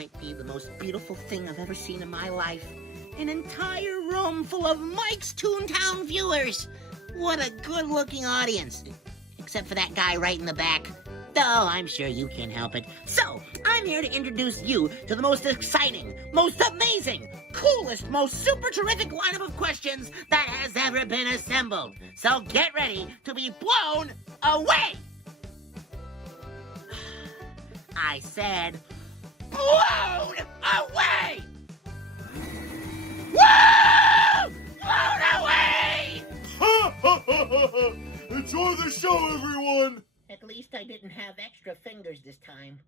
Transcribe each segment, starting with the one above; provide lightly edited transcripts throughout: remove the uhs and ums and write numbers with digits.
might be the most beautiful thing I've ever seen in my life. An entire room full of Mike's Toontown viewers. What a good-looking audience. Except for that guy right in the back. Oh, I'm sure you can't help it. So, I'm here to introduce you to the most exciting, most amazing, coolest, most super terrific lineup of questions that has ever been assembled. So get ready to be blown away! I said, blown away! Woo! Blown away! Enjoy the show, everyone! At least I didn't have extra fingers this time.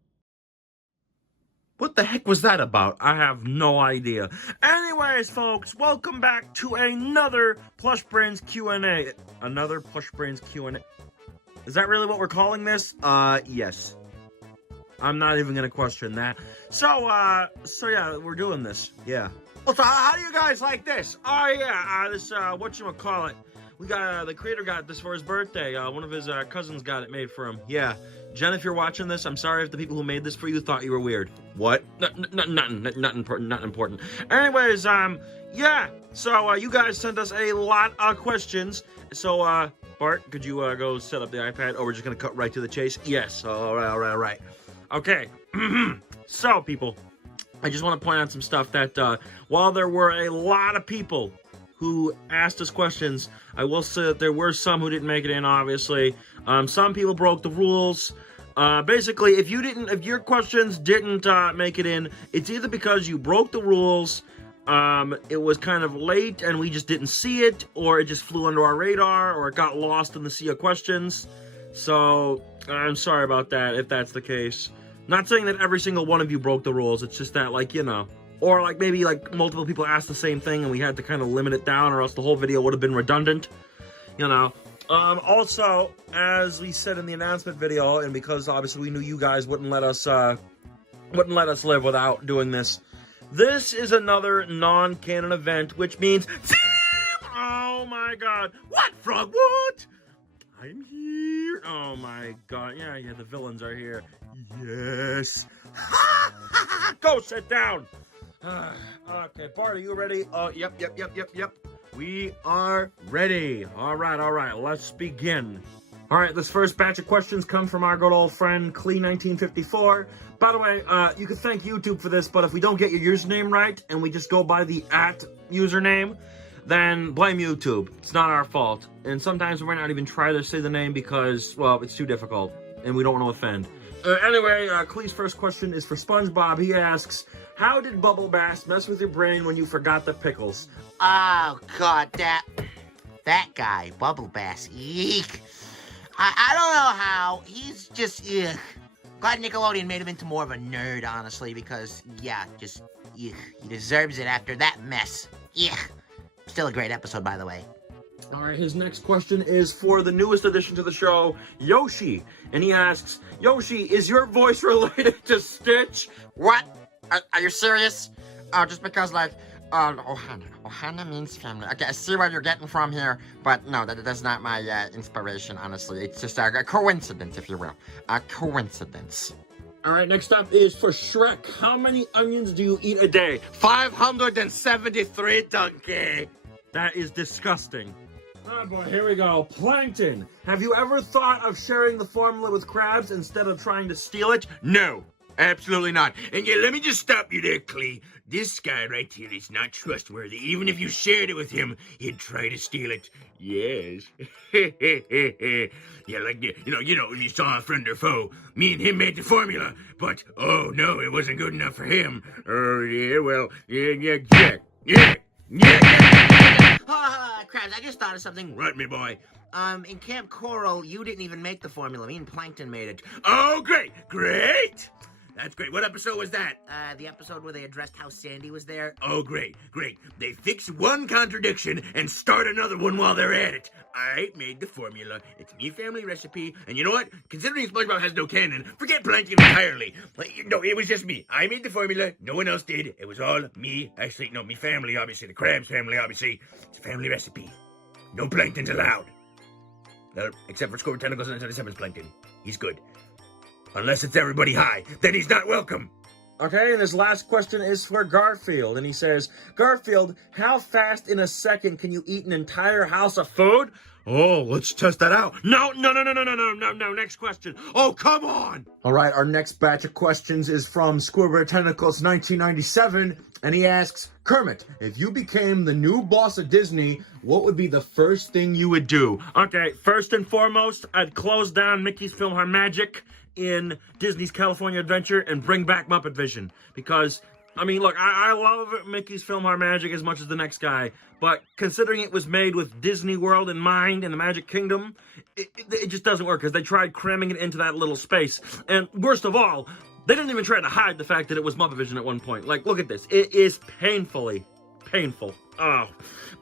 What the heck was that about? I have no idea. Anyways, folks, welcome back to another PlushBrains QNA. Another PlushBrains QNA. Is that really what we're calling this? Yes. I'm not even gonna question that. So yeah, we're doing this. Yeah. Well, so how do you guys like this? Oh yeah, this whatchamacallit. We got the creator got this for his birthday. One of his cousins got it made for him. Yeah. Jen, if you're watching this, I'm sorry if the people who made this for you thought you were weird. What? Nothing important. Anyways, yeah. So you guys sent us a lot of questions. So Bart, could you go set up the iPad? Or we're just gonna cut right to the chase? Yes. All right. Okay. So people, I just want to point out some stuff that while there were a lot of people who asked us questions, I will say that there were some who didn't make it in, obviously. Some people broke the rules. Basically, if your questions didn't make it in, it's either because you broke the rules, it was kind of late and we just didn't see it, or it just flew under our radar, or it got lost in the sea of questions. So, I'm sorry about that, if that's the case. Not saying that every single one of you broke the rules, it's just that, like, you know. Or, like, maybe, like, multiple people asked the same thing and we had to kind of limit it down, or else the whole video would have been redundant. You know. Also, as we said in the announcement video, and because obviously we knew you guys wouldn't let us live without doing this, this is another non-canon event, which means, oh my god, what, Frog, what? I'm here, oh my god, yeah, the villains are here, yes, go sit down. Okay, Bart, are you ready? Oh, yep. We are ready. All right, let's begin. All right, this first batch of questions come from our good old friend, Clee1954. By the way, you can thank YouTube for this, but if we don't get your username right, and we just go by the @ username, then blame YouTube. It's not our fault. And sometimes we might not even try to say the name because, well, it's too difficult, and we don't want to offend. Anyway, Clee's first question is for SpongeBob. He asks, how did Bubble Bass mess with your brain when you forgot the pickles? Oh, God, that guy, Bubble Bass, eek. I don't know how, he's just, ugh. Glad Nickelodeon made him into more of a nerd, honestly, because, yeah, just, ugh. He deserves it after that mess. Ugh. Still a great episode, by the way. All right, his next question is for the newest addition to the show, Yoshi. And he asks, Yoshi, is your voice related to Stitch? What? Are you serious? Just because, like, Ohana. Ohana means family. Okay, I see what you're getting from here, but no, that's not my inspiration, honestly. It's just a coincidence, if you will. A coincidence. All right, next up is for Shrek. How many onions do you eat a day? 573, donkey. That is disgusting. Oh boy, here we go. Plankton. Have you ever thought of sharing the formula with crabs instead of trying to steal it? No, absolutely not. And yeah, let me just stop you there, Clee. This guy right here is not trustworthy. Even if you shared it with him, he'd try to steal it. Yes. Yeah, like, you know, when you saw a friend or foe, me and him made the formula, but, oh no, it wasn't good enough for him. Oh, yeah, well, yeah. Krabs, I just thought of something. Right, me boy. In Camp Coral, you didn't even make the formula. Me and Plankton made it. Oh, great. That's great. What episode was that? The episode where they addressed how Sandy was there. Oh, great. They fix one contradiction and start another one while they're at it. I made the formula. It's me family recipe. And you know what? Considering SpongeBob has no canon, forget Plankton entirely. No, it was just me. I made the formula. No one else did. It was all me. Actually, no, me family, obviously. The Krabs family, obviously. It's a family recipe. No Planktons allowed. Well, except for Score Tentacles and 77's Plankton. He's good. Unless it's everybody high, then he's not welcome. Okay, and his last question is for Garfield, and he says, Garfield, how fast in a second can you eat an entire house of food? Oh, let's test that out. No, next question. Oh, come on! All right, our next batch of questions is from Squidward Tentacles 1997, and he asks, Kermit, if you became the new boss of Disney, what would be the first thing you would do? Okay, first and foremost, I'd close down Mickey's PhilharMagic in Disney's California Adventure and bring back Muppet Vision. Because, I mean, look, I love Mickey's PhilharMagic as much as the next guy, but considering it was made with Disney World in mind and the Magic Kingdom, it just doesn't work because they tried cramming it into that little space. And worst of all, they didn't even try to hide the fact that it was Muppet Vision at one point. Like, look at this. It is painfully painful. Oh.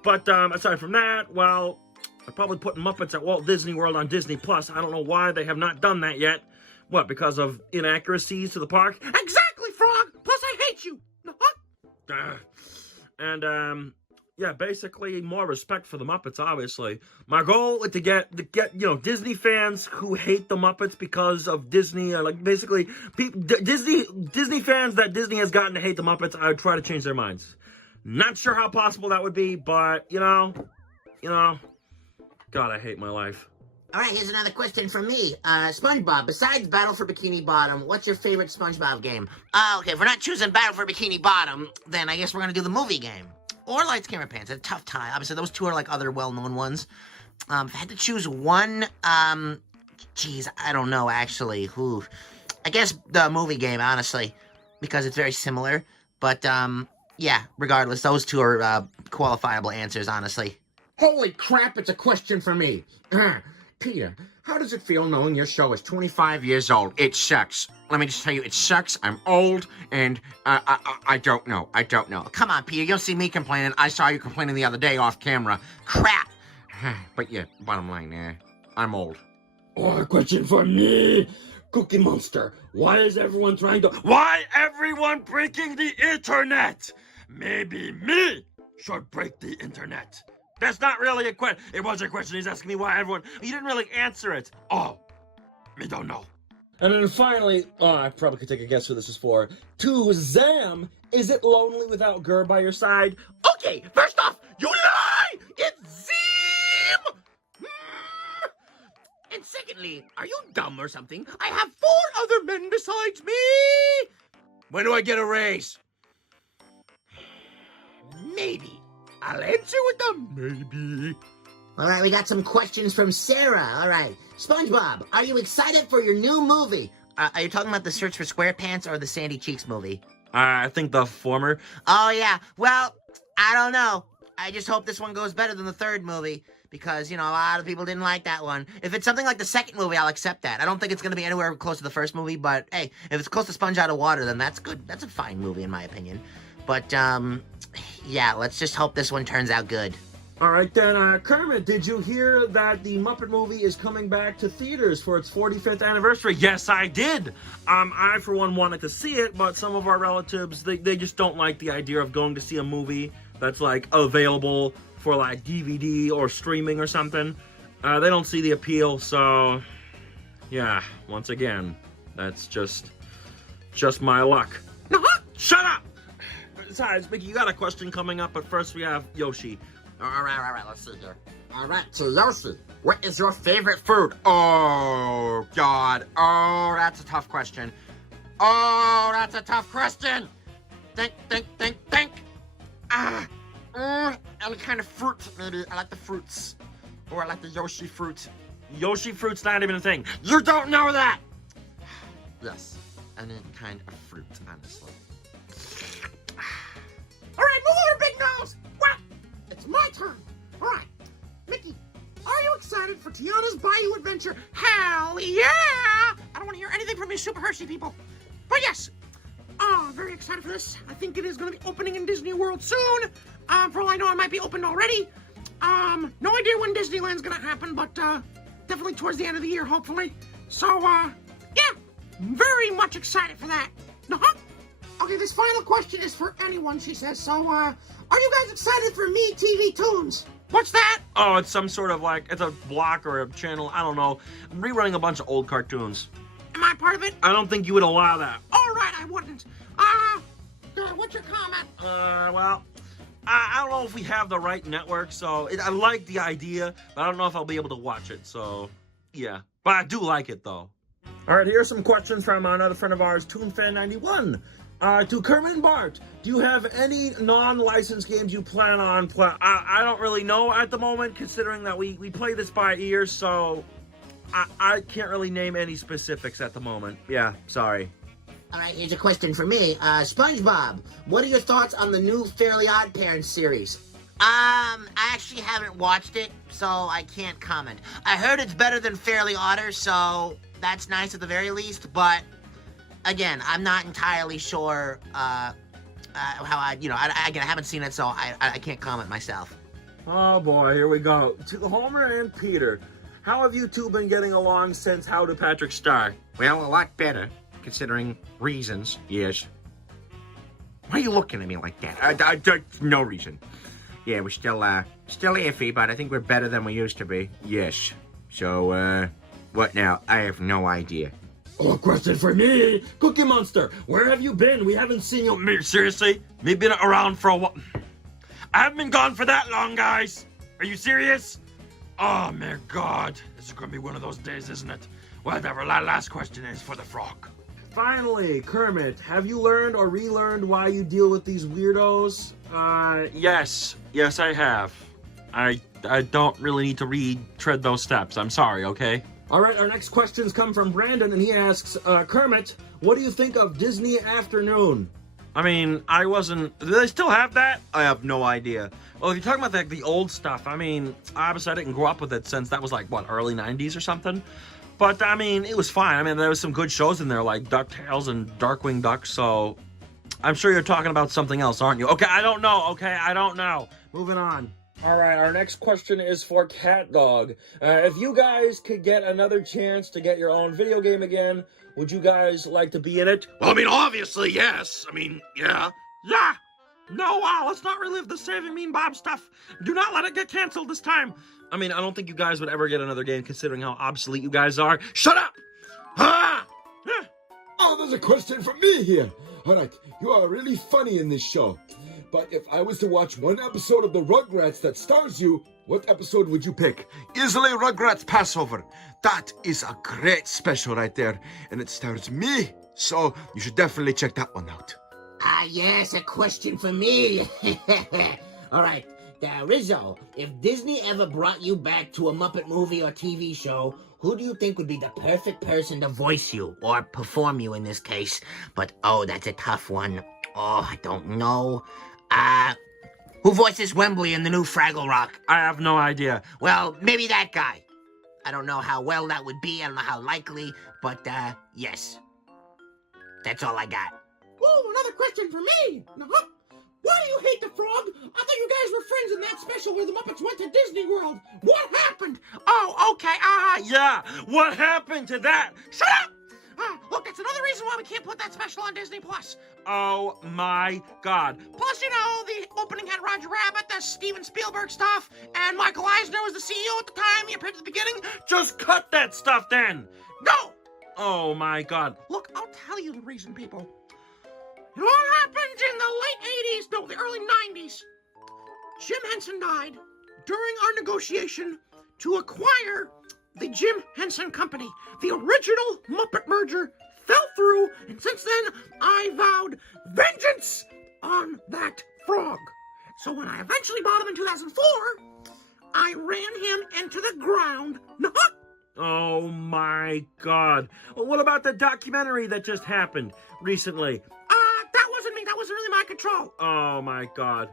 But aside from that, well, I'd probably put Muppets at Walt Disney World on Disney Plus. I don't know why they have not done that yet. What, because of inaccuracies to the park? Exactly, Frog! Plus, I hate you! And, yeah, basically, more respect for the Muppets, obviously. My goal is to get Disney fans who hate the Muppets because of Disney, like, basically, Disney fans that Disney has gotten to hate the Muppets, I would try to change their minds. Not sure how possible that would be, but, you know, God, I hate my life. All right, here's another question from me. SpongeBob, besides Battle for Bikini Bottom, what's your favorite SpongeBob game? Okay, if we're not choosing Battle for Bikini Bottom, then I guess we're gonna do the movie game. Or Lights, Camera, Pants. It's a tough tie. Obviously, those two are like other well-known ones. If I had to choose one, geez, I don't know, actually. Who? I guess the movie game, honestly, because it's very similar. But, yeah, regardless, those two are qualifiable answers, honestly. Holy crap, it's a question for me. Peter, how does it feel knowing your show is 25 years old? It sucks. Let me just tell you, it sucks. I'm old, and I don't know. I don't know. Come on, Peter, you don't see me complaining. I saw you complaining the other day off camera. Crap! But yeah, bottom line, I'm old. Oh, a question for me. Cookie Monster, why is everyone Why everyone breaking the internet? Maybe me should break the internet. That's not really a question. It was a question. He's asking me why everyone... You didn't really answer it. Oh, me don't know. And then finally, I probably could take a guess who this is for. To Zam, is it lonely without Gur by your side? Okay, first off, you lie! It's Zim! And secondly, are you dumb or something? I have 4 other men besides me! When do I get a raise? Maybe. I'll answer with a maybe. All right, we got some questions from Sarah. All right. SpongeBob, are you excited for your new movie? Are you talking about the Search for SquarePants or the Sandy Cheeks movie? I think the former. Oh, yeah. Well, I don't know. I just hope this one goes better than the third movie because, you know, a lot of people didn't like that one. If it's something like the second movie, I'll accept that. I don't think it's going to be anywhere close to the first movie, but, hey, if it's close to Sponge Out of Water, then that's good. That's a fine movie, in my opinion. But, yeah, let's just hope this one turns out good. All right, then, Kermit, did you hear that the Muppet movie is coming back to theaters for its 45th anniversary? Yes, I did. I, for one, wanted to see it, but some of our relatives, they just don't like the idea of going to see a movie that's, like, available for, like, DVD or streaming or something. They don't see the appeal, so, yeah, once again, that's just my luck. Shut up! Besides, Mickey, you got a question coming up, but first we have Yoshi. All right, let's see here. All right, so Yoshi, what is your favorite food? Oh, God. Oh, that's a tough question. Oh, that's a tough question. Think. Any kind of fruit, maybe. I like the fruits. Or I like the Yoshi fruit. Yoshi fruit's not even a thing. You don't know that! Yes, any kind of fruit, honestly. All right, move over, Big Nose! What? It's my turn. All right, Mickey, are you excited for Tiana's Bayou Adventure? Hell yeah! I don't want to hear anything from you Super Hershey people. But yes, very excited for this. I think it is going to be opening in Disney World soon. For all I know, it might be opened already. No idea when Disneyland's going to happen, but definitely towards the end of the year, hopefully. So, yeah, very much excited for that. Okay, this final question is for anyone, she says. So, are you guys excited for Me TV Toons? What's that? Oh, it's some sort of, like, it's a block or a channel, I don't know, rerunning a bunch of old cartoons. Am I part of it? I don't think you would allow that. All right, I wouldn't. What's your comment? Well, I don't know if we have the right network, so I like the idea, but I don't know if I'll be able to watch it, so yeah. But I do like it, though. All right, here's some questions from another friend of ours, ToonFan91. To Kermit and Bart, do you have any non-licensed games you plan on playing? I don't really know at the moment, considering that we play this by ear, so I can't really name any specifics at the moment. Yeah, sorry. All right, here's a question for me. SpongeBob, what are your thoughts on the new Fairly Odd Parents series? I actually haven't watched it, so I can't comment. I heard it's better than Fairly Odder, so that's nice at the very least, but again, I'm not entirely sure how I haven't seen it, so I can't comment myself. Oh boy, here we go. To Homer and Peter, how have you two been getting along since How Did Patrick Start? Well, a lot better, considering reasons. Yes. Why are you looking at me like that? No reason. Yeah, we're still iffy, but I think we're better than we used to be. Yes. So, what now? I have no idea. Oh, question for me! Cookie Monster, where have you been? We haven't seen you. Seriously? We've been around for a while. I haven't been gone for that long, guys. Are you serious? Oh, my God. This is going to be one of those days, isn't it? Whatever. Last question is for the frog. Finally, Kermit, have you learned or relearned why you deal with these weirdos? Yes. Yes, I have. I don't really need to tread those steps. I'm sorry, okay? All right, our next questions come from Brandon, and he asks, Kermit, what do you think of Disney Afternoon? I mean, do they still have that? I have no idea. Well, if you're talking about the old stuff, I mean, obviously I didn't grow up with it since that was like, what, early 90s or something? But, I mean, it was fine. I mean, there was some good shows in there, like DuckTales and Darkwing Duck, so I'm sure you're talking about something else, aren't you? Okay, I don't know, okay? I don't know. Moving on. All right, our next question is for Cat Dog. If you guys could get another chance to get your own video game again, would you guys like to be in it? Well, I mean, obviously, yes. I mean, yeah. Yeah! No, let's not relive the Saving Mean Bob stuff. Do not let it get canceled this time. I mean, I don't think you guys would ever get another game considering how obsolete you guys are. Shut up! Ah! Oh, there's a question from me here. All right, you are really funny in this show. But if I was to watch one episode of the Rugrats that stars you, what episode would you pick? Easily Rugrats Passover. That is a great special right there. And it stars me. So you should definitely check that one out. Yes, a question for me. All right, Rizzo, if Disney ever brought you back to a Muppet movie or TV show, who do you think would be the perfect person to voice you, or perform you in this case? But, oh, that's a tough one. Oh, I don't know. Who voices Rumbly in the new Fraggle Rock? I have no idea. Well, maybe that guy. I don't know how well that would be. I don't know how likely, but, yes. That's all I got. Oh, another question for me. Why do you hate the frog? I thought you guys were friends in that special where the Muppets went to Disney World. What happened? Oh, okay. Yeah. What happened to that? Shut up! Look, that's another reason why we can't put that special on Disney+. Oh, my God. Plus, the opening had Roger Rabbit, the Steven Spielberg stuff, and Michael Eisner was the CEO at the time. He appeared at the beginning. Just cut that stuff then. No! Oh, my God. Look, I'll tell you the reason, people. It all happened in the late 80s, no, the early 90s. Jim Henson died during our negotiation to acquire the Jim Henson Company. The original Muppet merger fell through, and since then, I vowed vengeance on that frog. So when I eventually bought him in 2004, I ran him into the ground. Oh, my God. Well, what about the documentary that just happened recently? That wasn't me. That wasn't really my control. Oh, my God.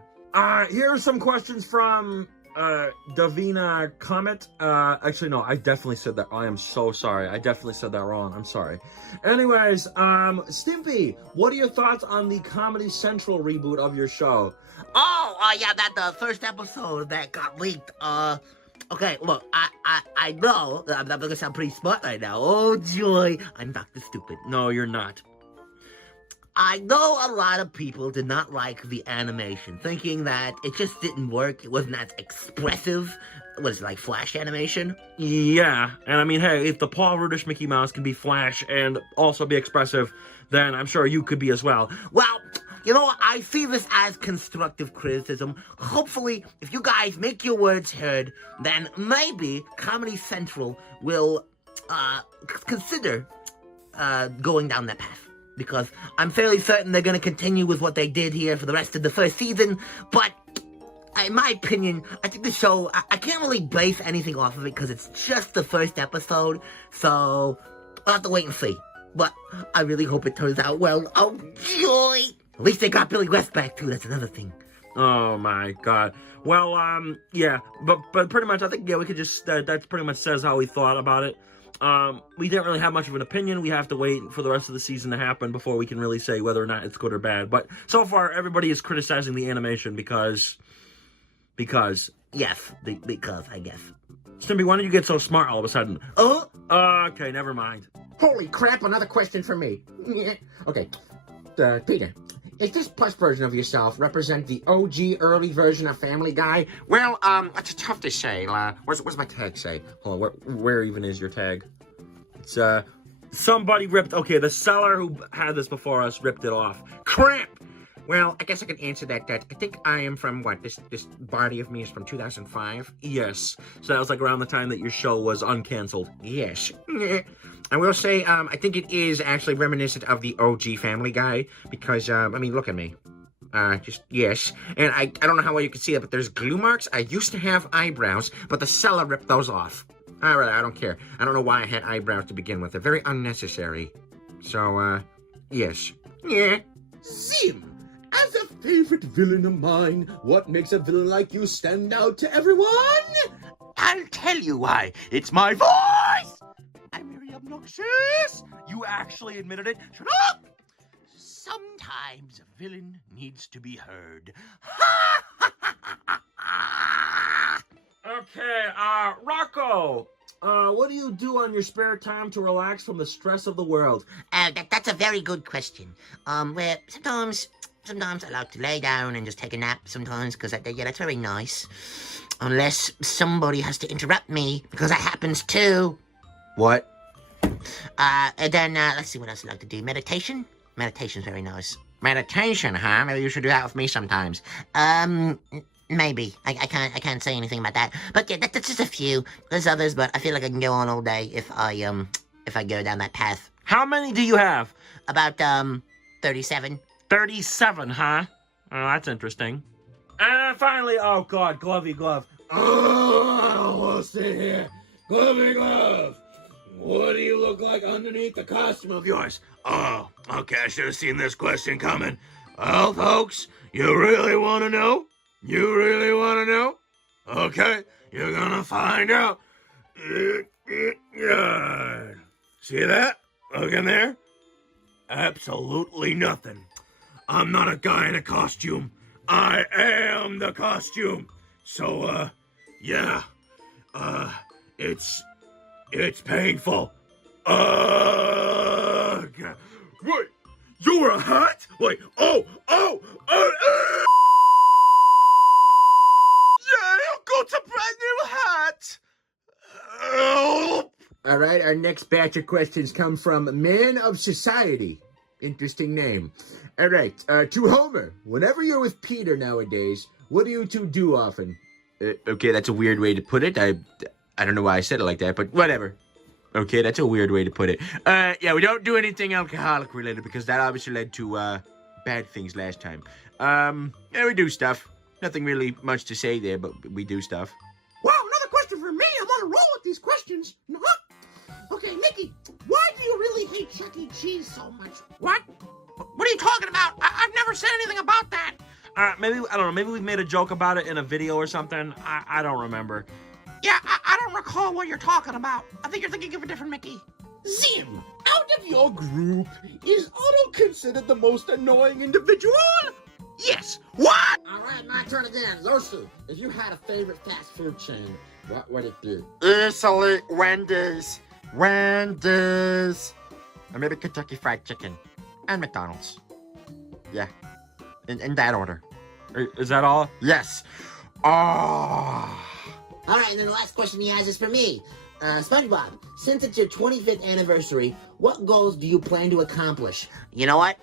Here are some questions from Davina Comet. Actually, no, I definitely said that. I am so sorry. I definitely said that wrong. I'm sorry. Anyways, Stimpy, what are your thoughts on the Comedy Central reboot of your show? Yeah, that the first episode that got leaked. Okay, look, I know that I'm gonna sound pretty smart right now. Oh, joy. I'm Dr. Stupid. No, you're not. I know a lot of people did not like the animation, thinking that it just didn't work. It wasn't as expressive. Was it like Flash animation? Yeah, and I mean, hey, if the Paul Rudish Mickey Mouse can be Flash and also be expressive, then I'm sure you could be as well. Well, You know what? I see this as constructive criticism. Hopefully, if you guys make your words heard, then maybe Comedy Central will consider going down that path. Because I'm fairly certain they're going to continue with what they did here for the rest of the first season. But in my opinion, I think the show, I can't really base anything off of it because it's just the first episode. So I'll have to wait and see. But I really hope it turns out well. Oh, joy! At least they got Billy West back, too. That's another thing. Oh, my God. Well, yeah. But pretty much, I think, yeah, we could just... that pretty much says how we thought about it. We didn't really have much of an opinion. We have to wait for the rest of the season to happen before we can really say whether or not it's good or bad. But so far, everybody is criticizing the animation because... Yes, because, I guess. Stimpy, why did you get so smart all of a sudden? Oh? Okay, never mind. Holy crap, another question for me. Okay, Peter, is this plush version of yourself represent the OG early version of Family Guy? Well, it's tough to say. What's my tag say? Hold on, where even is your tag? It's, somebody ripped... Okay, the seller who had this before us ripped it off. Crap! Well, I guess I can answer that. I think I am from, this body of me is from 2005? Yes. So that was like around the time that your show was uncanceled. Yes. I will say, I think it is actually reminiscent of the OG Family Guy, because, I mean, look at me. Yes. And I don't know how well you can see it, but there's glue marks. I used to have eyebrows, but the seller ripped those off. I don't care. I don't know why I had eyebrows to begin with. They're very unnecessary. So, yes. Yeah. Zim! As a favorite villain of mine, what makes a villain like you stand out to everyone? I'll tell you why. It's my voice! I'm very obnoxious. You actually admitted it. Shut up! Sometimes a villain needs to be heard. Okay, Rocco, what do you do on your spare time to relax from the stress of the world? That's a very good question. Well, sometimes I like to lay down and just take a nap sometimes, because that's very nice. Unless somebody has to interrupt me, because that happens too. What? And then, let's see what else I like to do. Meditation? Meditation's very nice. Meditation, huh? Maybe you should do that with me sometimes. Maybe. I can't say anything about that. But yeah, that's just a few. There's others, but I feel like I can go on all day if I go down that path. How many do you have? About, 37. 37, huh? Oh, that's interesting. And finally, oh God, Glovey Glove. Oh, we'll sit here. Glovey Glove, what do you look like underneath the costume of yours? Oh, okay, I should have seen this question coming. Well, folks, you really want to know? You really want to know? Okay, you're gonna find out. See that? Look in there? Absolutely nothing. I'm not a guy in a costume. I am the costume. So, yeah. It's painful. Wait, you're a hat? Wait, oh! Yeah, I'll go to brand new hat. Oh. All right, our next batch of questions come from Man of Society. Interesting name. All right, to Homer. Whenever you're with Peter nowadays, what do you two do often? Okay, that's a weird way to put it. I don't know why I said it like that, but whatever. Okay, that's a weird way to put it. Yeah, we don't do anything alcoholic related because that obviously led to bad things last time. Yeah, we do stuff. Nothing really much to say there, but we do stuff. Wow, another question for me. I'm on a roll with these questions. Okay, Mickey, why do you really hate Chuck E. Cheese so much? What? What are you talking about? I've never said anything about that. Maybe, I don't know, maybe we made a joke about it in a video or something. I don't remember. Yeah, I don't recall what you're talking about. I think you're thinking of a different Mickey. Zim, out of your group, is Otto considered the most annoying individual? Yes. What? All right, my turn again. Lucy, if you had a favorite fast food chain, what would it be? Easily Wendy's. Wendy's. Or maybe Kentucky Fried Chicken. And McDonald's. Yeah. In that order. Is that all? Yes. Oh. All right, and then the last question he has is for me. SpongeBob, since it's your 25th anniversary, what goals do you plan to accomplish? You know what?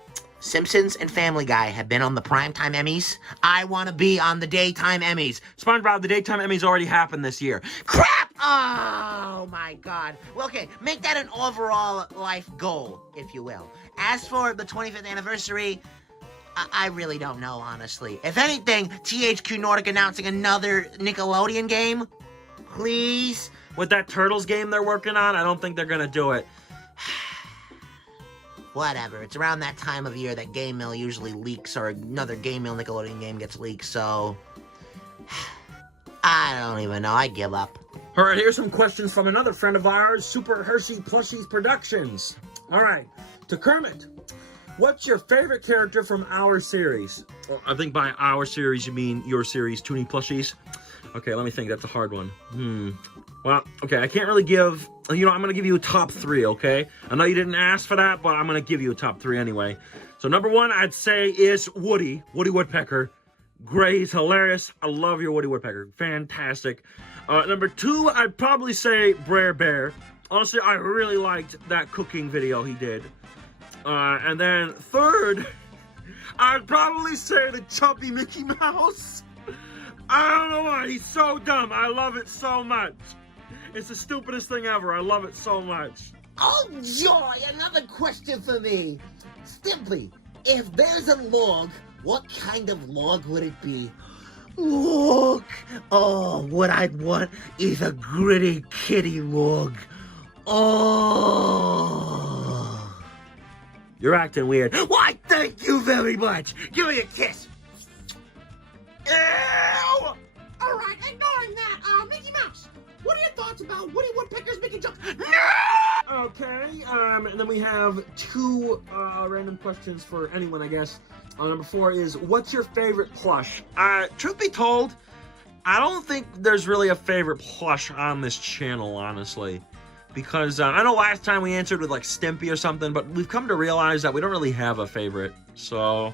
Simpsons and Family Guy have been on the primetime Emmys. I want to be on the daytime Emmys. SpongeBob, the daytime Emmys already happened this year. Crap! Oh, my God. Well, okay, make that an overall life goal, if you will. As for the 25th anniversary, I really don't know, honestly. If anything, THQ Nordic announcing another Nickelodeon game? Please? With that Turtles game they're working on, I don't think they're gonna do it. Whatever. It's around that time of year that Game Mill usually leaks, or another Game Mill Nickelodeon game gets leaked, so... I don't even know. I give up. All right, here's some questions from another friend of ours, Super Hershey Plushies Productions. All right, to Kermit. What's your favorite character from our series? Well, I think by our series, you mean your series, Toonie Plushies. Okay, let me think. That's a hard one. Well, okay, I can't really give... I'm going to give you a top 3, okay? I know you didn't ask for that, but I'm going to give you a top 3 anyway. So number 1, I'd say, is Woody Woodpecker. Great, he's hilarious. I love your Woody Woodpecker. Fantastic. Number 2, I'd probably say Brer Bear. Honestly, I really liked that cooking video he did. And then 3rd, I'd probably say the chubby Mickey Mouse. I don't know why, he's so dumb. I love it so much. It's the stupidest thing ever. I love it so much. Oh, joy! Another question for me. Simply, if there's a log, what kind of log would it be? Log! Oh, what I'd want is a gritty kitty log. Oh! You're acting weird. Why, thank you very much. Give me a kiss. Ew! All right, ignoring that, Mickey Mouse. What are your thoughts about Woody Woodpecker's making jokes? No! Okay, and then we have 2 random questions for anyone, I guess. Number 4 is, what's your favorite plush? Truth be told, I don't think there's really a favorite plush on this channel, honestly. Because I know last time we answered with like Stimpy or something, but we've come to realize that we don't really have a favorite. So,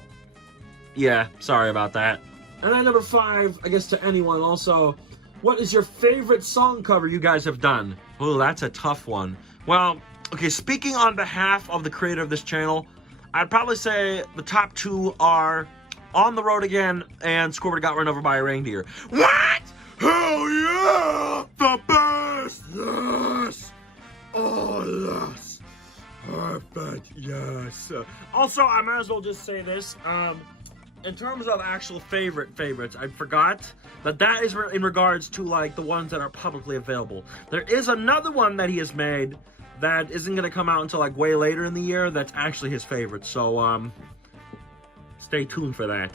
yeah, sorry about that. And then number 5, I guess to anyone also, what is your favorite song cover you guys have done? Oh, that's a tough one. Well, okay, speaking on behalf of the creator of this channel, I'd probably say the top 2 are On the Road Again and Squidward Got Run Over by a Reindeer. What? Hell yeah! The best! Yes! Oh, yes! Perfect, yes. Also, I might as well just say this. In terms of actual favorites, I forgot that is in regards to, like, the ones that are publicly available. There is another one that he has made that isn't going to come out until, like, way later in the year that's actually his favorite. So, stay tuned for that.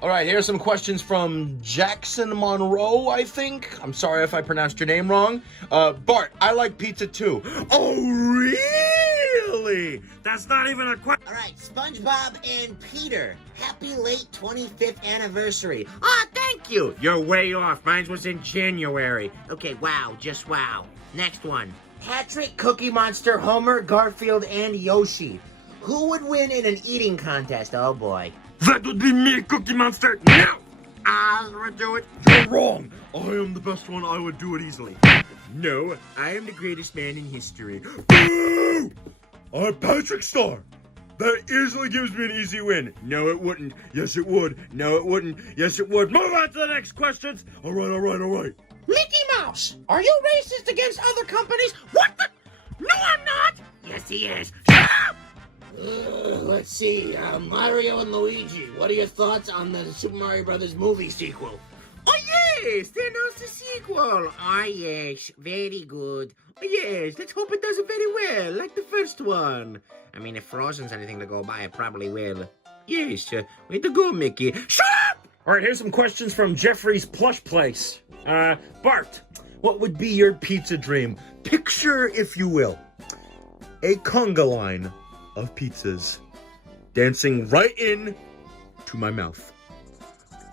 All right, here's some questions from Jackson Monroe, I think. I'm sorry if I pronounced your name wrong. Bart, I like pizza too. Oh, really? That's not even a question. All right, SpongeBob and Peter, happy late 25th anniversary. Thank you. You're way off. Mine was in January. Okay, wow, just wow. Next one. Patrick, Cookie Monster, Homer, Garfield, and Yoshi. Who would win in an eating contest? Oh, boy. That would be me, Cookie Monster. No! I would do it. You're wrong. I am the best one. I would do it easily. No, I am the greatest man in history. Boo! I'm Patrick Star. That easily gives me an easy win. No, it wouldn't. Yes, it would. No, it wouldn't. Yes, it would. Move on to the next questions. All right. Mickey Mouse, are you racist against other companies? What the? No, I'm not. Yes, he is. Let's see, Mario and Luigi, what are your thoughts on the Super Mario Brothers movie sequel? Oh, yes, they announced a sequel. Oh, yes, very good. Oh, yes, let's hope it does it very well, like the first one. I mean, if Frozen's anything to go by, it probably will. Yes, way to go, Mickey. Shut up! All right, here's some questions from Jeffrey's Plush Place. Bart, what would be your pizza dream? Picture, if you will, a conga line of pizzas dancing right in to my mouth.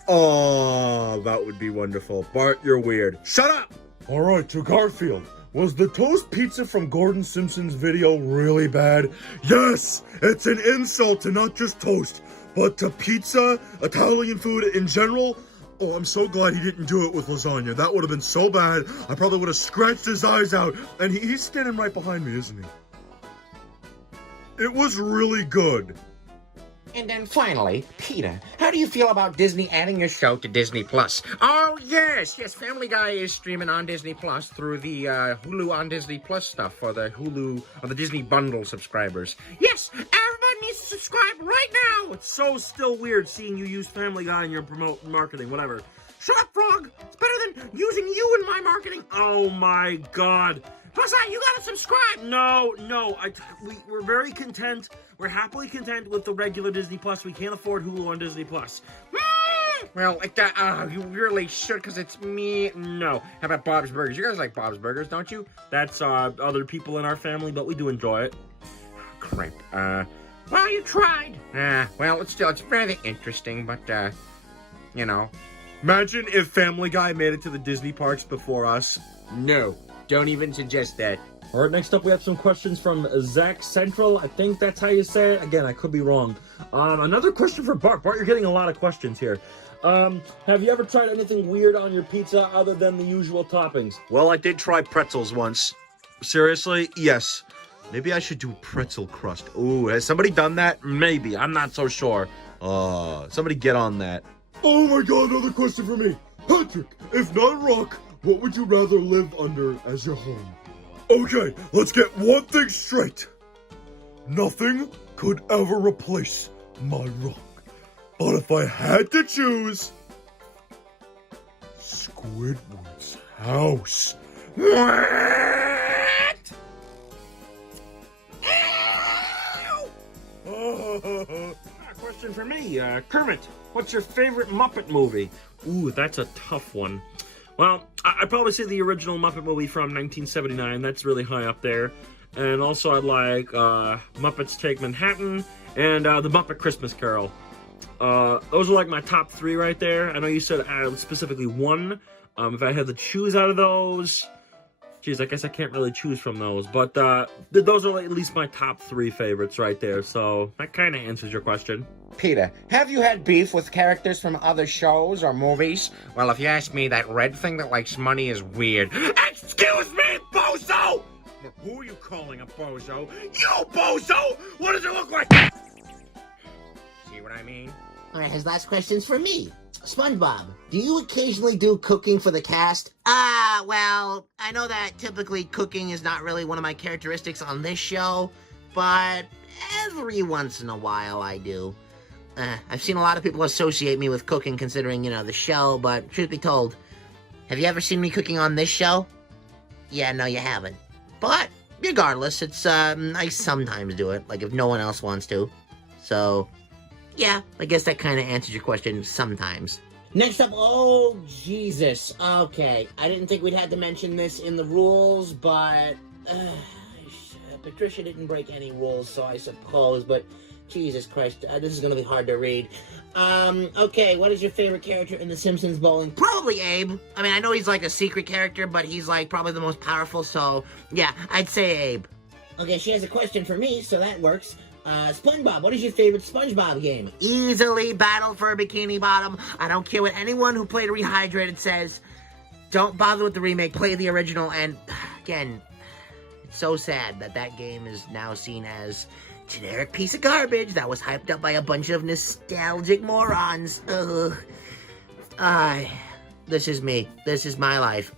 Oh, that would be wonderful. Bart, you're weird. Shut up! All right, to Garfield. Was the toast pizza from Gordon Simpson's video really bad? Yes, it's an insult to not just toast, but to pizza, Italian food in general. Oh, I'm so glad he didn't do it with lasagna. That would have been so bad. I probably would have scratched his eyes out. And he's standing right behind me, isn't he? It was really good. And then finally, Peter, how do you feel about Disney adding your show to Disney Plus? Oh, yes, Family Guy is streaming on Disney Plus through the Hulu on Disney Plus stuff for the Hulu or the Disney Bundle subscribers. Yes, everybody needs to subscribe right now. It's so still weird seeing you use Family Guy in your marketing, whatever. Shut up, Frog. It's better than using you in my marketing. Oh my God. Plus, you gotta subscribe. No, we're very content. We're happily content with the regular Disney Plus. We can't afford Hulu on Disney Plus. Well, like that, you really should, because it's me. No. How about Bob's Burgers? You guys like Bob's Burgers, don't you? That's other people in our family, but we do enjoy it. Crap. Well, you tried. Well, it's very interesting, but, you know. Imagine if Family Guy made it to the Disney parks before us. No, don't even suggest that. All right, next up we have some questions from Zach Central. I think that's how you say it. Again, I could be wrong. Another question for Bart. Bart, you're getting a lot of questions here. Have you ever tried anything weird on your pizza other than the usual toppings? Well, I did try pretzels once. Seriously? Yes. Maybe I should do pretzel crust. Ooh, has somebody done that? Maybe. I'm not so sure. Somebody get on that. Oh my god, another question for me. Patrick, if not rock, what would you rather live under as your home? Okay, let's get one thing straight. Nothing could ever replace my rock. But if I had to choose, Squidward's house. What? Question for me, Kermit. What's your favorite Muppet movie? Ooh, that's a tough one. Well, I'd probably say the original Muppet movie from 1979. That's really high up there. And also I'd like Muppets Take Manhattan and the Muppet Christmas Carol. Those are like my top three right there. I know you said specifically one. If I had to choose out of those... Geez, I guess I can't really choose from those. But those are at least my top three favorites right there. So that kind of answers your question. Peter, have you had beef with characters from other shows or movies? Well, if you ask me, that red thing that likes money is weird. Excuse me, bozo! Who are you calling a bozo? You bozo! What does it look like? See what I mean? All right, his last question's for me. SpongeBob, do you occasionally do cooking for the cast? Well, I know that typically cooking is not really one of my characteristics on this show, but every once in a while I do. I've seen a lot of people associate me with cooking considering, the show, but truth be told, have you ever seen me cooking on this show? Yeah, no, you haven't. But, regardless, it's, I sometimes do it, like if no one else wants to. So, yeah, I guess that kind of answers your question sometimes. Next up, oh, Jesus. Okay, I didn't think we'd had to mention this in the rules, but... Patricia didn't break any rules, so I suppose, but... Jesus Christ, this is gonna be hard to read. Okay, what is your favorite character in The Simpsons bowling? Probably Abe. I mean, I know he's like a secret character, but he's like probably the most powerful, so yeah, I'd say Abe. Okay, she has a question for me, so that works. SpongeBob, what is your favorite SpongeBob game? Easily Battle for Bikini Bottom. I don't care what anyone who played Rehydrated says. Don't bother with the remake, play the original, and again, it's so sad that that game is now seen as generic piece of garbage that was hyped up by a bunch of nostalgic morons. This is me. This is my life.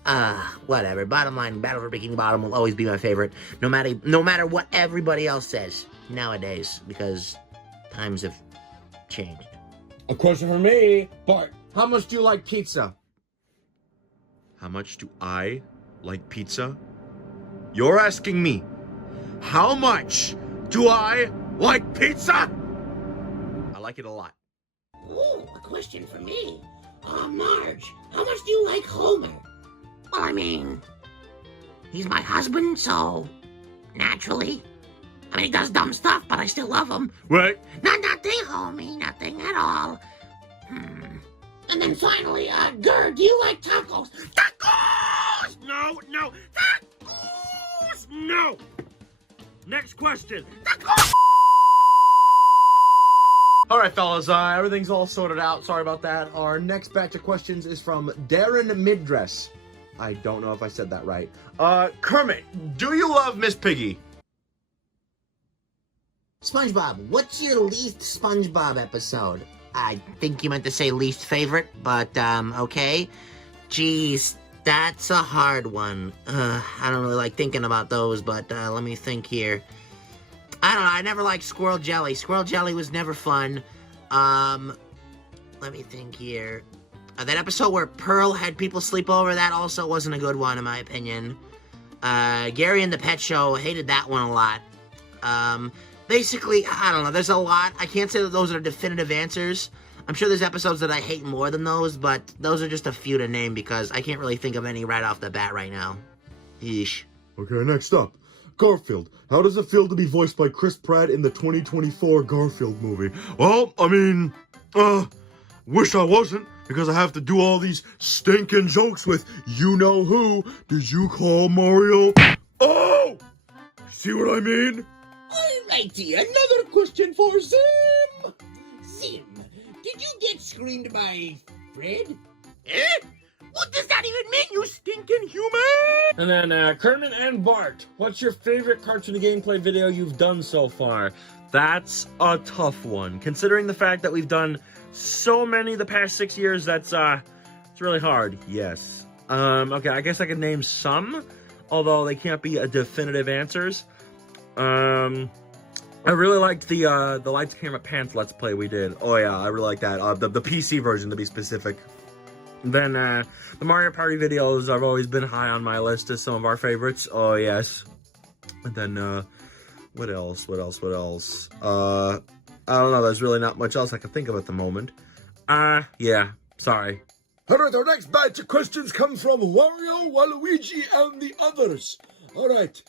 Whatever. Bottom line, Battle for Bikini Bottom will always be my favorite, no matter what everybody else says nowadays, because times have changed. A question for me. Bart, how much do you like pizza? How much do I like pizza? You're asking me, how much do I like pizza? I like it a lot. Ooh, a question for me. Marge, how much do you like Homer? Well, I mean, he's my husband, so naturally. I mean, he does dumb stuff, but I still love him. What? Nothing, homie, nothing at all. And then finally, Gerd, do you like tacos? Tacos! No, tacos! No! Next question. All right, fellas, everything's all sorted out. Sorry about that. Our next batch of questions is from Darren Middress. I don't know if I said that right. Kermit, do you love Miss Piggy? SpongeBob, what's your least SpongeBob episode? I think you meant to say least favorite, but, okay. Geez, that's a hard one. I don't really like thinking about those, but, let me think here. I don't know, I never liked Squirrel Jelly. Squirrel Jelly was never fun. Let me think here. That episode where Pearl had people sleep over, that also wasn't a good one, in my opinion. Gary and the Pet Show, hated that one a lot. Basically, I don't know, there's a lot. I can't say that those are definitive answers. I'm sure there's episodes that I hate more than those, but those are just a few to name because I can't really think of any right off the bat right now. Yeesh. Okay, next up. Garfield. How does it feel to be voiced by Chris Pratt in the 2024 Garfield movie? Well, I mean, wish I wasn't, because I have to do all these stinking jokes with you-know-who. Did you call Mario? Oh! See what I mean? Alrighty, another question for Zim. Zim, did you get screened by Fred? Eh? What does that even mean, you stinking human? And then, Kermit and Bart, what's your favorite cartoon gameplay video you've done so far? That's a tough one. Considering the fact that we've done so many the past 6 years, that's, it's really hard. Yes. Okay, I guess I could name some, although they can't be a definitive answers. I really liked the Lights, Camera, Pants Let's Play we did. Oh yeah, I really like that. The PC version, to be specific. Then, the Mario Party videos have always been high on my list as some of our favorites. Oh, yes. And then, what else? I don't know, there's really not much else I can think of at the moment. Yeah, sorry. Alright, our next batch of questions come from Wario, Waluigi, and the others. Alright,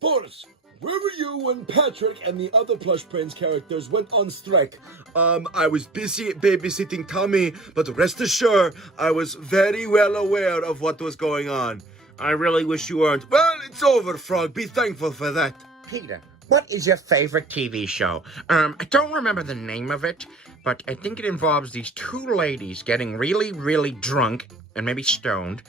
Boris, where were you when Patrick and the other PlushBrains characters went on strike? I was busy babysitting Tommy, but rest assured, I was very well aware of what was going on. I really wish you weren't. Well, it's over, Frog. Be thankful for that. Peter, what is your favorite TV show? I don't remember the name of it, but I think it involves these two ladies getting really, really drunk and maybe stoned,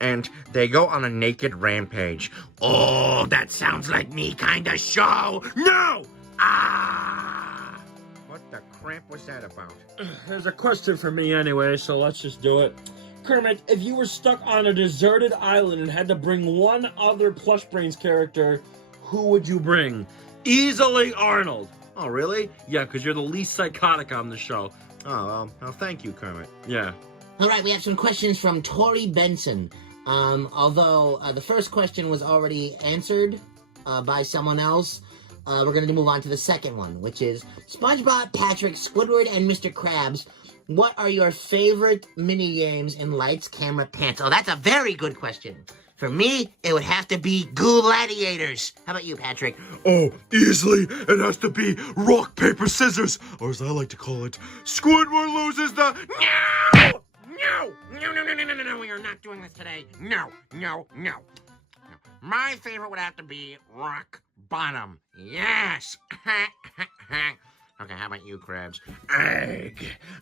and they go on a naked rampage. Oh, that sounds like me kind of show. No! Ah! What the cramp was that about? There's a question for me anyway, so let's just do it. Kermit, if you were stuck on a deserted island and had to bring one other PlushBrains character, who would you bring? Easily Arnold. Oh, really? Yeah, because you're the least psychotic on the show. Oh, well, thank you, Kermit. Yeah. All right, we have some questions from Tori Benson. Although the first question was already answered by someone else, we're going to move on to the second one, which is SpongeBob, Patrick, Squidward, and Mr. Krabs. What are your favorite mini games in Lights, Camera, Pants? Oh, that's a very good question. For me, it would have to be Gladiators. How about you, Patrick? Oh, easily. It has to be rock, paper, scissors. Or as I like to call it, Squidward loses the... No! No! No, no, no, no, no, no, no, we are not doing this today. No, no, no. No. My favorite would have to be Rock Bottom. Yes! Okay, how about you, Krabs?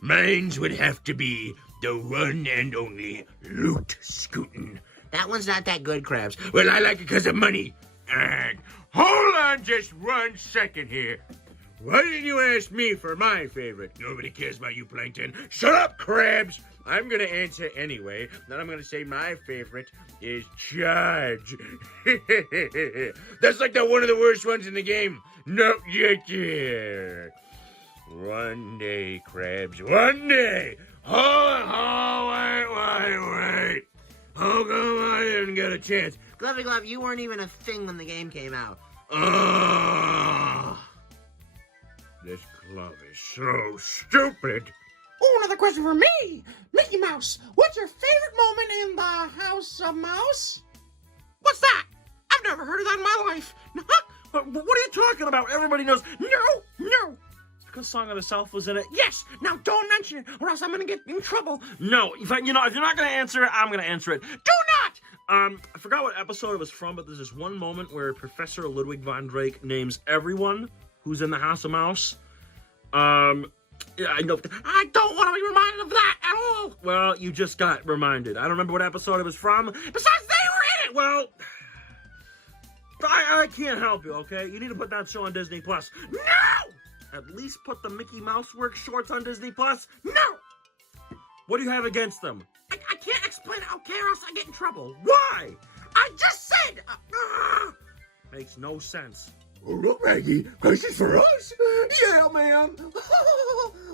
Mines would have to be the one and only Loot Scootin'. That one's not that good, Krabs. Well, I like it because of money. Hold on just 1 second here. Why didn't you ask me for my favorite? Nobody cares about you, Plankton. Shut up, Krabs! I'm gonna answer anyway. Then I'm gonna say my favorite is Charge. That's like one of the worst ones in the game. No, yeah. One day, Krabs, one day. Wait. How come I didn't get a chance? Glovey Glove, you weren't even a thing when the game came out. This glove is so stupid. Oh, another question for me! Mickey Mouse, what's your favorite moment in the House of Mouse? What's that? I've never heard of that in my life. What are you talking about? Everybody knows. No! Because Song of the South was in it. Yes! Now don't mention it, or else I'm gonna get in trouble. No, if you're not gonna answer it, I'm gonna answer it. Do not! I forgot what episode it was from, but there's this one moment where Professor Ludwig von Drake names everyone who's in the House of Mouse. Yeah, I know. I don't want to be reminded of that at all. Well, you just got reminded. I don't remember what episode it was from. Besides, they were in it. Well, I can't help you, okay? You need to put that show on Disney Plus. No! At least put the Mickey Mouse Works shorts on Disney Plus. No! What do you have against them? I can't explain it, okay, or else I get in trouble. Why? I just said! Makes no sense. Oh, look, Maggie, questions for us? Yeah, man.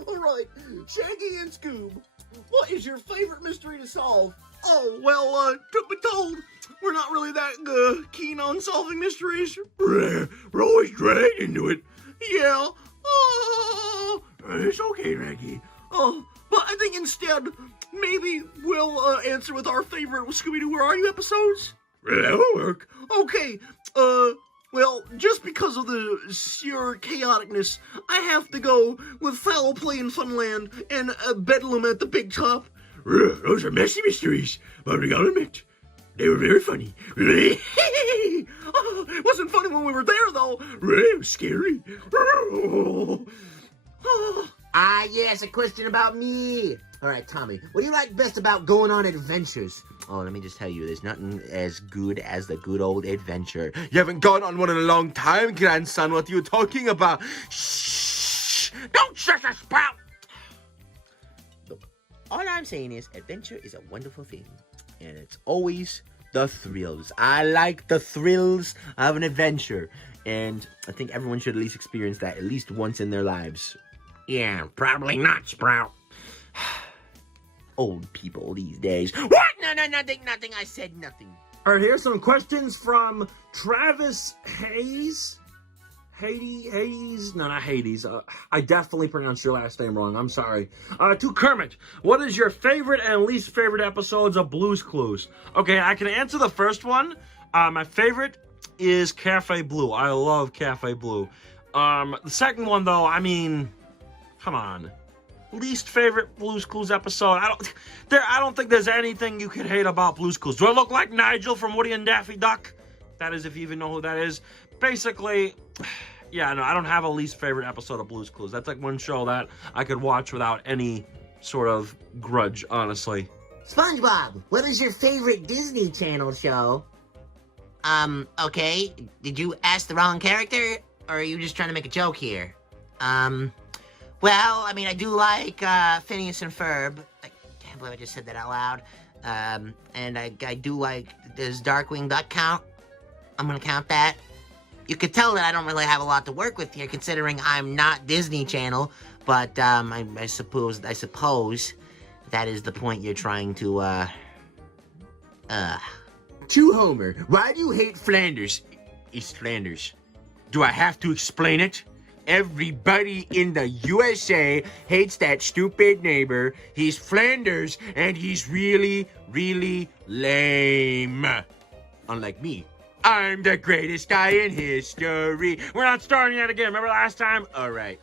All right, Shaggy and Scoob, what is your favorite mystery to solve? Oh, well, truth be told, we're not really that keen on solving mysteries. We're always dragged into it. Yeah. Oh, It's okay, Raggy. but I think instead, maybe we'll answer with our favorite Scooby-Doo Where Are You episodes? That'll work. Okay, well, just because of the sheer chaoticness, I have to go with Foul Play in Funland and Bedlam at the Big Top. Those are messy mysteries, but we gotta admit, they were very funny. Oh, it wasn't funny when we were there, though. It was scary. Yes, a question about me. All right, Tommy, what do you like best about going on adventures? Oh, let me just tell you, there's nothing as good as the good old adventure. You haven't gone on one in a long time, grandson. What are you talking about? Shh! Don't shush a spout! Look, all I'm saying is adventure is a wonderful thing, and it's always the thrills. I like the thrills of an adventure, and I think everyone should at least experience that at least once in their lives. Yeah, probably not, Sprout. Old people these days. What? No, nothing. I said nothing. All right, here's some questions from Travis Hayes. Hades? No, not Hades. I definitely pronounced your last name wrong. I'm sorry. To Kermit, what is your favorite and least favorite episodes of Blue's Clues? Okay, I can answer the first one. My favorite is Cafe Blue. I love Cafe Blue. The second one, though, I mean, come on. Least favorite Blue's Clues episode. I don't think there's anything you could hate about Blue's Clues. Do I look like Nigel from Woody and Daffy Duck? That is, if you even know who that is. Basically, yeah, no, I don't have a least favorite episode of Blue's Clues. That's like one show that I could watch without any sort of grudge, honestly. SpongeBob, what is your favorite Disney Channel show? Okay. Did you ask the wrong character, or are you just trying to make a joke here? Well, I mean, I do like, Phineas and Ferb. I can't believe I just said that out loud. And I do like, does Darkwing Duck count? I'm gonna count that. You could tell that I don't really have a lot to work with here, considering I'm not Disney Channel, but, I suppose that is the point you're trying to, To Homer, why do you hate Flanders? East Flanders. Do I have to explain it? Everybody in the USA hates that stupid neighbor. He's Flanders, and he's really, really lame. Unlike me. I'm the greatest guy in history. We're not starting that again. Remember last time? All right.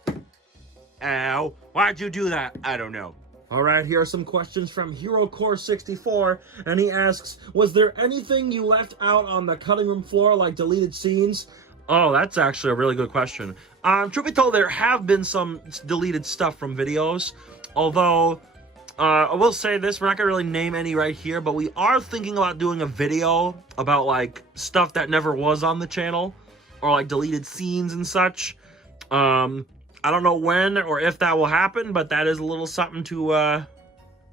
Ow. Why'd you do that? I don't know. All right, here are some questions from HeroCore64, and he asks, was there anything you left out on the cutting room floor, like deleted scenes? Oh, that's actually a really good question. Truth be told, there have been some deleted stuff from videos, although, I will say this, we're not going to really name any right here, but we are thinking about doing a video about, like, stuff that never was on the channel, or, like, deleted scenes and such. I don't know when or if that will happen, but that is a little something to,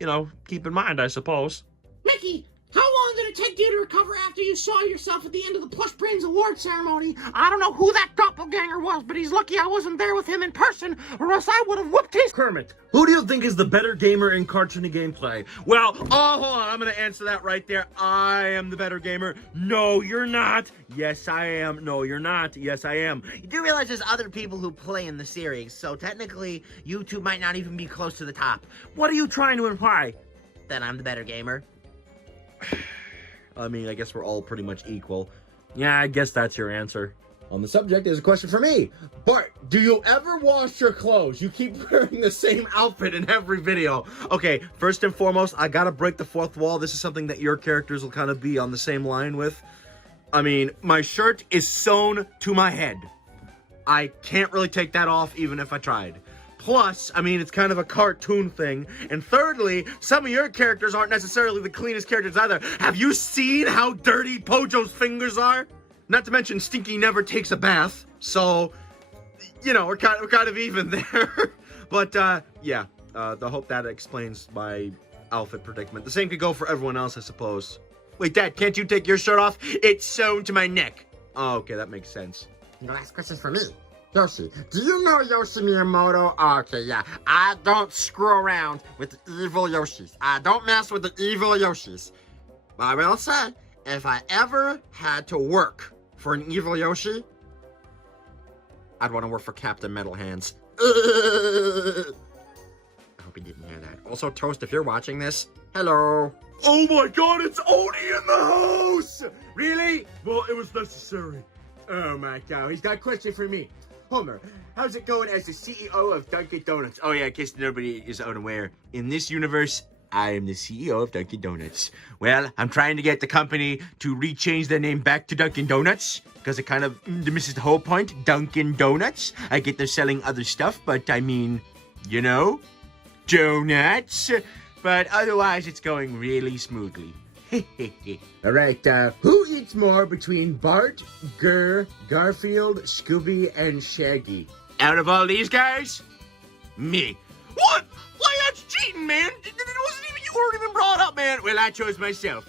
you know, keep in mind, I suppose. Mickey, how long did it take you to recover after you saw yourself at the end of the PlushBrains award ceremony? I don't know who that doppelganger was, but he's lucky I wasn't there with him in person, or else I would have whooped his— Kermit, who do you think is the better gamer in cartoony gameplay? Well, Oh, hold on. I'm going to answer that right there. I am the better gamer. no, you're not. Yes, I am. No, you're not. Yes, I am. You do realize there's other people who play in the series, so technically, you two might not even be close to the top. What are you trying to imply? That I'm the better gamer. I mean, I guess we're all pretty much equal. Yeah, I guess that's your answer. On the subject is a question for me. Bart, do you ever wash your clothes? You keep wearing the same outfit in every video. Okay, first and foremost, I gotta break the fourth wall. This is something that your characters will kind of be on the same line with. I mean, my shirt is sewn to my head. I can't really take that off even if I tried. Plus, I mean, it's kind of a cartoon thing. And thirdly, some of your characters aren't necessarily the cleanest characters either. Have you seen how dirty Pojo's fingers are? Not to mention Stinky never takes a bath, so you know we're kind of even there. But yeah, I hope that explains my outfit predicament. The same could go for everyone else, I suppose. Wait, Dad, can't you take your shirt off? It's sewn to my neck. Oh, okay, that makes sense. Your last question's for me. Yoshi, do you know Yoshi Miyamoto? Okay, yeah. I don't screw around with the evil Yoshis. I don't mess with the evil Yoshis. But I will say, if I ever had to work for an evil Yoshi, I'd want to work for Captain Metal Hands. I hope he didn't hear that. Also, Toast, if you're watching this, hello. Oh my God, it's Odie in the house! Really? Well, it was necessary. Oh my God, he's got a question for me. Homer, how's it going as the CEO of Dunkin' Donuts? Oh yeah, in case nobody is unaware, in this universe, I am the CEO of Dunkin' Donuts. Well, I'm trying to get the company to rechange their name back to Dunkin' Donuts, because it kind of misses the whole point. Dunkin' Donuts. I get they're selling other stuff, but I mean, you know, donuts. But otherwise, it's going really smoothly. All right, who eats more between Bart, Garfield, Scooby, and Shaggy? Out of all these guys, me. What? Why, that's cheating, man. It wasn't even, you weren't even brought up, man. Well, I chose myself.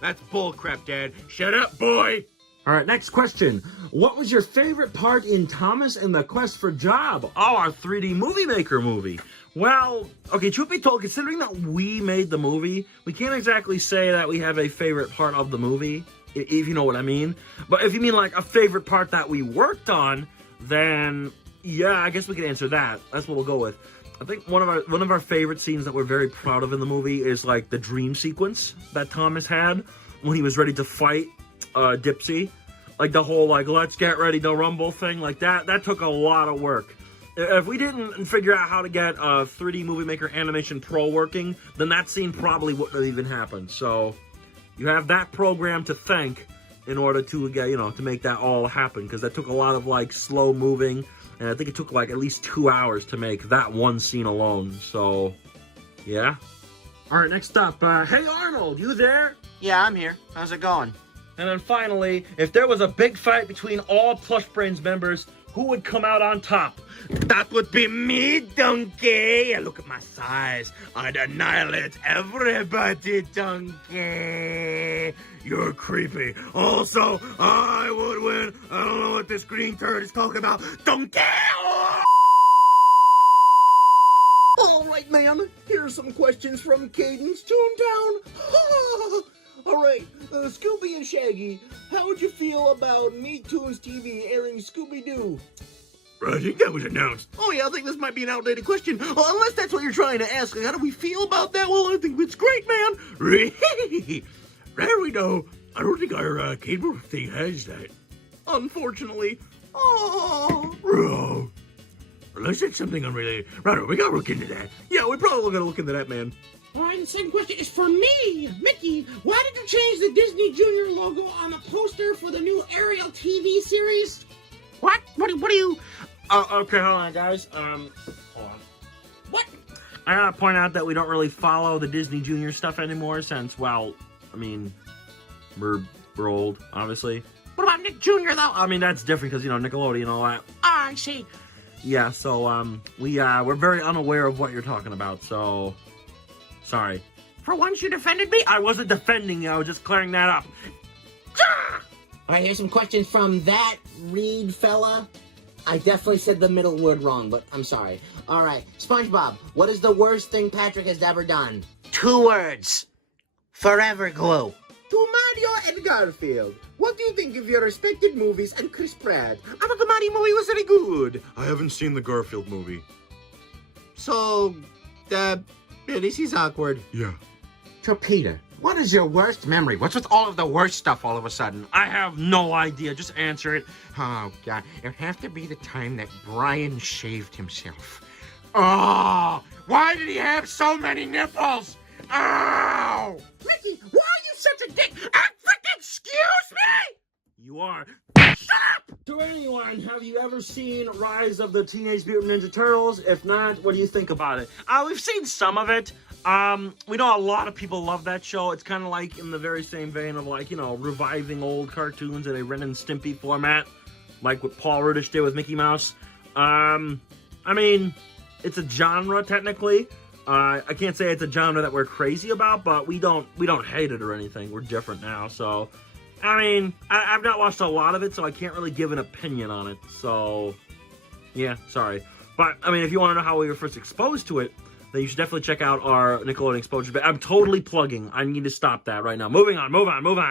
That's bullcrap, Dad. Shut up, boy. All right, next question. What was your favorite part in Thomas and the Quest for Job? Oh, our 3D Movie Maker movie. Well, okay, truth be told, considering that we made the movie, we can't exactly say that we have a favorite part of the movie, if you know what I mean. But if you mean like a favorite part that we worked on, then yeah, I guess we can answer that. That's what we'll go with. I think one of our favorite scenes that we're very proud of in the movie is like the dream sequence that Thomas had when he was ready to fight Dipsy. Like the whole like let's get ready to rumble thing, like that took a lot of work. If we didn't figure out how to get 3D Movie Maker Animation Pro working, then that scene probably wouldn't have even happened. So you have that program to thank in order to get, you know, to make that all happen, because that took a lot of like slow moving, and I think it took like at least 2 hours to make that one scene alone. So yeah. All right, next up, hey Arnold, you there? Yeah, I'm here. How's it going? And then finally, if there was a big fight between all PlushBrains members, who would come out on top? That would be me, Donkey. Look at my size. I'd annihilate everybody, Donkey. You're creepy. Also, I would win. I don't know what this green turd is talking about. Donkey! All right, man. Here are some questions from Caden's Toontown. All right, Scooby and Shaggy, how would you feel about Nicktoons TV airing Scooby-Doo? I think that was announced. Oh yeah, I think this might be an outdated question. Unless that's what you're trying to ask. How do we feel about that? Well, I think it's great, man. Really? There we go. I don't think our cable thing has that. Unfortunately. Oh. Bro. Unless it's something unrelated. Right, we gotta look into that. Yeah, we probably gotta look into that, man. All right, the second question is for me. Mickey, why did you change the Disney Junior logo on the poster for the new Ariel TV series? What? What do you... Okay, hold on, guys. Hold on. What? I gotta point out that we don't really follow the Disney Junior stuff anymore since, well, I mean, we're old, obviously. What about Nick Jr., though? I mean, that's different because, you know, Nickelodeon and all that. Ah, I see. Yeah, so, we're very unaware of what you're talking about, so... Sorry. For once you defended me? I wasn't defending you, I was just clearing that up. Ah! All right, here's some questions from that Reed fella. I definitely said the middle word wrong, but I'm sorry. All right, SpongeBob, what is the worst thing Patrick has ever done? 2 words. Forever glue. To Mario and Garfield, what do you think of your respected movies and Chris Pratt? I thought the Mario movie was very good. I haven't seen the Garfield movie. So, this is awkward. Yeah. To Peter, what is your worst memory? What's with all of the worst stuff all of a sudden? I have no idea, just answer it. Oh, God. It would have to be the time that Brian shaved himself. Oh, why did he have so many nipples? Oh! Mickey, why are you such a dick? Excuse me? You are. Shut up! To anyone, have you ever seen Rise of the Teenage Mutant Ninja Turtles? If not, what do you think about it? We've seen some of it. We know a lot of people love that show. It's kind of like in the very same vein of like, you know, reviving old cartoons in a Ren and Stimpy format, like what Paul Rudish did with Mickey Mouse. I mean, it's a genre technically. I can't say it's a genre that we're crazy about, but we don't hate it or anything. We're different now, so I mean, I've not watched a lot of it, so I can't really give an opinion on it. So yeah, sorry. But I mean, if you want to know how we were first exposed to it, then you should definitely check out our Nickelodeon exposure. But I'm totally plugging. I need to stop that right now. Moving on.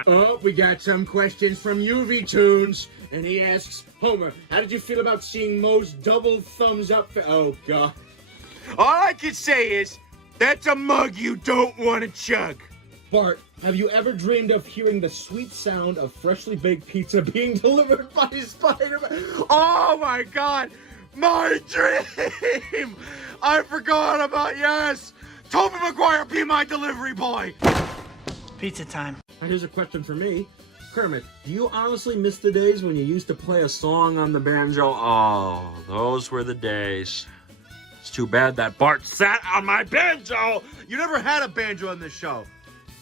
Oh, we got some questions from UV Tunes, and he asks, Homer, how did you feel about seeing Moe's double thumbs up? Oh, God. All I can say is, that's a mug you don't want to chug. Bart, have you ever dreamed of hearing the sweet sound of freshly baked pizza being delivered by Spider-Man? Oh my God, my dream! I forgot about, yes! Tobey Maguire, be my delivery boy! Pizza time. Here's a question for me. Kermit, do you honestly miss the days when you used to play a song on the banjo? Oh, those were the days. It's too bad that Bart sat on my banjo! You never had a banjo on this show.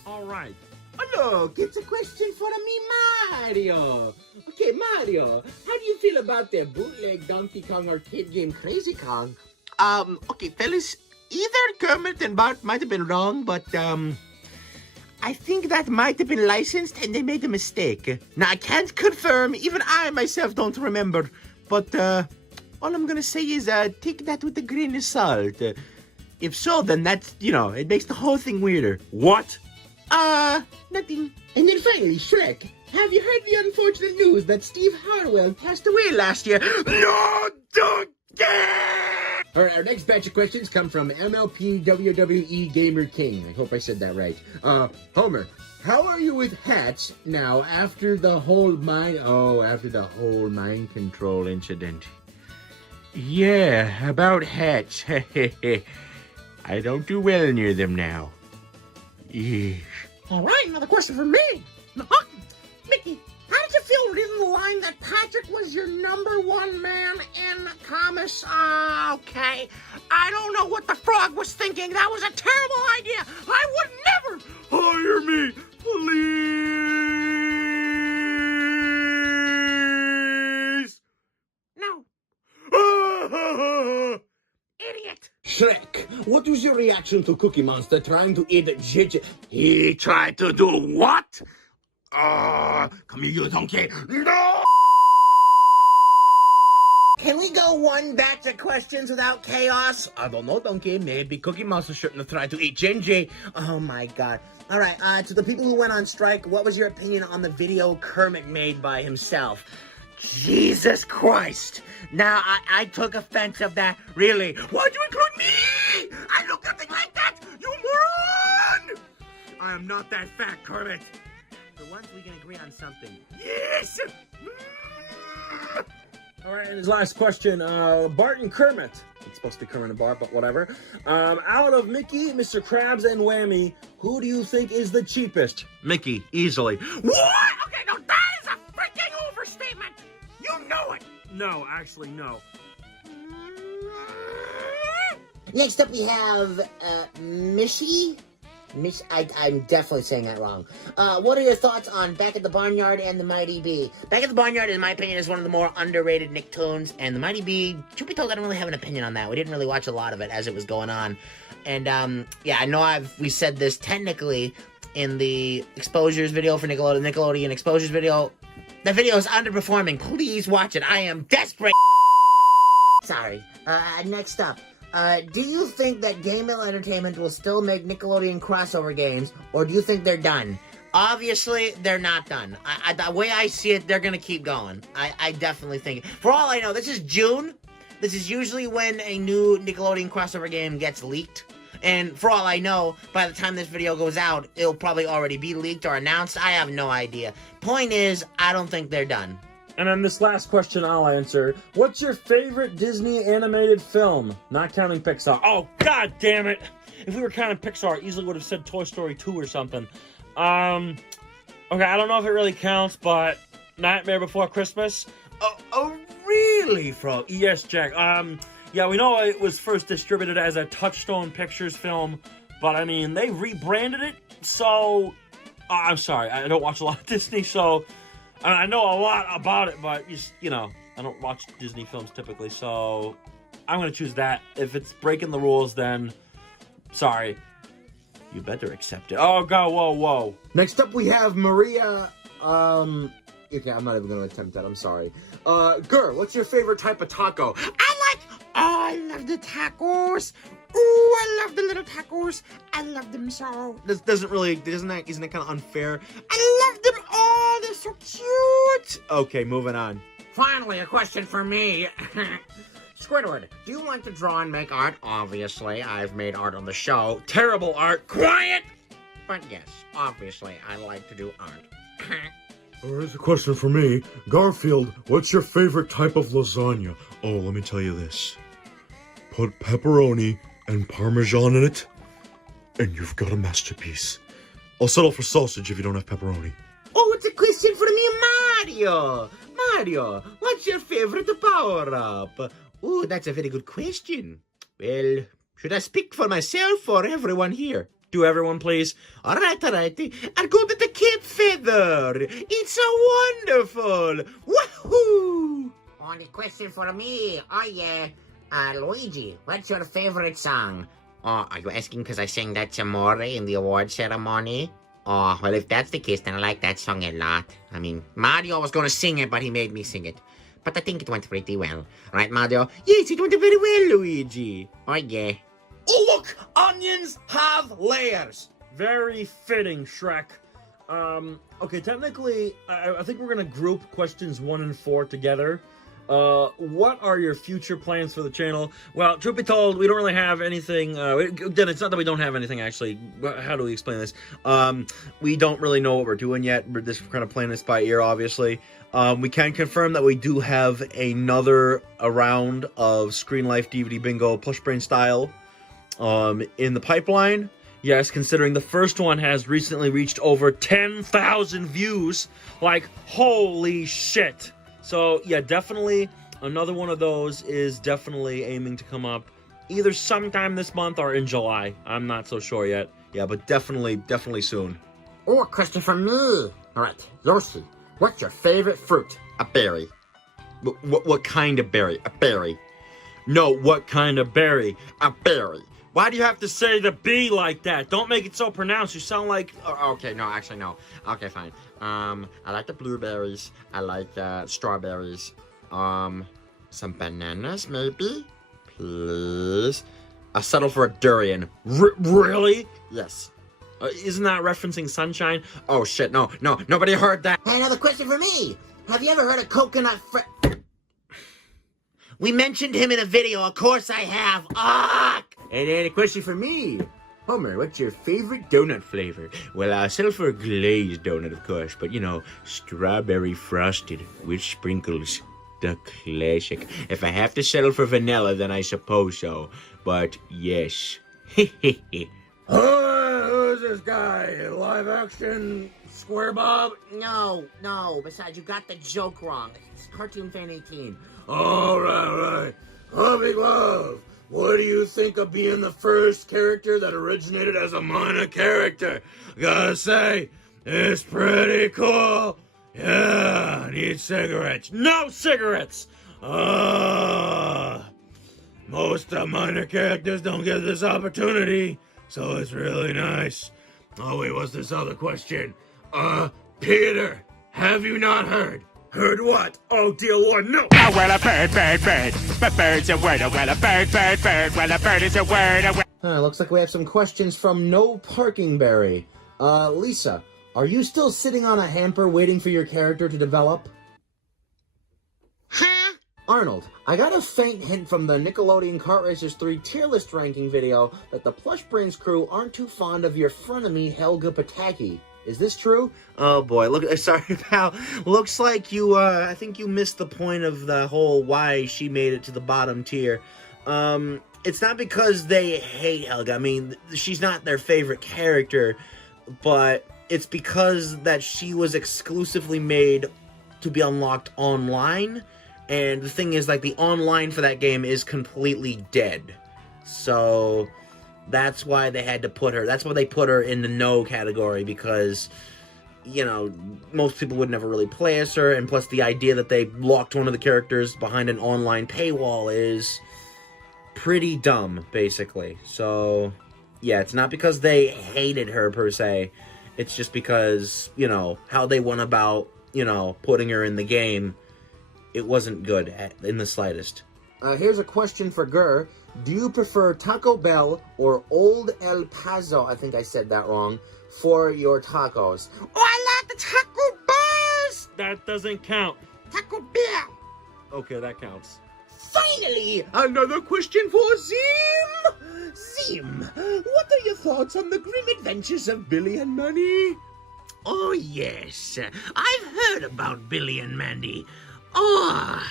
All right. Oh, look, it's a question for me, Mario. Okay, Mario, how do you feel about the bootleg Donkey Kong arcade game Crazy Kong? Okay, fellas, either Kermit and Bart might have been wrong, but, I think that might have been licensed and they made a mistake. Now, I can't confirm, even I myself don't remember, but, all I'm gonna say is, take that with a grain of salt. If so, then that's, you know, it makes the whole thing weirder. What? Nothing. And then finally, Shrek, have you heard the unfortunate news that Steve Harwell passed away last year? No, don't All right, our next batch of questions come from MLP WWE Gamer King. I hope I said that right. Homer, how are you with hats now after the whole mind control incident? Yeah, about hats. I don't do well near them now. Yeesh. All right, another question for me. Mickey, how did you feel reading the line that Patrick was your #1 man in comics? Okay. I don't know what the frog was thinking. That was a terrible idea. I would never hire me, please! No. Idiot. Shrek, what was your reaction to Cookie Monster trying to eat Gigi? He tried to do what? Come here, you donkey! No! Can we go one batch of questions without chaos? I don't know, Donkey. Maybe Cookie Monster shouldn't have tried to eat Gingy. Oh my God. All right, to the people who went on strike, what was your opinion on the video Kermit made by himself? Jesus Christ! Now, I took offense of that. Really? Why'd you include me? I look nothing like that, you moron! I am not that fat, Kermit. For once, we can agree on something. Yes! All right, and his last question, Bart and Kermit. It's supposed to be Kermit and Bart, but whatever. Out of Mickey, Mr. Krabs, and Whammy, who do you think is the cheapest? Mickey, easily. What? Okay, no, that is a freaking overstatement. You know it. No, actually, no. Next up, we have Mishy. I'm definitely saying that wrong. What are your thoughts on Back at the Barnyard and the Mighty Bee? Back at the Barnyard, in my opinion, is one of the more underrated Nicktoons, and the Mighty Bee, truth be told, I don't really have an opinion on that. We didn't really watch a lot of it as it was going on. And, yeah, I know we said this technically in the exposures video for Nickelodeon exposures video. The video is underperforming. Please watch it. I am desperate. Sorry. Next up. Do you think that Game Mill Entertainment will still make Nickelodeon crossover games, or do you think they're done? Obviously, they're not done. The way I see it, they're going to keep going. I definitely think. For all I know, this is June. This is usually when a new Nickelodeon crossover game gets leaked. And for all I know, by the time this video goes out, it'll probably already be leaked or announced. I have no idea. Point is, I don't think they're done. And then this last question I'll answer. What's your favorite Disney animated film? Not counting Pixar. Oh, god damn it! If we were counting Pixar, I easily would have said Toy Story 2 or something. Okay, I don't know if it really counts, but Nightmare Before Christmas. Oh, really, Fro? Yes, Jack. Yeah, we know it was first distributed as a Touchstone Pictures film but I mean, they rebranded it, so... I'm sorry, I don't watch a lot of Disney, so... I know a lot about it, but, you know, I don't watch Disney films typically, so... I'm gonna choose that. If it's breaking the rules, then... Sorry. You better accept it. Oh, God, whoa. Next up, we have Maria, Okay, I'm not even gonna attempt that, I'm sorry. Gur, what's your favorite type of taco? I love the tacos. Ooh, I love the little tacos. I love them so. Isn't that kind of unfair? I love them all. They're so cute. Okay, moving on. Finally, a question for me. Squidward, do you like to draw and make art? Obviously, I've made art on the show. Terrible art. Quiet! But yes, obviously, I like to do art. Here's a question for me. Garfield, what's your favorite type of lasagna? Oh, let me tell you this. Put pepperoni and Parmesan in it, and you've got a masterpiece. I'll settle for sausage if you don't have pepperoni. Oh, it's a question for me, Mario. Mario, what's your favorite power-up? Oh, that's a very good question. Well, should I speak for myself or everyone here? Do everyone, please. All right. I'll go to the Cape Feather. It's so wonderful. Woohoo! Only question for me. Oh, yeah. Luigi, what's your favorite song? Oh, are you asking because I sang that Amore in the award ceremony? Oh, well, if that's the case, then I like that song a lot. I mean, Mario was going to sing it, but he made me sing it. But I think it went pretty well. Right, Mario? Yes, it went very well, Luigi. Oh, yeah. Oh, look! Onions have layers! Very fitting, Shrek. Okay, technically, I think we're gonna group questions 1 and 4 together. What are your future plans for the channel? Well, truth be told, we don't really have anything. Then it's not that we don't have anything, actually. How do we explain this? We don't really know what we're doing yet. We're just kind of playing this by ear, obviously. We can confirm that we do have another round of Screen Life DVD Bingo PlushBrains style in the pipeline. Yes, considering the first one has recently reached over 10,000 views. Like, holy shit. So, yeah, definitely another one of those is definitely aiming to come up either sometime this month or in July. I'm not so sure yet. Yeah, but definitely soon. Oh, a question for me. All right, Yoshi, what's your favorite fruit? A berry. What kind of berry? A berry. No, what kind of berry? A berry. Why do you have to say the B like that? Don't make it so pronounced. You sound like... Okay, no, actually, no. Okay, fine. I like the blueberries. I like strawberries. Some bananas, maybe? Please? I'll settle for a durian. Really? Yes. Isn't that referencing sunshine? Oh, shit, no, nobody heard that. Hey, another question for me. Have you ever heard of coconut We mentioned him in a video. Of course I have. Ah! And then a question for me. Homer, what's your favorite donut flavor? Well, I'll settle for a glazed donut, of course, but, you know, strawberry frosted with sprinkles. The classic. If I have to settle for vanilla, then I suppose so. But, yes. Who's this guy? Live action SquareBob? No. Besides, you got the joke wrong. It's Cartoon Fan 18. All right. Big Love, what do you think of being the first character that originated as a minor character? Gotta say, it's pretty cool. Yeah, I need cigarettes. No cigarettes! Most minor characters don't get this opportunity, so it's really nice. Oh, wait, what's this other question? Peter, have you not heard? Heard what? Oh, dear Lord, no! Oh, well, a bird. But bird's a word. Oh, well, a bird. Well, a bird is a word. Looks like we have some questions from No Parking Berry. Lisa, are you still sitting on a hamper waiting for your character to develop? Huh? Arnold, I got a faint hint from the Nickelodeon Kart Racers 3 tier list ranking video that the PlushBrains crew aren't too fond of your frenemy Helga Pataki. Is this true? Oh boy, look, sorry pal. Looks like you, I think you missed the point of the whole why she made it to the bottom tier. It's not because they hate Helga. I mean, she's not their favorite character, but it's because that she was exclusively made to be unlocked online. And the thing is, like, the online for that game is completely dead. So, That's why they had to put her. That's why they put her in the no category, because, you know, most people would never really play as her, and plus the idea that they locked one of the characters behind an online paywall is pretty dumb, basically. So, yeah, it's not because they hated her, per se. It's just because, you know, how they went about, you know, putting her in the game, it wasn't good in the slightest. Here's a question for Gur. Do you prefer Taco Bell or Old El Paso, I think I said that wrong, for your tacos? Oh, I like the Taco Bells! That doesn't count. Taco Bell! Okay, that counts. Finally, another question for Zim! Zim, what are your thoughts on the grim adventures of Billy and Mandy? Oh, yes. I've heard about Billy and Mandy. Oh,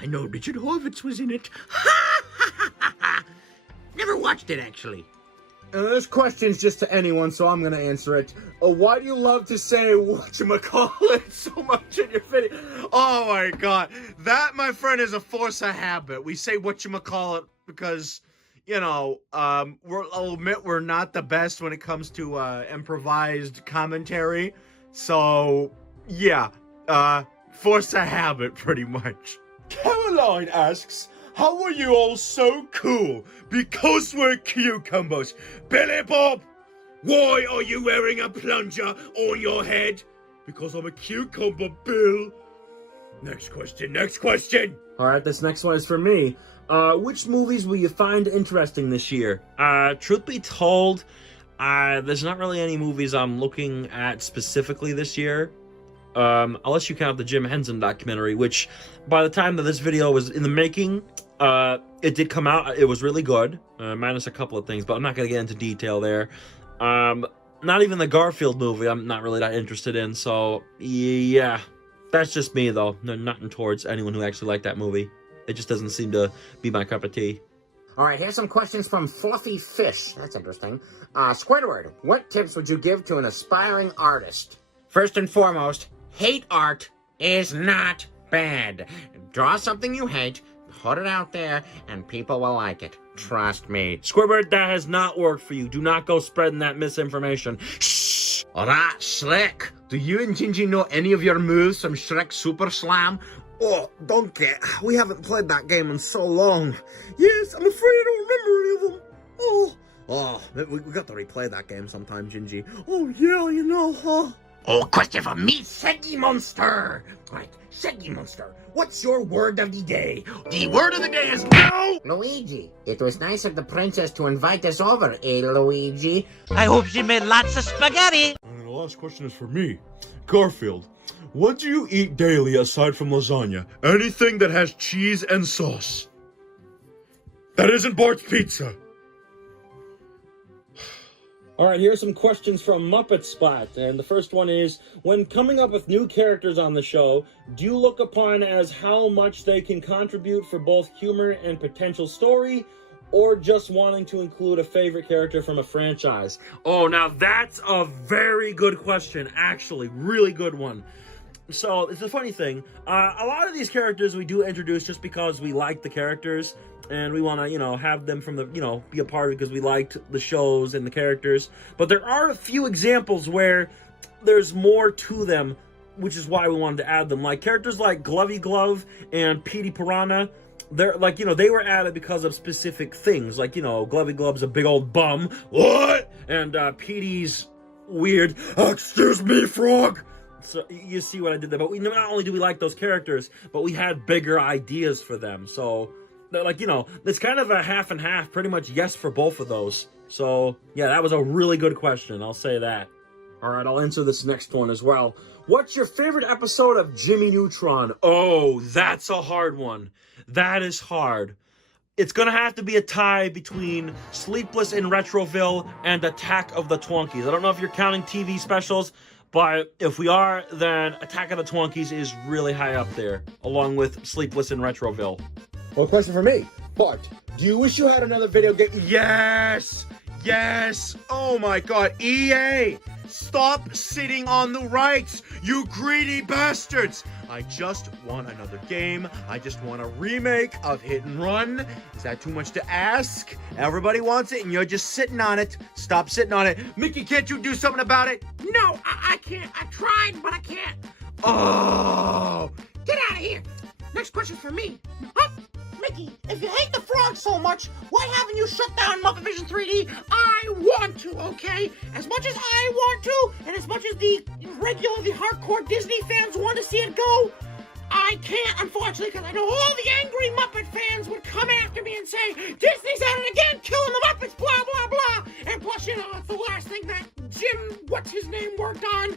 I know Richard Horvitz was in it. Ha ha ha ha ha! Never watched it, actually. This question's just to anyone, so I'm gonna answer it. Why do you love to say whatchamacallit so much in your video? Oh my god. That, my friend, is a force of habit. We say whatchamacallit because, you know, I'll admit we're not the best when it comes to improvised commentary. So, yeah, force of habit, pretty much. Caroline asks, how are you all so cool? Because we're cucumbers. Billy Bob, why are you wearing a plunger on your head? Because I'm a cucumber, Bill. Next question, next question. Alright, this next one is for me. Which movies will you find interesting this year? Truth be told, there's not really any movies I'm looking at specifically this year. Unless you count the Jim Henson documentary, which by the time that this video was in the making, it did come out. It was really good, minus a couple of things, but I'm not going to get into detail there. Not even the Garfield movie I'm not really that interested in, so yeah. That's just me, though. No, nothing towards anyone who actually liked that movie. It just doesn't seem to be my cup of tea. All right, here's some questions from Fluffy Fish. That's interesting. Squidward, what tips would you give to an aspiring artist? First and foremost, hate art is not bad. Draw something you hate, put it out there, and people will like it. Trust me. Squidward, that has not worked for you. Do not go spreading that misinformation. Shh! Alright, Shrek, do you and Gingy know any of your moves from Shrek Super Slam? Oh, Donkey, we haven't played that game in so long. Yes, I'm afraid I don't remember any of them. Oh, we got to replay that game sometime, Gingy. Oh, yeah, you know, huh? Oh, question for me, Shaggy Monster. Right, Shaggy Monster, what's your word of the day? The word of the day is no! Luigi, it was nice of the princess to invite us over, Luigi? I hope she made lots of spaghetti. And the last question is for me. Garfield, what do you eat daily aside from lasagna? Anything that has cheese and sauce. That isn't Bart's Pizza. Alright, here's some questions from Muppet Spot, and the first one is, when coming up with new characters on the show, do you look upon as how much they can contribute for both humor and potential story, or just wanting to include a favorite character from a franchise? Oh, now that's a very good question, actually, really good one. So, it's a funny thing, a lot of these characters we do introduce just because we like the characters, and we want to, you know, have them from the, you know, be a part of it because we liked the shows and the characters. But there are a few examples where there's more to them, which is why we wanted to add them. Like characters like Glovey Glove and Petey Piranha, they're like, you know, they were added because of specific things. Like, you know, Glovey Glove's a big old bum. What? And Petey's weird. Excuse me, frog. So you see what I did there. But we not only do we like those characters, but we had bigger ideas for them. So, like, you know, it's kind of a half and half, pretty much yes for both of those. So, yeah, that was a really good question. I'll say that. All right, I'll answer this next one as well. What's your favorite episode of Jimmy Neutron? Oh, that's a hard one. That is hard. It's gonna have to be a tie between Sleepless in Retroville and Attack of the Twonkies. I don't know if you're counting TV specials, but if we are, then Attack of the Twonkies is really high up there, along with Sleepless in Retroville. Well, question for me. Bart, do you wish you had another video game? Yes! Yes! Oh my god, EA! Stop sitting on the rights, you greedy bastards! I just want another game. I just want a remake of Hit and Run. Is that too much to ask? Everybody wants it and you're just sitting on it. Stop sitting on it. Mickey, can't you do something about it? No, I can't. I tried, but I can't. Oh! Get out of here. Next question for me. Huh? Mickey, if you hate the frog so much, why haven't you shut down Muppet Vision 3D? I want to, okay? As much as I want to, and as much as the hardcore Disney fans want to see it go, I can't, unfortunately, because I know all the angry Muppet fans would come after me and say, Disney's at it again, killing the Muppets, blah, blah, blah. And plus, you know, it's the last thing that Jim, what's-his-name, worked on.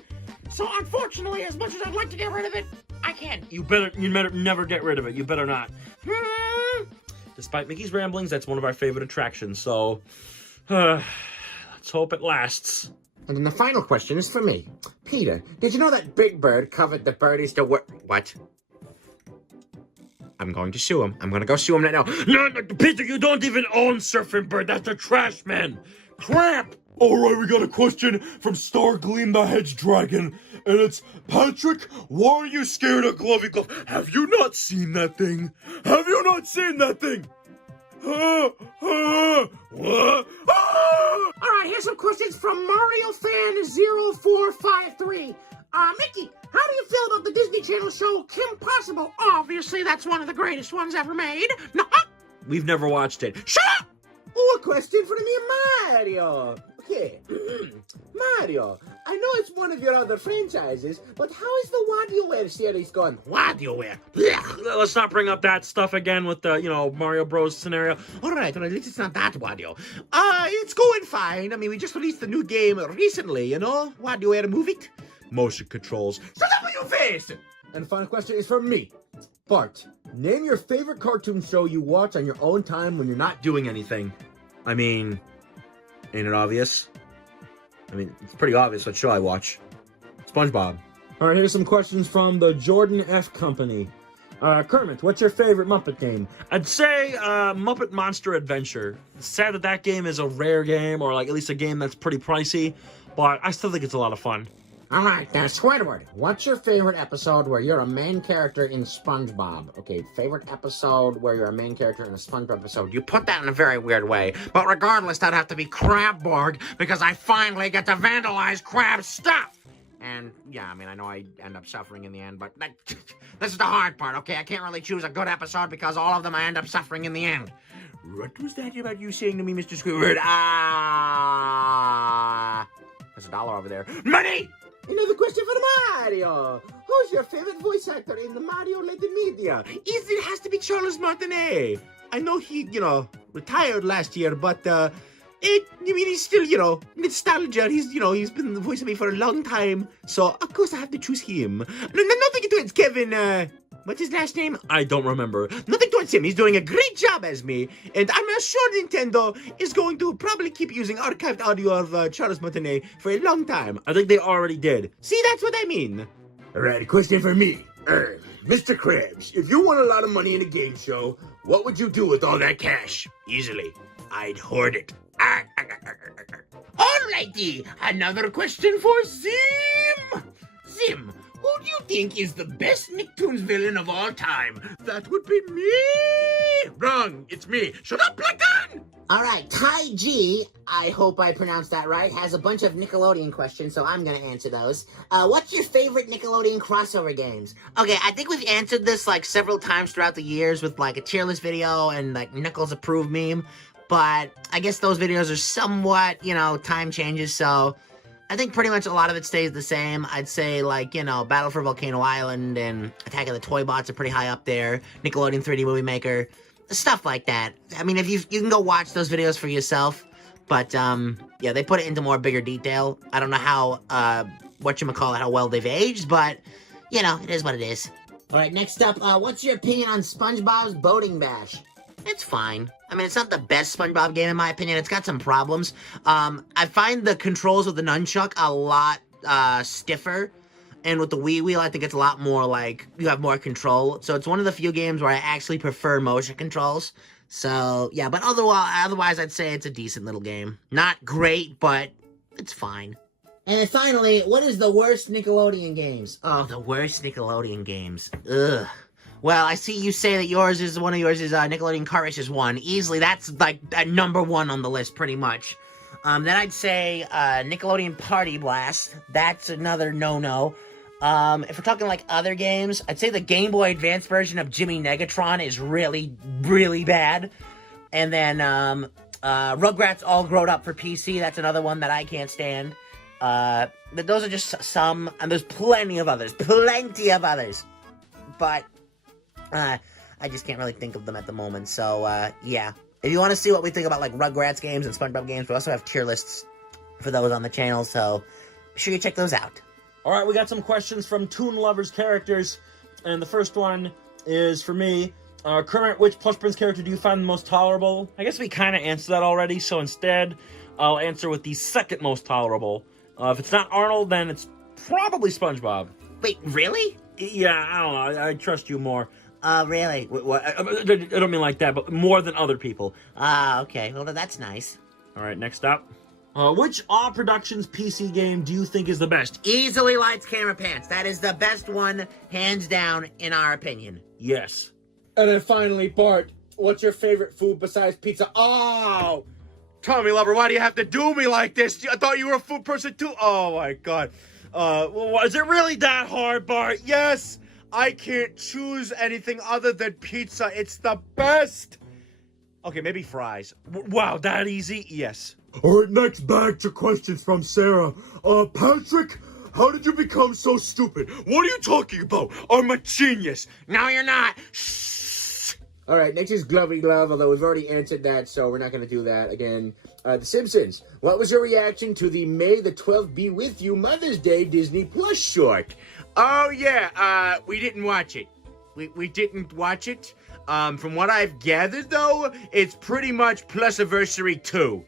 So, unfortunately, as much as I'd like to get rid of it, I can't. You better never get rid of it. You better not. Despite Mickey's ramblings, that's one of our favorite attractions, so let's hope it lasts. And then the final question is for me. Peter, did you know that Big Bird covered the birdies to work? What? I'm going to sue him. I'm going to go sue him right now. No, Peter, you don't even own Surfing Bird. That's a trash man. Crap! Alright, we got a question from Stargleam the Hedge Dragon. And it's, Patrick, why are you scared of Glovey Glove? Have you not seen that thing? Have you not seen that thing? What? All right, here's some questions from Mario Fan 0453. Mickey, how do you feel about the Disney Channel show Kim Possible? Obviously, that's one of the greatest ones ever made. No, We've never watched it. shut up! Oh, a question for me, Mario. Okay, Mario, I know it's one of your other franchises, but how is the WarioWare series going? WarioWare. Let's not bring up that stuff again with the, Mario Bros scenario. All right, at least it's not that Wario. It's going fine. I mean, we just released the new game recently, you know? WarioWare, move it. Motion controls. Shut up with your face! And the final question is from me. Bart, name your favorite cartoon show you watch on your own time when you're not doing anything. I mean, ain't it obvious? I mean, it's pretty obvious what show I watch. SpongeBob. All right, here's some questions from the Jordan F. Company. Kermit, what's your favorite Muppet game? I'd say Muppet Monster Adventure. It's sad that game is a rare game, or like at least a game that's pretty pricey, but I still think it's a lot of fun. All right, now Squidward, what's your favorite episode where you're a main character in SpongeBob? Okay, favorite episode where you're a main character in a SpongeBob episode. You put that in a very weird way, but regardless, that'd have to be Crabborg, because I finally get to vandalize Crab's stuff. And, yeah, I mean, I know I end up suffering in the end, but this is the hard part, okay? I can't really choose a good episode because all of them I end up suffering in the end. What was that about you saying to me, Mr. Squidward? There's $1 over there. Money! Another question for Mario. Who's your favorite voice actor in the Mario-related media? It has to be Charles Martinet. I know he, retired last year, but, he's still, nostalgia. He's been the voice of me for a long time. So, of course, I have to choose him. Nothing towards Kevin, what's his last name? I don't remember. Nothing towards him. He's doing a great job as me. And I'm sure Nintendo is going to probably keep using archived audio of Charles Martinet for a long time. I think they already did. See, that's what I mean. All right, question for me. Mr. Krabs, if you won a lot of money in a game show, what would you do with all that cash? Easily. I'd hoard it. Alrighty, another question for Zim. Zim, who do you think is the best Nicktoons villain of all time? That would be me! Wrong, it's me. Shut up, Plankton! All right, Ty G, I hope I pronounced that right, has a bunch of Nickelodeon questions, so I'm gonna answer those. What's your favorite Nickelodeon crossover games? Okay, I think we've answered this like several times throughout the years with like a tier list video and like Nickels approved meme, but I guess those videos are somewhat, time changes, so I think pretty much a lot of it stays the same. I'd say, like, Battle for Volcano Island and Attack of the Toy Bots are pretty high up there. Nickelodeon 3D Movie Maker, stuff like that. I mean, if you can go watch those videos for yourself, but, yeah, they put it into more bigger detail. I don't know how, how well they've aged, but, it is what it is. All right, next up, what's your opinion on SpongeBob's Boating Bash? It's fine. I mean, it's not the best SpongeBob game, in my opinion. It's got some problems. I find the controls with the nunchuck a lot stiffer. And with the Wii Wheel, I think it's a lot more like, you have more control. So it's one of the few games where I actually prefer motion controls. So, yeah, but otherwise I'd say it's a decent little game. Not great, but it's fine. And then finally, what is the worst Nickelodeon games? Oh, the worst Nickelodeon games. Ugh. Well, I see you say that one of yours is Nickelodeon Kart Racers 1. Easily, that's like number 1 on the list, pretty much. Then I'd say Nickelodeon Party Blast. That's another no-no. If we're talking like other games, I'd say the Game Boy Advance version of Jimmy Negatron is really, really bad. And then Rugrats All Grown Up for PC. That's another one that I can't stand. Those are just some, and there's plenty of others. But I just can't really think of them at the moment. So yeah. If you want to see what we think about like Rugrats games and SpongeBob games, we also have tier lists for those on the channel. So be sure you check those out. All right, we got some questions from Toon Lovers characters, and the first one is for me. Kermit, which Plush Prince character do you find the most tolerable? I guess we kind of answered that already, so instead, I'll answer with the second most tolerable. If it's not Arnold, then it's probably SpongeBob. Wait, really? Yeah, I don't know. I trust you more. Really? I don't mean like that, but more than other people. Okay. Well, that's nice. All right, next up. Which Awe Productions PC game do you think is the best? Easily Lights, Camera, Pants. That is the best one, hands down, in our opinion. Yes. And then finally, Bart, what's your favorite food besides pizza? Oh! Tommy Lover, why do you have to do me like this? I thought you were a food person too. Oh my god. Is it really that hard, Bart? Yes! I can't choose anything other than pizza. It's the best! Okay, maybe fries. Wow, that easy? Yes. All right, next back to questions from Sarah. Patrick, how did you become so stupid? What are you talking about? I'm a genius. No, you're not. Shh. All right, next is Glovey Glove, although we've already answered that, so we're not going to do that again. The Simpsons. What was your reaction to the May the 12th Be With You Mother's Day Disney Plus short? Oh, yeah, we didn't watch it. We didn't watch it. From what I've gathered, though, it's pretty much Plusiversary 2.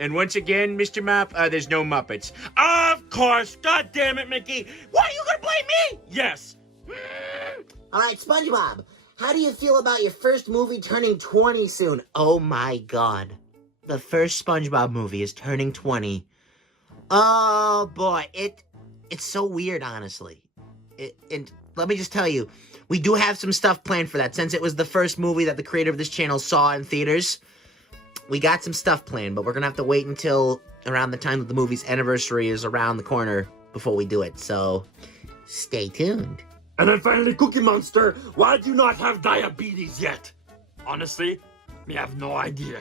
And once again, Mr. Map, there's no Muppets. Of course! God damn it, Mickey! Why are you gonna blame me? Yes! All right, SpongeBob, how do you feel about your first movie turning 20 soon? Oh my god. The first SpongeBob movie is turning 20. Oh boy, it's so weird, honestly. And let me just tell you, we do have some stuff planned for that. Since it was the first movie that the creator of this channel saw in theaters, we got some stuff planned, but we're gonna have to wait until around the time that the movie's anniversary is around the corner before we do it, so stay tuned. And then finally, Cookie Monster, why do you not have diabetes yet? Honestly, we have no idea.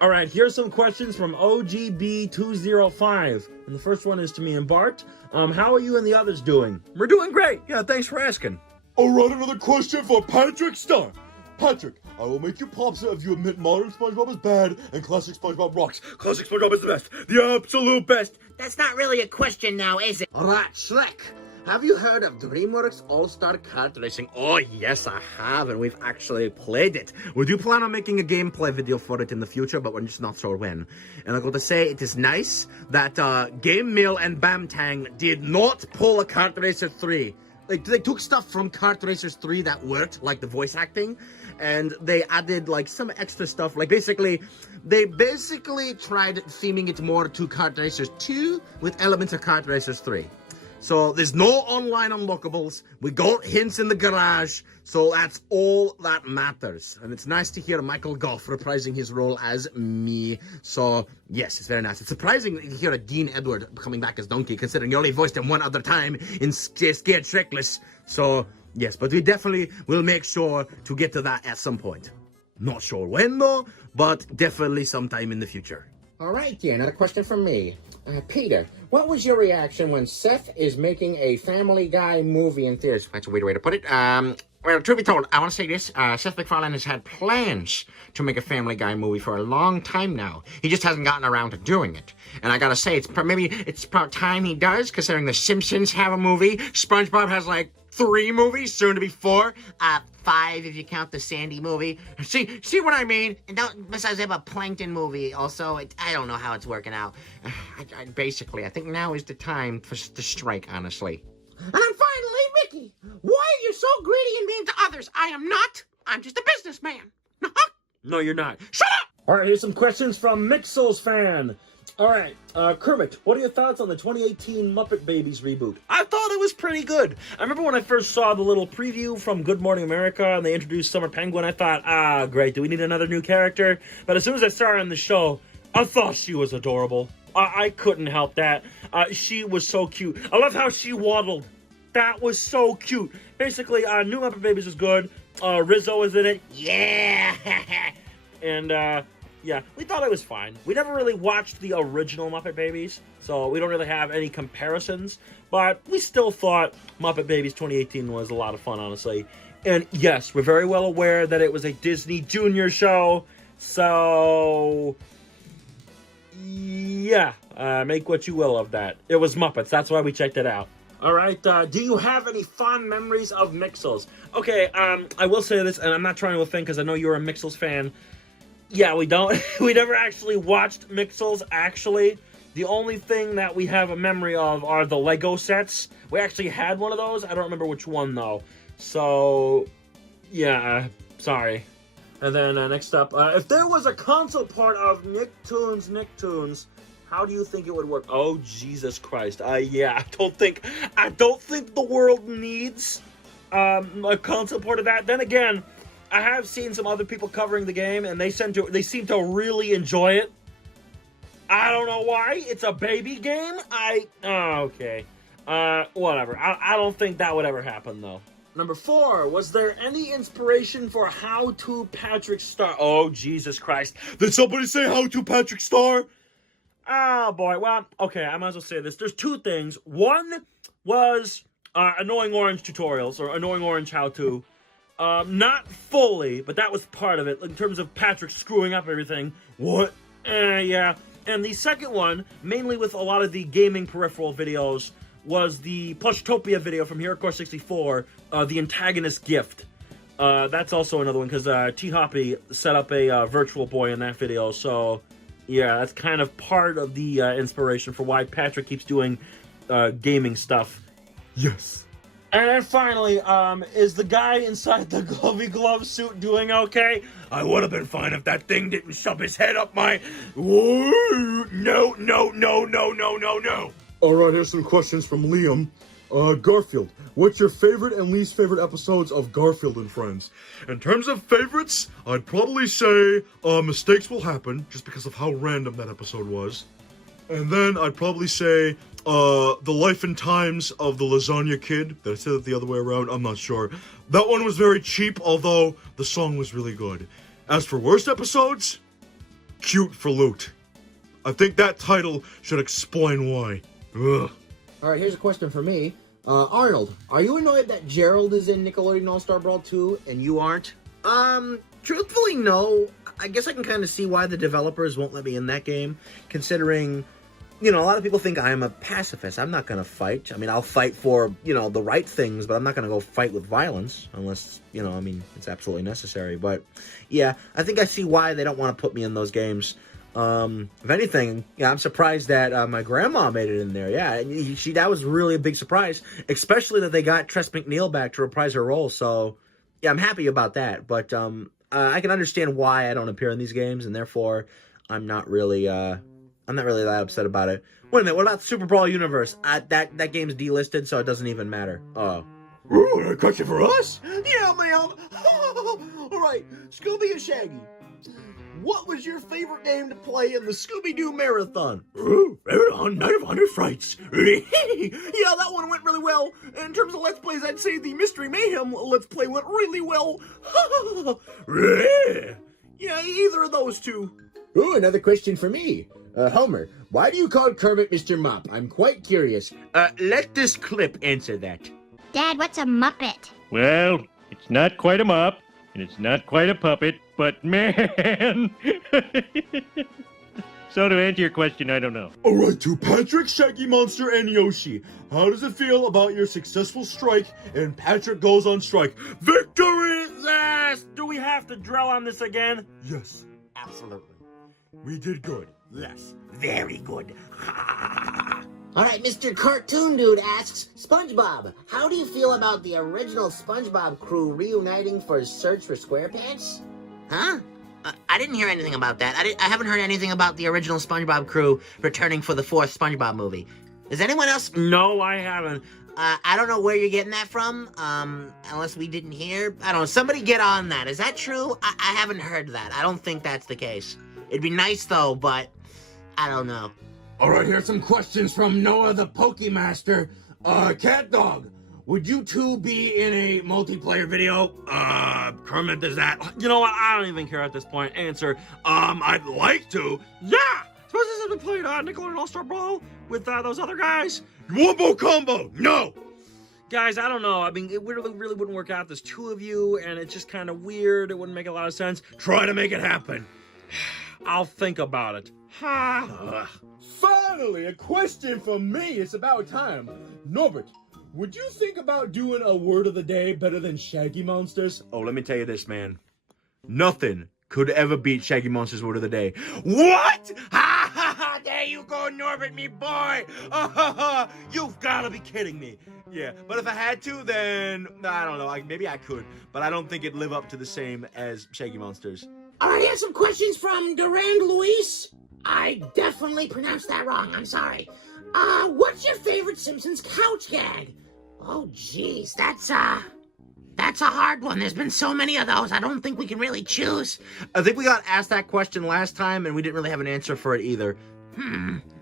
All right, here's some questions from OGB205. And the first one is to me and Bart. How are you and the others doing? We're doing great. Yeah, thanks for asking. All right, another question for Patrick Starr. Patrick, I will make you popsa if you admit modern SpongeBob is bad and classic SpongeBob rocks. Classic SpongeBob is the best. The absolute best. That's not really a question now, is it? All right, Shrek. Have you heard of DreamWorks All-Star Kart Racing? Oh, yes, I have, and we've actually played it. We do plan on making a gameplay video for it in the future, but we're just not sure when. And I got to say, it is nice that Game Mill and Bamtang did not pull a Kart Racer 3. Like, they took stuff from Kart Racers 3 that worked, like the voice acting, and they added, like, some extra stuff. Like, they basically tried theming it more to Kart Racers 2 with elements of Kart Racers 3. So there's no online unlockables. We got hints in the garage. So that's all that matters. And it's nice to hear Michael Goff reprising his role as me. So yes, it's very nice. It's surprising to hear a Dean Edward coming back as Donkey, considering you only voiced him one other time in Scared Shrekless. So yes, but we definitely will make sure to get to that at some point. Not sure when though, but definitely sometime in the future. All right, dear, another question from me. Peter, what was your reaction when Seth is making a Family Guy movie in theaters? That's a weird way to put it. Well, truth be told, I want to say this. Seth MacFarlane has had plans to make a Family Guy movie for a long time now. He just hasn't gotten around to doing it. And I gotta say, it's about time he does, considering the Simpsons have a movie. SpongeBob has like 3 movies, soon to be 4. 5 if you count the Sandy movie. See what I mean? And besides, they have a Plankton movie also. I don't know how it's working out. Basically, I think now is the time to strike, honestly. And then finally, Mickey, why are you so greedy and mean to others? I am not. I'm just a businessman. No, you're not. Shut up! All right, here's some questions from Mixels fan. All right, Kermit, what are your thoughts on the 2018 Muppet Babies reboot? I thought it was pretty good. I remember when I first saw the little preview from Good Morning America and they introduced Summer Penguin, I thought, great, do we need another new character? But as soon as I saw her on the show, I thought she was adorable. I couldn't help that. She was so cute. I love how she waddled. That was so cute. Basically, New Muppet Babies is good. Rizzo is in it. Yeah! And, yeah, we thought it was fine. We never really watched the original Muppet Babies, so we don't really have any comparisons, but we still thought Muppet Babies 2018 was a lot of fun, honestly. And yes, we're very well aware that it was a Disney Junior show, so yeah, make what you will of that. It was Muppets, that's why we checked it out. All right, do you have any fond memories of Mixels? Okay, I will say this, and I'm not trying to offend because I know you're a Mixels fan. Yeah, we don't. We never actually watched Mixels, actually. The only thing that we have a memory of are the Lego sets. We actually had one of those. I don't remember which one, though. So, yeah, sorry. And then next up, if there was a console part of Nicktoons, how do you think it would work? Oh, Jesus Christ. Yeah, I don't think the world needs a console port of that. Then again, I have seen some other people covering the game, and they seem to really enjoy it. I don't know why. It's a baby game. Okay. Whatever. I don't think that would ever happen, though. Number 4, was there any inspiration for How to Patrick Star? Oh, Jesus Christ. Did somebody say How to Patrick Star? Oh, boy. Well, okay, I might as well say this. There's 2 things. One was Annoying Orange tutorials, or Annoying Orange How To. Not fully, but that was part of it, in terms of Patrick screwing up everything. What? Yeah. And the second one, mainly with a lot of the gaming peripheral videos, was the Plushtopia video from HeroCore 64, the Antagonist gift. That's also another one, because T-Hoppy set up a Virtual Boy in that video, so yeah, that's kind of part of the inspiration for why Patrick keeps doing gaming stuff. Yes. And then finally, is the guy inside the glovey glove suit doing okay? I would have been fine if that thing didn't shove his head up my... Whoa! No. All right, here's some questions from Liam. Garfield, what's your favorite and least favorite episodes of Garfield and Friends? In terms of favorites, I'd probably say Mistakes Will Happen, just because of how random that episode was. And then I'd probably say The Life and Times of the Lasagna Kid. Did I say that the other way around? I'm not sure. That one was very cheap, although the song was really good. As for worst episodes, Cute for Loot. I think that title should explain why. Ugh. All right, here's a question for me. Arnold, are you annoyed that Gerald is in Nickelodeon All-Star Brawl 2 and you aren't? Truthfully, no. I guess I can kind of see why the developers won't let me in that game, considering, you know, a lot of people think I'm a pacifist. I'm not going to fight. I mean, I'll fight for, you know, the right things, but I'm not going to go fight with violence unless, you know, I mean, it's absolutely necessary. But, yeah, I think I see why they don't want to put me in those games. If anything, yeah, I'm surprised that my grandma made it in there. Yeah, that was really a big surprise, especially that they got Tress MacNeille back to reprise her role. So, yeah, I'm happy about that. But I can understand why I don't appear in these games, and therefore, I'm not really that upset about it. Wait a minute, what about Super Brawl Universe? That game's delisted, so it doesn't even matter. Oh. Ooh, a question for us? Yeah, ma'am. All right, Scooby and Shaggy. What was your favorite game to play in the Scooby-Doo Marathon? Ooh, Night of 100 Frights. Yeah, that one went really well. In terms of Let's Plays, I'd say the Mystery Mayhem Let's Play went really well. Yeah, either of those two. Ooh, another question for me. Homer, why do you call Kermit Mr. Mop? I'm quite curious. Let this clip answer that. Dad, what's a Muppet? Well, it's not quite a mop, and it's not quite a puppet, but man... So to answer your question, I don't know. All right, to Patrick, Shaggy Monster, and Yoshi, how does it feel about your successful strike and Patrick goes on strike? Victory! Yes! Do we have to drill on this again? Yes. Absolutely. We did good. Yes. Very good. All right, Mr. Cartoon Dude asks, SpongeBob, how do you feel about the original SpongeBob crew reuniting for Search for SquarePants? Huh? I didn't hear anything about that. I haven't heard anything about the original SpongeBob crew returning for the 4th SpongeBob movie. Is anyone else? No, I haven't. I don't know where you're getting that from, unless we didn't hear. I don't know, somebody get on that. Is that true? I haven't heard that. I don't think that's the case. It'd be nice, though, but I don't know. All right, here's some questions from Noah the Pokemaster. Cat Dog, would you two be in a multiplayer video? Kermit, does that? You know what? I don't even care at this point. Answer. I'd like to. Yeah! Suppose this has been played Nickelodeon All-Star Brawl with those other guys. Wombo combo, no! Guys, I don't know. I mean, it really wouldn't work out. There's 2 of you, and it's just kind of weird. It wouldn't make a lot of sense. Try to make it happen. I'll think about it. Ha! Finally, a question from me. It's about time. Norbert, would you think about doing a word of the day better than Shaggy Monsters? Oh, let me tell you this, man. Nothing could ever beat Shaggy Monster's word of the day. What? Ha ha ha! There you go, Norbert, me boy! You've got to be kidding me. Yeah, but if I had to, then I don't know. Maybe I could, but I don't think it'd live up to the same as Shaggy Monsters. All right, here's some questions from Durand Luis. I definitely pronounced that wrong. I'm sorry. What's your favorite Simpsons couch gag? Oh, jeez, that's a hard one. There's been so many of those. I don't think we can really choose. I think we got asked that question last time, and we didn't really have an answer for it either.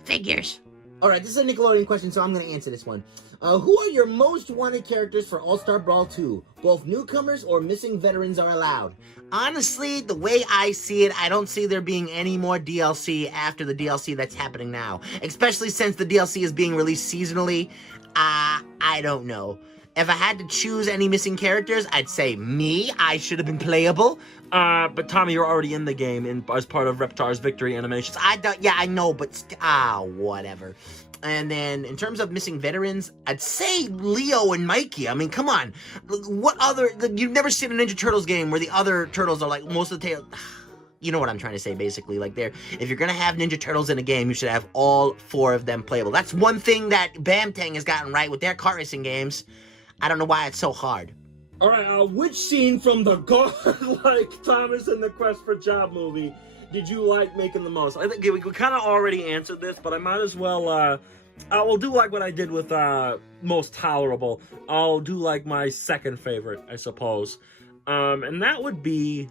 Figures. All right, this is a Nickelodeon question, so I'm going to answer this one. Who are your most wanted characters for All-Star Brawl 2? Both newcomers or missing veterans are allowed. Honestly, the way I see it, I don't see there being any more DLC after the DLC that's happening now. Especially since the DLC is being released seasonally. I don't know. If I had to choose any missing characters, I'd say me. I should have been playable. But Tommy, you're already in the game as part of Reptar's victory animations. Yeah, I know, but whatever. And then, in terms of missing veterans, I'd say Leo and Mikey. I mean, come on. What other... You've never seen a Ninja Turtles game where the other turtles are, like, most of the tail... You know what I'm trying to say, basically. Like, if you're gonna have Ninja Turtles in a game, you should have all 4 of them playable. That's one thing that Bamtang has gotten right with their kart racing games. I don't know why it's so hard. All right, which scene from the God-like Thomas and the Quest for Job movie did you like making the most? I think we kind of already answered this, but I might as well, we'll do like what I did with most tolerable. I'll do like my second favorite, I suppose. And that would be,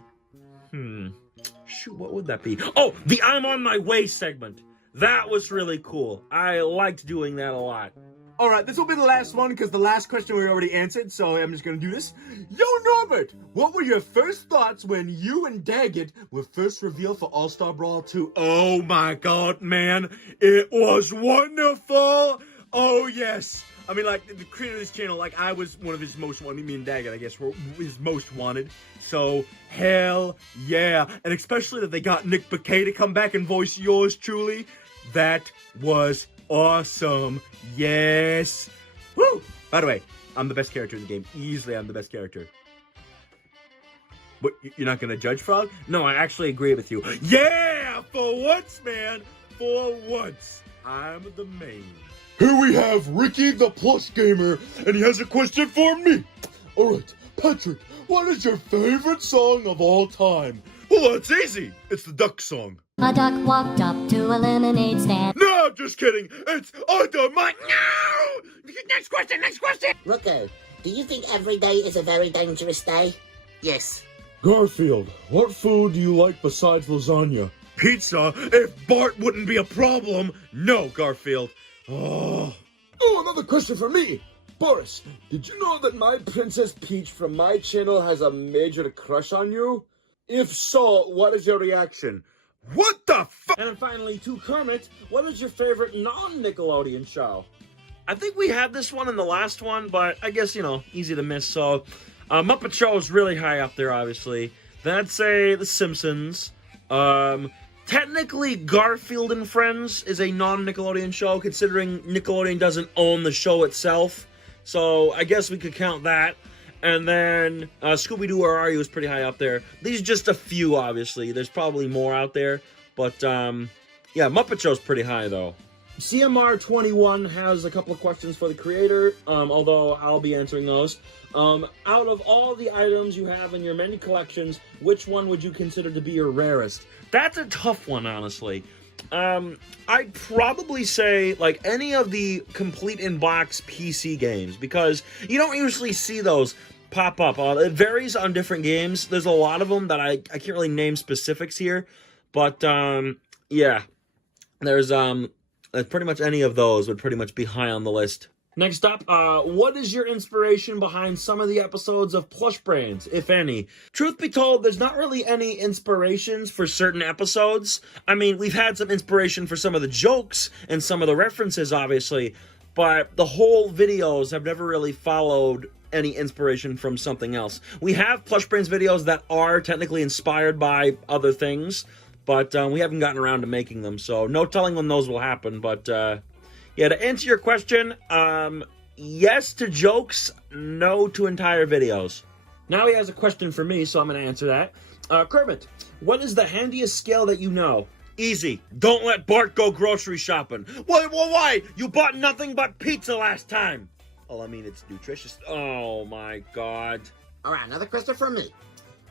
shoot, what would that be? Oh, the I'm on my way segment. That was really cool. I liked doing that a lot. All right, this will be the last one because the last question we already answered, so I'm just going to do this. Yo, Norbert, what were your first thoughts when you and Daggett were first revealed for All-Star Brawl 2? Oh my god, man. It was wonderful. Oh, yes. I mean, like, the creator of this channel, like, I was one of his most wanted, me and Daggett, I guess, were his most wanted. So, hell yeah. And especially that they got Nick Bakay to come back and voice yours truly. That was awesome. Yes. Woo! By the way, I'm the best character in the game. Easily, I'm the best character. What, you're not gonna judge, Frog? No, I actually agree with you. Yeah! For once, man. For once. I'm the main. Here we have Ricky the Plush Gamer, and he has a question for me. All right, Patrick, what is your favorite song of all time? Well, it's easy. It's the duck song. A duck walked up to a lemonade stand. No, I'm just kidding. It's under my... No! Next question, next question! Rooker, do you think every day is a very dangerous day? Yes. Garfield, what food do you like besides lasagna? Pizza? If Bart wouldn't be a problem. No, Garfield. Oh, another question for me. Boris, did you know that my Princess Peach from my channel has a major crush on you? If so, what is your reaction? What the fuck? And then finally, to Kermit, what is your favorite non-Nickelodeon show? I think we had this one in the last one, but I guess, easy to miss. So, Muppet Show is really high up there, obviously. Then I'd say The Simpsons. Technically, Garfield and Friends is a non-Nickelodeon show, considering Nickelodeon doesn't own the show itself. So, I guess we could count that. And then, Scooby-Doo, Where Are You is pretty high up there. These are just a few, obviously. There's probably more out there. But, yeah, Muppet Show's pretty high, though. CMR21 has a couple of questions for the creator, although I'll be answering those. Out of all the items you have in your many collections, which one would you consider to be your rarest? That's a tough one, honestly. I'd probably say, like, any of the complete in-box PC games, because you don't usually see those pop up. It varies on different games. There's a lot of them that I can't really name specifics here, but, yeah. There's pretty much any of those would pretty much be high on the list. Next up, what is your inspiration behind some of the episodes of PlushBrains, if any? Truth be told, there's not really any inspirations for certain episodes. I mean, we've had some inspiration for some of the jokes and some of the references, obviously, but the whole videos have never really followed any inspiration from something else. We have PlushBrains videos that are technically inspired by other things, but we haven't gotten around to making them, so no telling when those will happen, but yeah, to answer your question, yes to jokes, no to entire videos. Now he has a question for me, so I'm going to answer that. Kermit, what is the handiest scale that you know? Easy. Don't let Bart go grocery shopping. Why? You bought nothing but pizza last time. Well, I mean, it's nutritious. Oh, my God. All right, another question from me.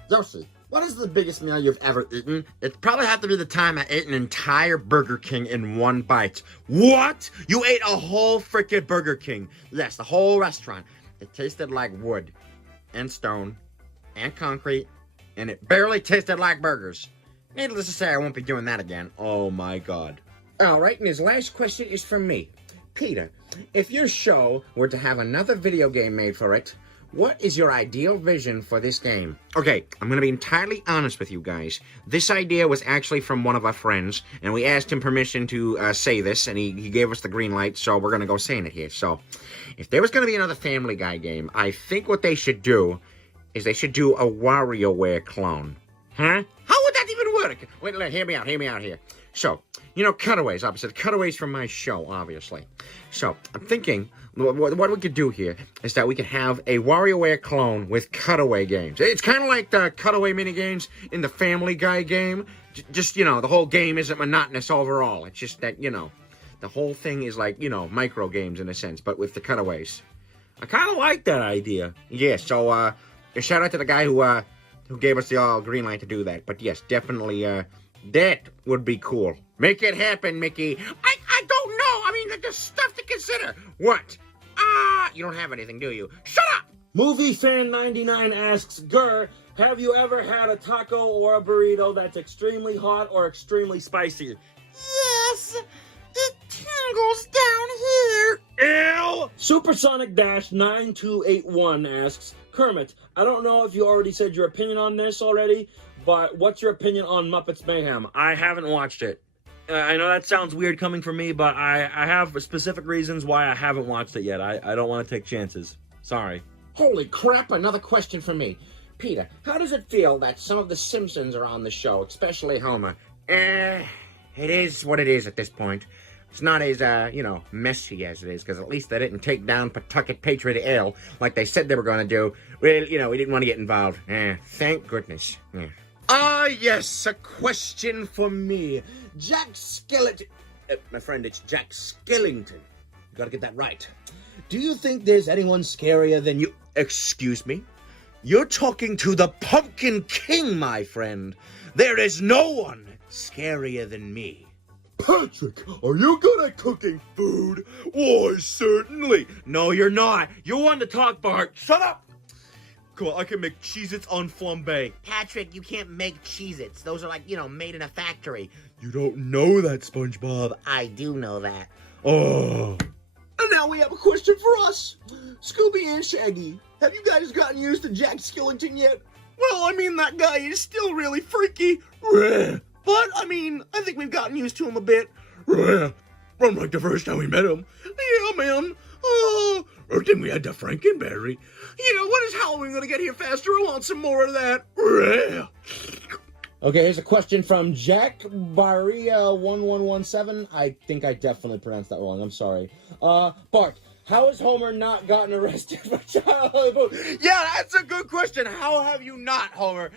Yoshi, what is the biggest meal you've ever eaten? It'd probably have to be the time I ate an entire Burger King in one bite. What? You ate a whole frickin' Burger King? Yes, the whole restaurant. It tasted like wood, and stone, and concrete, and it barely tasted like burgers. Needless to say, I won't be doing that again. Oh my God. All right, and his last question is from me. Peter, if your show were to have another video game made for it, what is your ideal vision for this game? Okay, I'm gonna be entirely honest with you guys. This idea was actually from one of our friends, and we asked him permission to say this, and he gave us the green light, so we're gonna go saying it here. So, if there was gonna be another Family Guy game, I think what they should do is they should do a WarioWare clone. Huh? How would that even work? Wait, hear me out here. So, you know, cutaways, opposite. Cutaways from my show, obviously. So, I'm thinking, what we could do here is that we could have a WarioWare clone with cutaway games. It's kind of like the cutaway minigames in the Family Guy game. Just, you know, the whole game isn't monotonous overall. It's just that, you know, the whole thing is like, you know, micro games in a sense, but with the cutaways. I kind of like that idea. Yeah, so, shout out to the guy who gave us the all green light to do that. But yes, definitely, that would be cool. Make it happen, Mickey. I don't know. I mean, there's stuff to consider. What? You don't have anything, do you? Shut up! Movie Fan 99 asks, Gur, have you ever had a taco or a burrito that's extremely hot or extremely spicy? Yes, it tingles down here. Ew! Supersonic-9281 asks, Kermit, I don't know if you already said your opinion on this already, but what's your opinion on Muppets Mayhem? I haven't watched it. I know that sounds weird coming from me, but I have specific reasons why I haven't watched it yet. I don't want to take chances. Sorry. Holy crap, another question from me. Peter, how does it feel that some of the Simpsons are on the show, especially Homer? It is what it is at this point. It's not as, you know, messy as it is, because at least they didn't take down Pawtucket Patriot Ale like they said they were going to do. Well, you know, we didn't want to get involved. Thank goodness. Yes, a question for me. Jack Skellington. My friend, it's Jack Skellington. You gotta get that right. Do you think there's anyone scarier than you? Excuse me? You're talking to the Pumpkin King, my friend. There is no one scarier than me. Patrick, are you good at cooking food? Why, certainly. No, you're not. You're one to talk, Bart. Shut up. Cool, I can make Cheez-Its on flambe. Patrick, you can't make Cheez-Its. Those are like, you know, made in a factory. You don't know that, SpongeBob. I do know that. Oh. And now we have a question for us. Scooby and Shaggy, have you guys gotten used to Jack Skellington yet? Well, I mean, that guy is still really freaky. But, I mean, I think we've gotten used to him a bit. From like the first time we met him. Yeah, man. Or then we had the Frankenberry. You know, when is Halloween gonna get here faster? I want some more of that. Okay, here's a question from Jack Baria1117. I think I definitely pronounced that wrong. I'm sorry. Bart, how has Homer not gotten arrested for child? Yeah, that's a good question. How have you not, Homer?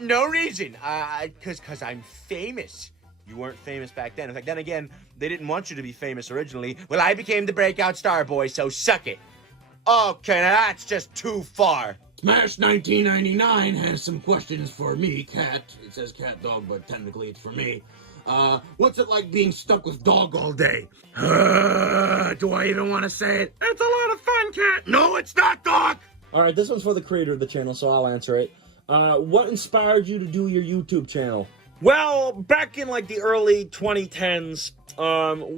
No reason. Because I'm famous. You weren't famous back then. In fact, then again, they didn't want you to be famous originally. Well, I became the breakout star, boy, so suck it. Okay, now that's just too far. Smash 1999 has some questions for me, Cat. It says cat dog, but technically it's for me. What's it like being stuck with dog all day? Do I even want to say it? It's a lot of fun, Cat. No, it's not, dog. All right, this one's for the creator of the channel, so I'll answer it. What inspired you to do your YouTube channel? Well, back in like the early 2010s,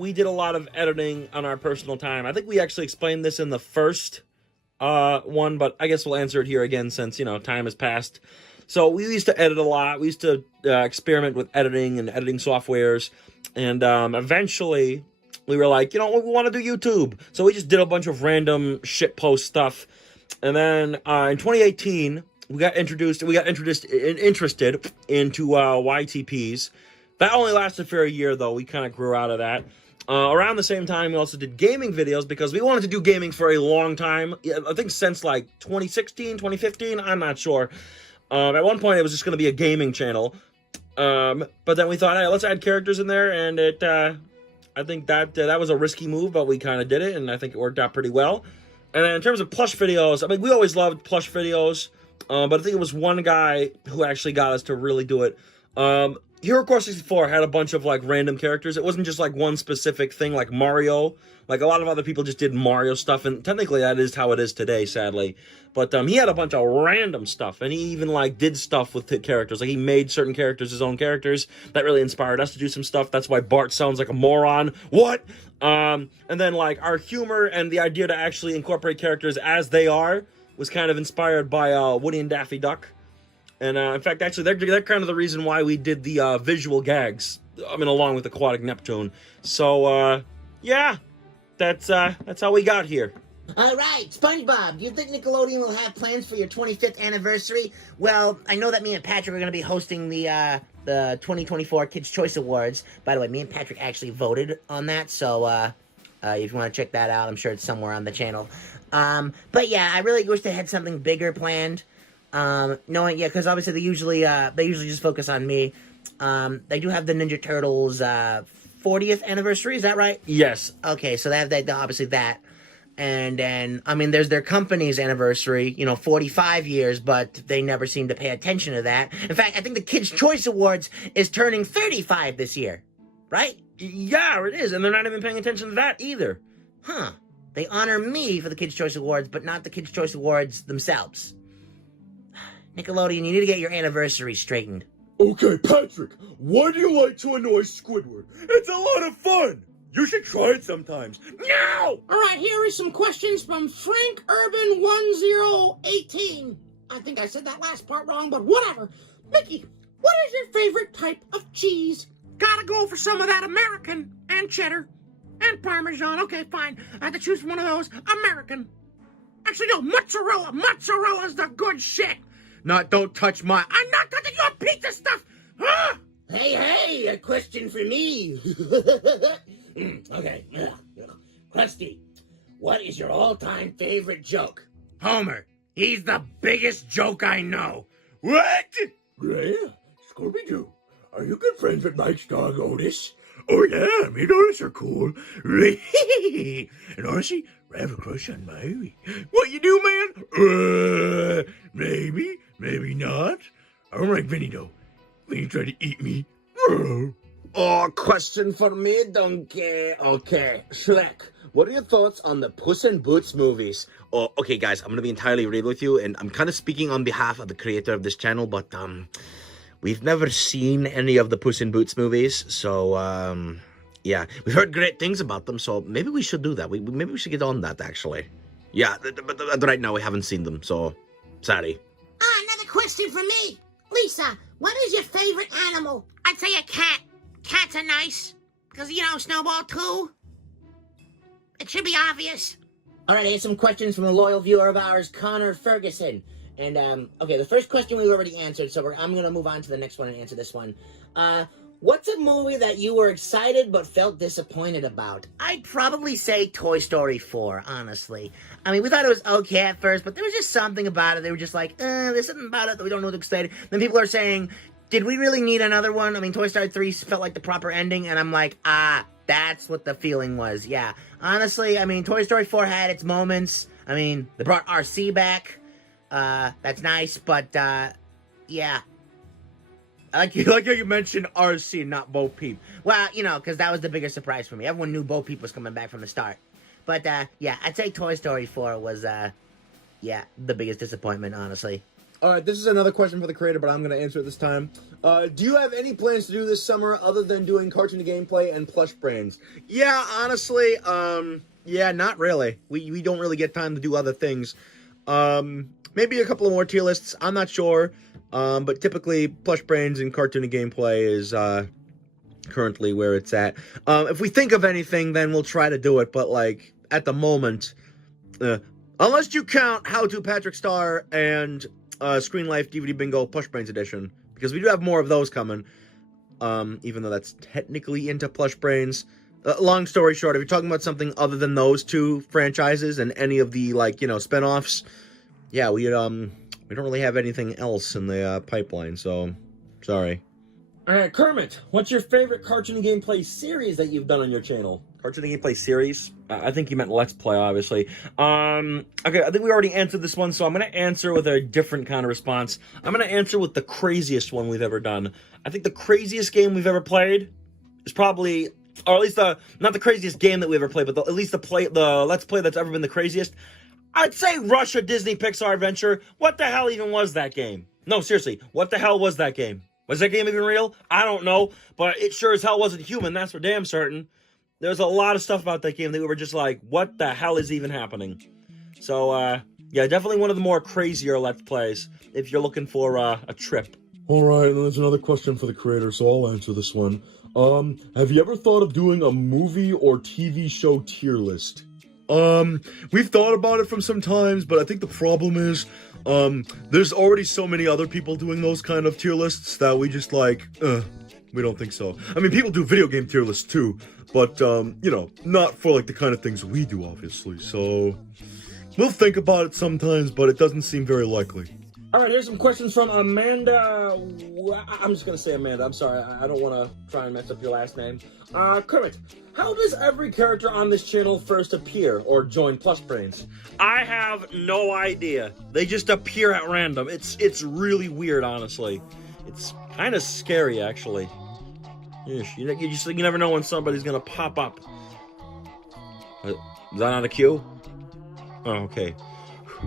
we did a lot of editing on our personal time. I think we actually explained this in the first one, but I guess we'll answer it here again since, time has passed. So we used to edit a lot. We used to experiment with editing and editing softwares. And eventually we were like, we want to do YouTube. So we just did a bunch of random shitpost stuff. And then in 2018, we got interested into YTPs. That only lasted for a year, though. We kind of grew out of that. Around the same time, we also did gaming videos because we wanted to do gaming for a long time. I think since like 2016, 2015, I'm not sure. At one point, it was just going to be a gaming channel. But then we thought, hey, let's add characters in there. And I think that was a risky move, but we kind of did it. And I think it worked out pretty well. And then in terms of plush videos, I mean, we always loved plush videos. But I think it was one guy who actually got us to really do it. Hero Core 64 had a bunch of like random characters. It wasn't just like one specific thing like Mario. Like a lot of other people just did Mario stuff, and technically that is how it is today, sadly. But he had a bunch of random stuff, and he even like did stuff with the characters. Like he made certain characters his own characters. That really inspired us to do some stuff. That's why Bart sounds like a moron. What? And then like our humor and the idea to actually incorporate characters as they are was kind of inspired by Woody and Daffy Duck. And in fact, actually, they're kind of the reason why we did the visual gags. I mean, along with Aquatic Neptune. So, yeah, that's how we got here. All right, SpongeBob, do you think Nickelodeon will have plans for your 25th anniversary? Well, I know that me and Patrick are going to be hosting the 2024 Kids' Choice Awards. By the way, me and Patrick actually voted on that, so if you want to check that out, I'm sure it's somewhere on the channel. But yeah, I really wish they had something bigger planned. Because obviously they usually just focus on me. They do have the Ninja Turtles 40th anniversary, is that right? Yes. Okay, so they have obviously that. And then, I mean, there's their company's anniversary, 45 years, but they never seem to pay attention to that. In fact, I think the Kids' Choice Awards is turning 35 this year, right? Yeah, it is, and they're not even paying attention to that either. Huh. They honor me for the Kids' Choice Awards, but not the Kids' Choice Awards themselves. Nickelodeon, you need to get your anniversary straightened. Okay, Patrick, why do you like to annoy Squidward? It's a lot of fun! You should try it sometimes. Now! All right, here is some questions from Frank Urban 1018. I think I said that last part wrong, but whatever. Mickey, what is your favorite type of cheese? Gotta go for some of that American and cheddar and Parmesan. Okay, fine. I have to choose one of those. American. Actually, no, mozzarella. Mozzarella's the good shit. Don't touch my... I'm not touching your pizza stuff! Ah! Hey, a question for me. Okay. Krusty, what is your all-time favorite joke? Homer, he's the biggest joke I know. What? Yeah, Scooby-Doo. Are you good friends with Mike's dog, Otis? Oh, yeah, me and Otis are cool. And honestly, I have a crush on Mary. What you do, man? Maybe not. I don't like Vinny, though. Vinny tried to eat me. Oh, question for me, donkey. Okay, Shrek, what are your thoughts on the Puss in Boots movies? Oh, okay, guys, I'm going to be entirely real with you, and I'm kind of speaking on behalf of the creator of this channel, but we've never seen any of the Puss in Boots movies, so, yeah, we've heard great things about them, so maybe we should do that. Maybe we should get on that, actually. Yeah, but right now we haven't seen them, so sorry. Another question for me. Lisa, what is your favorite animal? I'd say a cat. Cats are nice. Because, Snowball too. It should be obvious. All right, here's some questions from a loyal viewer of ours, Connor Ferguson. And, okay, the first question we've already answered, so I'm going to move on to the next one and answer this one. What's a movie that you were excited but felt disappointed about? I'd probably say Toy Story 4, honestly. I mean, we thought it was okay at first, but there was just something about it. They were just like, there's something about it that we don't know what's excited. Then people are saying, did we really need another one? I mean, Toy Story 3 felt like the proper ending, and I'm like, that's what the feeling was. Yeah, honestly, I mean, Toy Story 4 had its moments. I mean, they brought RC back. That's nice, but, yeah. I like how you mentioned RC, not Bo Peep. Well, you know, because that was the bigger surprise for me. Everyone knew Bo Peep was coming back from the start. But, yeah, I'd say Toy Story 4 was, yeah, the biggest disappointment, honestly. All right, this is another question for the creator, but I'm going to answer it this time. Do you have any plans to do this summer other than doing cartoon gameplay and PlushBrains? Yeah, honestly, yeah, not really. We don't really get time to do other things. Maybe a couple of more tier lists. I'm not sure. But typically, PlushBrains and cartoon gameplay is currently where it's at. If we think of anything, then we'll try to do it. But like at the moment, unless you count How to Patrick Star and Screen Life DVD Bingo PlushBrains edition, because we do have more of those coming. Even though that's technically into PlushBrains. Long story short, if you're talking about something other than those two franchises and any of the spinoffs, yeah, we don't really have anything else in the pipeline. So sorry. All right, Kermit, what's your favorite cartoon gameplay series that you've done on your channel? Cartoon gameplay series? I think you meant Let's Play, obviously. Okay, I think we already answered this one, so I'm going to answer with a different kind of response. I'm going to answer with the craziest one we've ever done. I think the craziest game we've ever played is probably, or at least not the craziest game that we ever played, but at least the Let's Play that's ever been the craziest. I'd say Russia Disney Pixar Adventure. What the hell even was that game? No, seriously, what the hell was that game? Was that game even real? I don't know, but it sure as hell wasn't human, that's for damn certain. There's a lot of stuff about that game that we were just like, what the hell is even happening? So, yeah, definitely one of the more crazier Let's Plays, if you're looking for a trip. Alright, and there's another question for the creator, so I'll answer this one. Have you ever thought of doing a movie or TV show tier list? We've thought about it from some times, but I think the problem is, there's already so many other people doing those kind of tier lists that we just like, we don't think so. I mean, people do video game tier lists too, but, you know, not for like the kind of things we do, obviously, so we'll think about it sometimes, but it doesn't seem very likely. All right, here's some questions from Amanda. I'm just going to say Amanda. I'm sorry. I don't want to try and mess up your last name. Kermit, how does every character on this channel first appear or join PlushBrains? I have no idea. They just appear at random. It's really weird, honestly. It's kind of scary, actually. You never know when somebody's going to pop up. Is that not a cue? Oh, okay.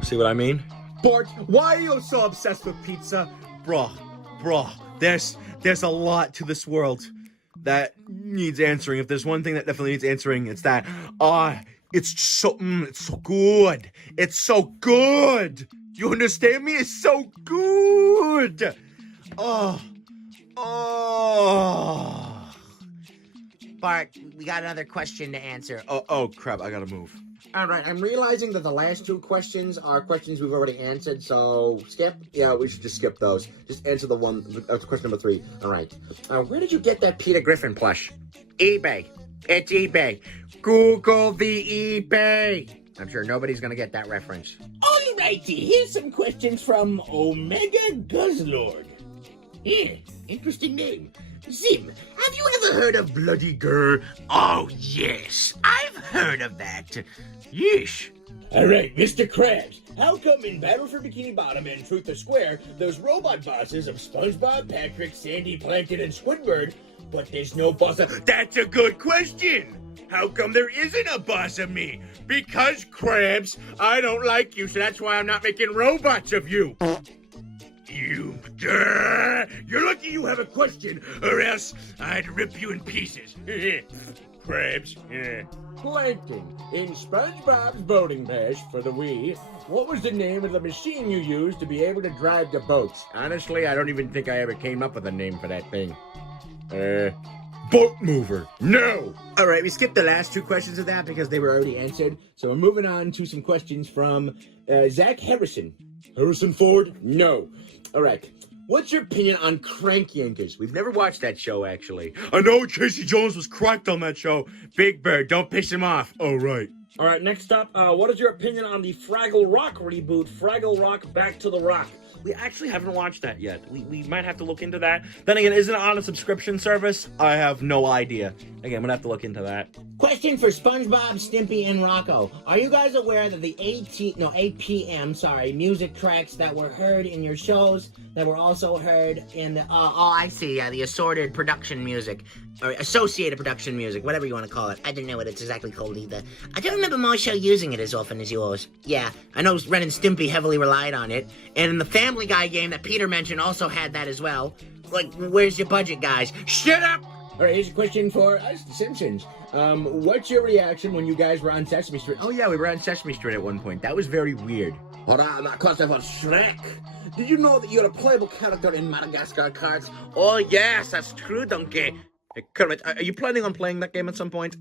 See what I mean? Bart, why are you so obsessed with pizza? Bruh, there's a lot to this world that needs answering. If there's one thing that definitely needs answering, it's that. It's so good. It's so good. You understand me? It's so good. Bart, we got another question to answer. Oh crap, I gotta move. All right, I'm realizing that the last two questions are questions we've already answered, so skip? Yeah, we should just skip those. Just answer the one, question number 3. All right. Where did you get that Peter Griffin plush? eBay. It's eBay. Google the eBay. I'm sure nobody's gonna get that reference. Alrighty, here's some questions from Omega Guzzlord. Here, interesting name. Zim, have you ever heard of Bloody Grr? Oh, yes, I've heard of that. Yeesh. Alright, Mr. Krabs, how come in Battle for Bikini Bottom and Truth or Square, those robot bosses of SpongeBob, Patrick, Sandy, Plankton, and Squidward, but there's no boss of... That's a good question! How come there isn't a boss of me? Because, Krabs, I don't like you, so that's why I'm not making robots of you. You're lucky you have a question, or else I'd rip you in pieces. Krabs. Plankton, in SpongeBob's Boating Bash for the Wii, what was the name of the machine you used to be able to drive the boats? Honestly, I don't even think I ever came up with a name for that thing. Boat mover. No! All right, we skipped the last two questions of that because they were already answered. So we're moving on to some questions from Zach Harrison. Harrison Ford? No. All right. What's your opinion on Crank Yankers? We've never watched that show, actually. I know Casey Jones was cracked on that show. Big Bird, don't piss him off. Oh, right. All right, next up, what is your opinion on the Fraggle Rock reboot, Fraggle Rock Back to the Rock? We actually haven't watched that yet. We might have to look into that. Then again, isn't it on a subscription service? I have no idea. Again, I'm gonna have to look into that. Question for SpongeBob, Stimpy, and Rocco. Are you guys aware that the 8 p.m. music tracks that were heard in your shows that were also heard in the I see. Yeah, the assorted production music, or associated production music, whatever you want to call it. I don't know what it's exactly called either. I don't remember my show using it as often as yours. Yeah, I know Ren and Stimpy heavily relied on it, and in the Family Guy game that Peter mentioned also had that as well. Like, where's your budget, guys? Shut up! All right, here's a question for us, the Simpsons. What's your reaction when you guys were on Sesame Street? Oh yeah, we were on Sesame Street at one point. That was very weird. Alright, that question for Shrek. Did you know that you're a playable character in Madagascar Kart? Oh yes, that's true, Donkey. Hey, Kermit, are you planning on playing that game at some point?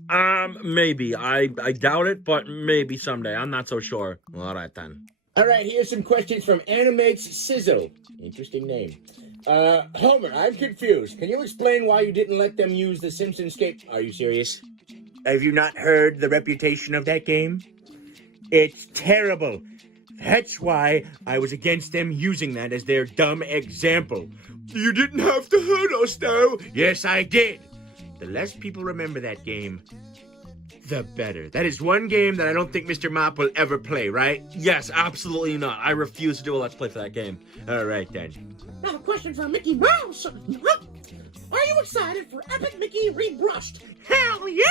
Maybe. I doubt it, but maybe someday. I'm not so sure. All right then. All right, here's some questions from Animates Sizzle. Interesting name. Homer, I'm confused. Can you explain why you didn't let them use the Simpsons skate? Are you serious? Have you not heard the reputation of that game? It's terrible. That's why I was against them using that as their dumb example. You didn't have to hurt us, though. Yes, I did. The less people remember that game, the better. That is one game that I don't think Mr. Mop will ever play, right? Yes, absolutely not. I refuse to do a Let's Play for that game. All right, then. Now a question for Mickey Mouse. Are you excited for Epic Mickey Rebrushed? Hell yeah!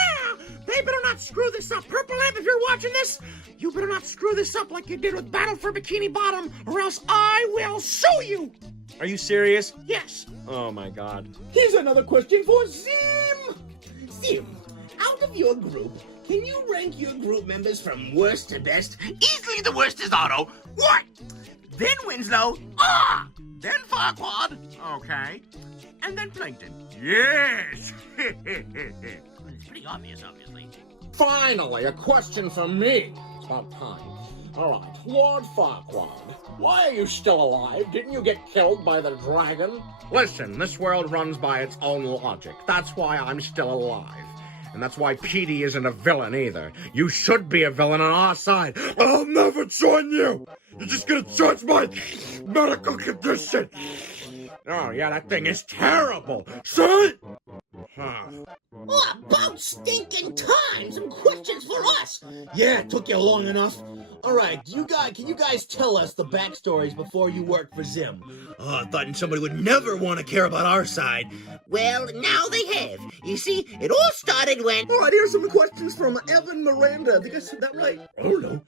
They better not screw this up. Purple Lamp, if you're watching this, you better not screw this up like you did with Battle for Bikini Bottom, or else I will sue you! Are you serious? Yes. Oh my god. Here's another question for Zim. Zim, out of your group, can you rank your group members from worst to best? Easily the worst is Otto. What? Then Winslow. Then Farquaad. Okay. And then Plankton. Yes. It's pretty obvious, obviously. Finally, a question from me. It's about time. All right, Lord Farquaad, why are you still alive? Didn't you get killed by the dragon? Listen, this world runs by its own logic. That's why I'm still alive. And that's why Petey isn't a villain either. You should be a villain on our side. I'll never join you. You're just gonna judge my medical condition. Oh, yeah, that thing is terrible. Son! Oh, about stinking time! Some questions for us! Yeah, it took you long enough. All right, can you guys tell us the backstories before you worked for Zim? Oh, I thought somebody would never want to care about our side. Well, now they have. You see, it all started when... All right, here's some questions from Evan Miranda. I think I said that right. I don't know.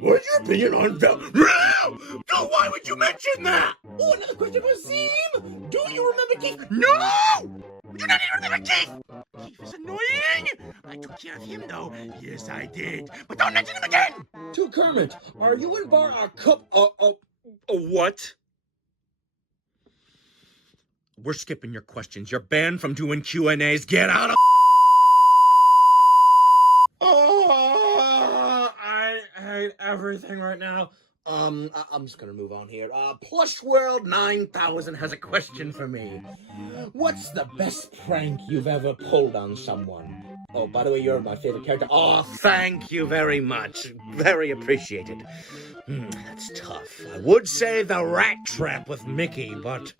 What's your opinion on Val? No, why would you mention that? Oh, another question for Zim! Do you remember Keith? No! You don't even remember Keith! Keith is annoying! I took care of him, though. Yes, I did. But don't mention him again! To Kermit, are you and Bart a What? We're skipping your questions. You're banned from doing Q&As. Get out of... Oh, I hate everything right now. I'm just gonna move on here. Plush World 9000 has a question for me. What's the best prank you've ever pulled on someone? Oh, by the way, you're my favorite character. Oh, thank you very much. Very appreciated. That's tough. I would say the rat trap with Mickey, but...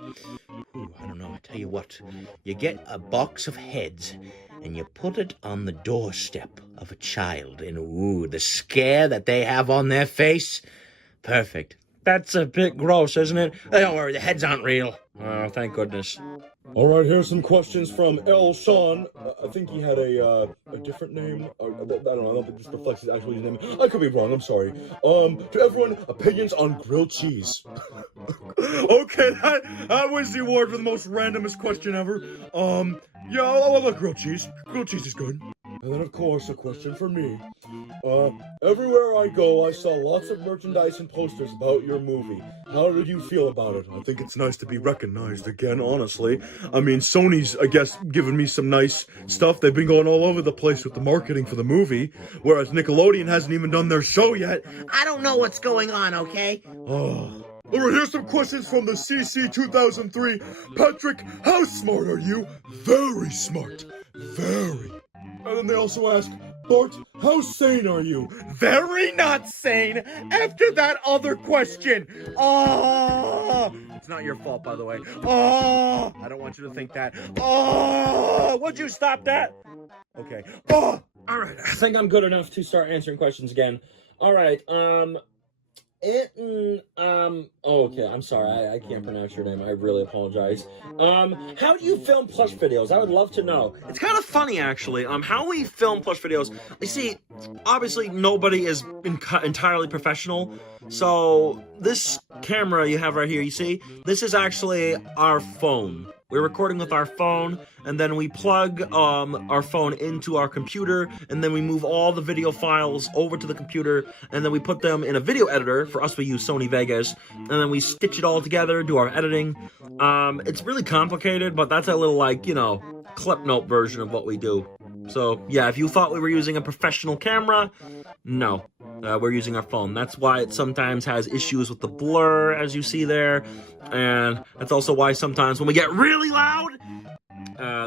I don't know, I tell you what. You get a box of heads, and you put it on the doorstep of a child, and the scare that they have on their face... Perfect. That's a bit gross, isn't it? Don't worry, the heads aren't real. Oh, thank goodness. All right, here's some questions from L. Sean. I think he had a different name. I don't know. I don't think this reflects his actual name. I could be wrong. I'm sorry. To everyone, opinions on grilled cheese. Okay, that was the award for the most randomest question ever. Yeah, I like grilled cheese. Grilled cheese is good. And then, of course, a question for me. Everywhere I go, I saw lots of merchandise and posters about your movie. How did you feel about it? I think it's nice to be recognized again, honestly. I mean, Sony's, I guess, given me some nice stuff. They've been going all over the place with the marketing for the movie, whereas Nickelodeon hasn't even done their show yet. I don't know what's going on, okay? Oh. All right, here's some questions from the CC 2003. Patrick, how smart are you? Very smart. Very. And then they also ask, Bart, how sane are you? Very not sane after that other question. Oh, it's not your fault, by the way. Oh, I don't want you to think that. Oh, would you stop that? Okay. Oh, all right. I think I'm good enough to start answering questions again. All right. Okay, I'm sorry, I can't pronounce your name. I really apologize. How do you film plush videos? I would love to know. it's kind of funny, actually. How we film plush videos. You see, obviously nobody is entirely professional. So this camera you have right here, you see, this is actually our phone. We're recording with our phone, and then we plug our phone into our computer, and then we move all the video files over to the computer, and then we put them in a video editor. For us, we use Sony Vegas, and then we stitch it all together, do our editing. It's really complicated, but that's a little, like, you know, clip note version of what we do. So, yeah, if you thought we were using a professional camera, no. We're using our phone. That's why it sometimes has issues with the blur, as you see there. And that's also why sometimes when we get really loud,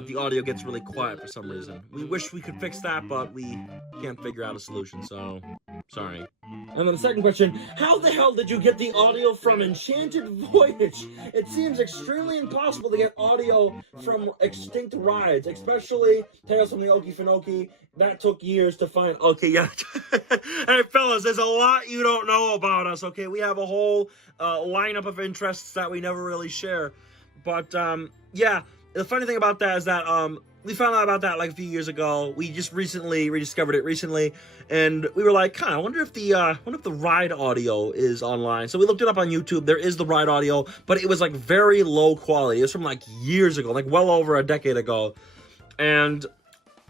the audio gets really quiet for some reason. We wish we could fix that, but we can't figure out a solution, so sorry. And then the second question, how the hell did you get the audio from Enchanted Voyage? It seems extremely impossible to get audio from extinct rides, especially Tales from the Okefenokee. That took years to find. Okay, yeah. Hey, fellas, there's a lot you don't know about us, okay? We have a whole lineup of interests that we never really share. But, yeah, the funny thing about that is that we found out about that like a few years ago. We just recently rediscovered it recently, and we were like, I wonder if the ride audio is online. So we looked it up on YouTube. There is the ride audio, but it was like very low quality. It was from like years ago, like well over a decade ago. And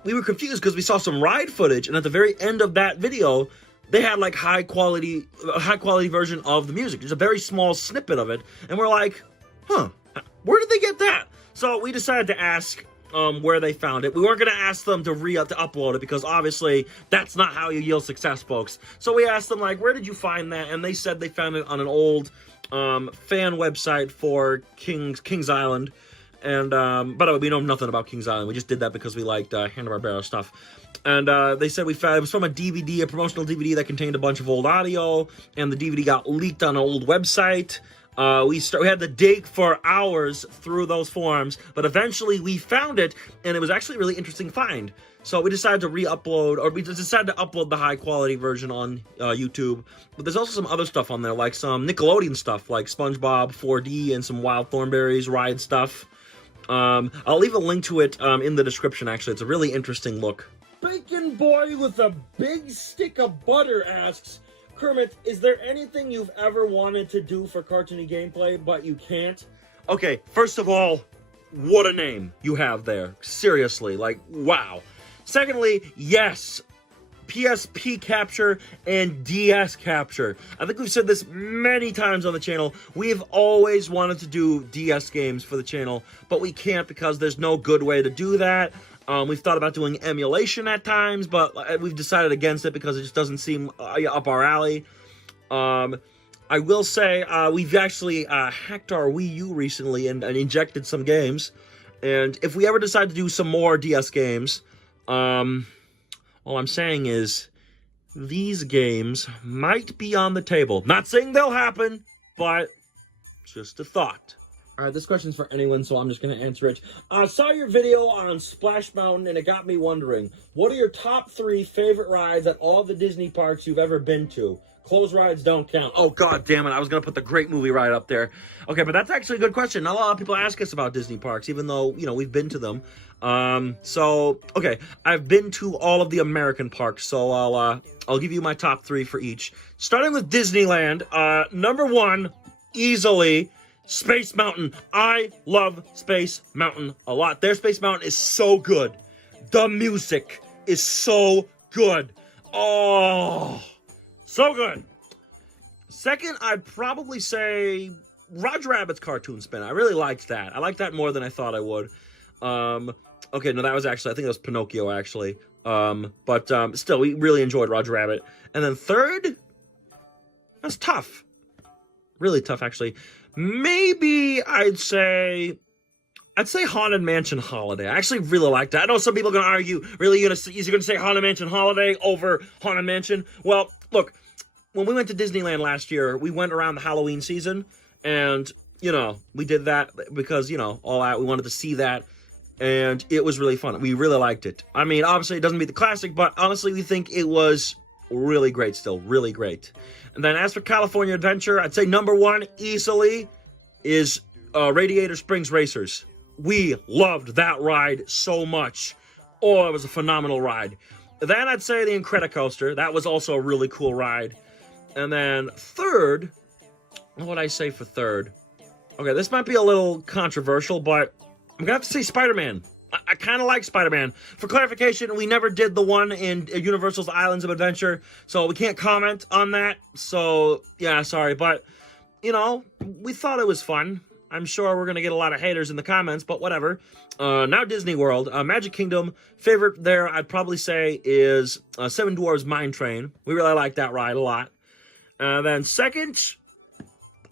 we were confused because we saw some ride footage, and at the very end of that video, they had like a high quality version of the music. There's a very small snippet of it, and we're like, where did they get that? So we decided to ask where they found it. We weren't going to ask them to upload it because obviously that's not how you yield success, folks. So we asked them, like, where did you find that? And they said they found it on an old fan website for Kings Island. And by the way, we know nothing about Kings Island. We just did that because we liked Hanna-Barbera stuff. And they said we found it was from a DVD, a promotional DVD that contained a bunch of old audio, and the DVD got leaked on an old website. We had to dig for hours through those forums, but eventually we found it, and it was actually a really interesting find. So we decided to we decided to upload the high-quality version on YouTube. But there's also some other stuff on there, like some Nickelodeon stuff, like SpongeBob 4D and some Wild Thornberries ride stuff. I'll leave a link to it in the description, actually. It's a really interesting look. Bacon Boy with a big stick of butter asks, Kermit, is there anything you've ever wanted to do for cartoony gameplay, but you can't? Okay, first of all, what a name you have there. Seriously, like, wow. Secondly, yes, PSP capture and DS capture. I think we've said this many times on the channel. We've always wanted to do DS games for the channel, but we can't because there's no good way to do that. We've thought about doing emulation at times, but we've decided against it because it just doesn't seem up our alley. I will say we've actually hacked our Wii U recently and injected some games. And if we ever decide to do some more DS games, all I'm saying is these games might be on the table. Not saying they'll happen, but just a thought. All right, this question's for anyone, so I'm just going to answer it. I saw your video on Splash Mountain, and it got me wondering, what are your top 3 favorite rides at all the Disney parks you've ever been to? Closed rides don't count. Oh, God damn it. I was going to put the Great Movie ride up there. Okay, but that's actually a good question. Not a lot of people ask us about Disney parks, even though, you know, we've been to them. Okay, I've been to all of the American parks, so I'll give you my top 3 for each. Starting with Disneyland, number 1, easily, Space Mountain. I love Space Mountain a lot. Their Space Mountain is so good. The music is so good. Oh, so good. Second, I'd probably say Roger Rabbit's Cartoon Spin. I really liked that. I liked that more than I thought I would. Okay, no, that was actually, I think it was Pinocchio, actually. But still, we really enjoyed Roger Rabbit. And then third, that's tough. Really tough, actually. Maybe I'd say I'd say Haunted Mansion Holiday. I actually really liked that. I know some people are going to argue, really, is you going to say Haunted Mansion Holiday over Haunted Mansion? Well, look, when we went to Disneyland last year, we went around the Halloween season, and, you know, we did that because, you know, all that, we wanted to see that, and it was really fun. We really liked it. I mean, obviously, it doesn't beat the classic, but honestly, we think it was really great still, really great. And then as for California Adventure, I'd say number one easily is Radiator Springs Racers. We loved that ride so much. Oh, it was a phenomenal ride. Then I'd say the Incredicoaster. That was also a really cool ride. And then third, what would I say for third? Okay, this might be a little controversial, but I'm going to have to say Spider-Man. I kind of like Spider-Man. For clarification, we never did the one in Universal's Islands of Adventure, so we can't comment on that. So, yeah, sorry. But, you know, we thought it was fun. I'm sure we're going to get a lot of haters in the comments, but whatever. Now Disney World. Magic Kingdom. Favorite there, I'd probably say, is Seven Dwarfs Mine Train. We really like that ride a lot. Then second,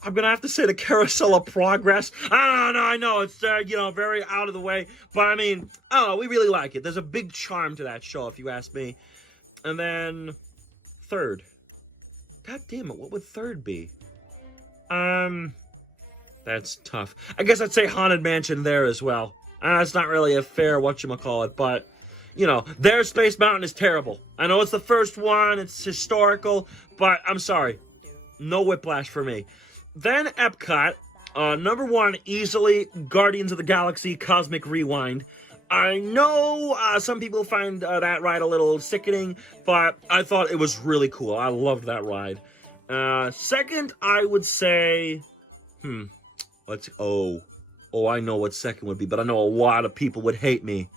I'm going to have to say the Carousel of Progress. I know, it's, you know, very out of the way. But, I mean, I don't know, we really like it. There's a big charm to that show, if you ask me. And then third. God damn it, what would third be? That's tough. I guess I'd say Haunted Mansion there as well. It's not really a fair whatchamacallit, but, you know, their Space Mountain is terrible. I know it's the first one, it's historical, but I'm sorry. No whiplash for me. Then Epcot, number one, easily Guardians of the Galaxy Cosmic Rewind. I know some people find that ride a little sickening, but I thought it was really cool. I loved that ride. Second, I would say, I know what second would be, but I know a lot of people would hate me.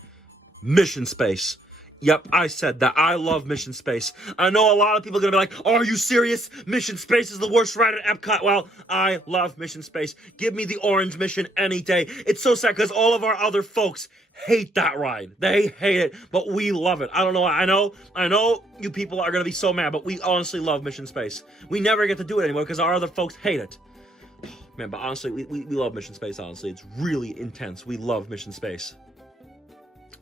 Mission Space. Yep, I said that. I love Mission Space. I know a lot of people are going to be like, are you serious? Mission Space is the worst ride at Epcot. Well, I love Mission Space. Give me the orange mission any day. It's so sad because all of our other folks hate that ride. They hate it, but we love it. I don't know why. I know you people are going to be so mad, but we honestly love Mission Space. We never get to do it anymore because our other folks hate it. Man, but honestly, we love Mission Space, honestly. It's really intense. We love Mission Space.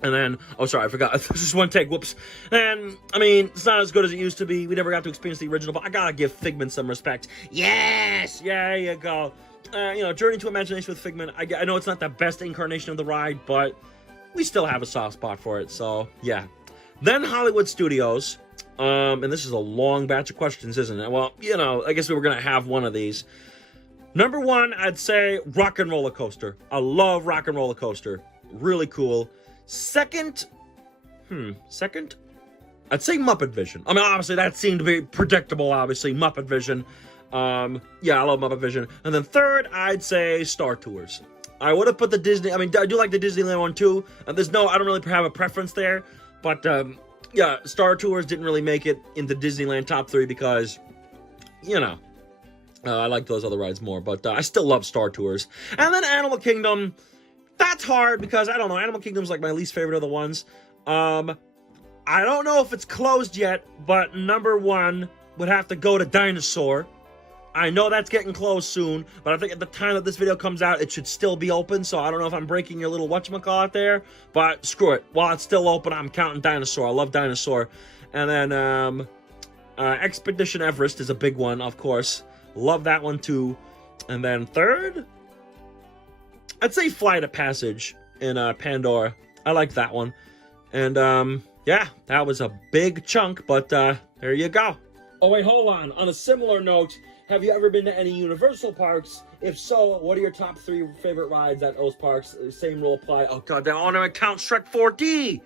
And then, oh, sorry, I forgot. This is one take. Whoops. And, I mean, it's not as good as it used to be. We never got to experience the original, but I gotta give Figment some respect. Yes! Yeah, there you go. You know, Journey to Imagination with Figment. I know it's not the best incarnation of the ride, but we still have a soft spot for it, so, yeah. Then Hollywood Studios. And this is a long batch of questions, isn't it? Well, you know, I guess we were gonna have one of these. Number one, I'd say Rock and Roller Coaster. I love Rock and Roller Coaster. Really cool. Second, I'd say Muppet Vision. I mean, obviously, that seemed to be predictable, obviously, Muppet Vision. Yeah, I love Muppet Vision. And then third, I'd say Star Tours. I would have put the Disney, I mean, I do like the Disneyland one, too. I don't really have a preference there. But, yeah, Star Tours didn't really make it into Disneyland top 3 because, you know, I like those other rides more. But I still love Star Tours. And then Animal Kingdom. That's hard because, I don't know, Animal Kingdom's like my least favorite of the ones. I don't know if it's closed yet, but number one would have to go to Dinosaur. I know that's getting closed soon, but I think at the time that this video comes out, it should still be open, so I don't know if I'm breaking your little whatchamacallit there, but screw it. While it's still open, I'm counting Dinosaur. I love Dinosaur. And then, Expedition Everest is a big one, of course. Love that one, too. And then third, I'd say Flight of Passage in Pandora. I like that one. And, yeah, that was a big chunk, but there you go. Oh, wait, hold on. On a similar note, have you ever been to any Universal parks? If so, what are your top 3 favorite rides at those parks? Same rule apply. Oh, God, I want to count Shrek 4D.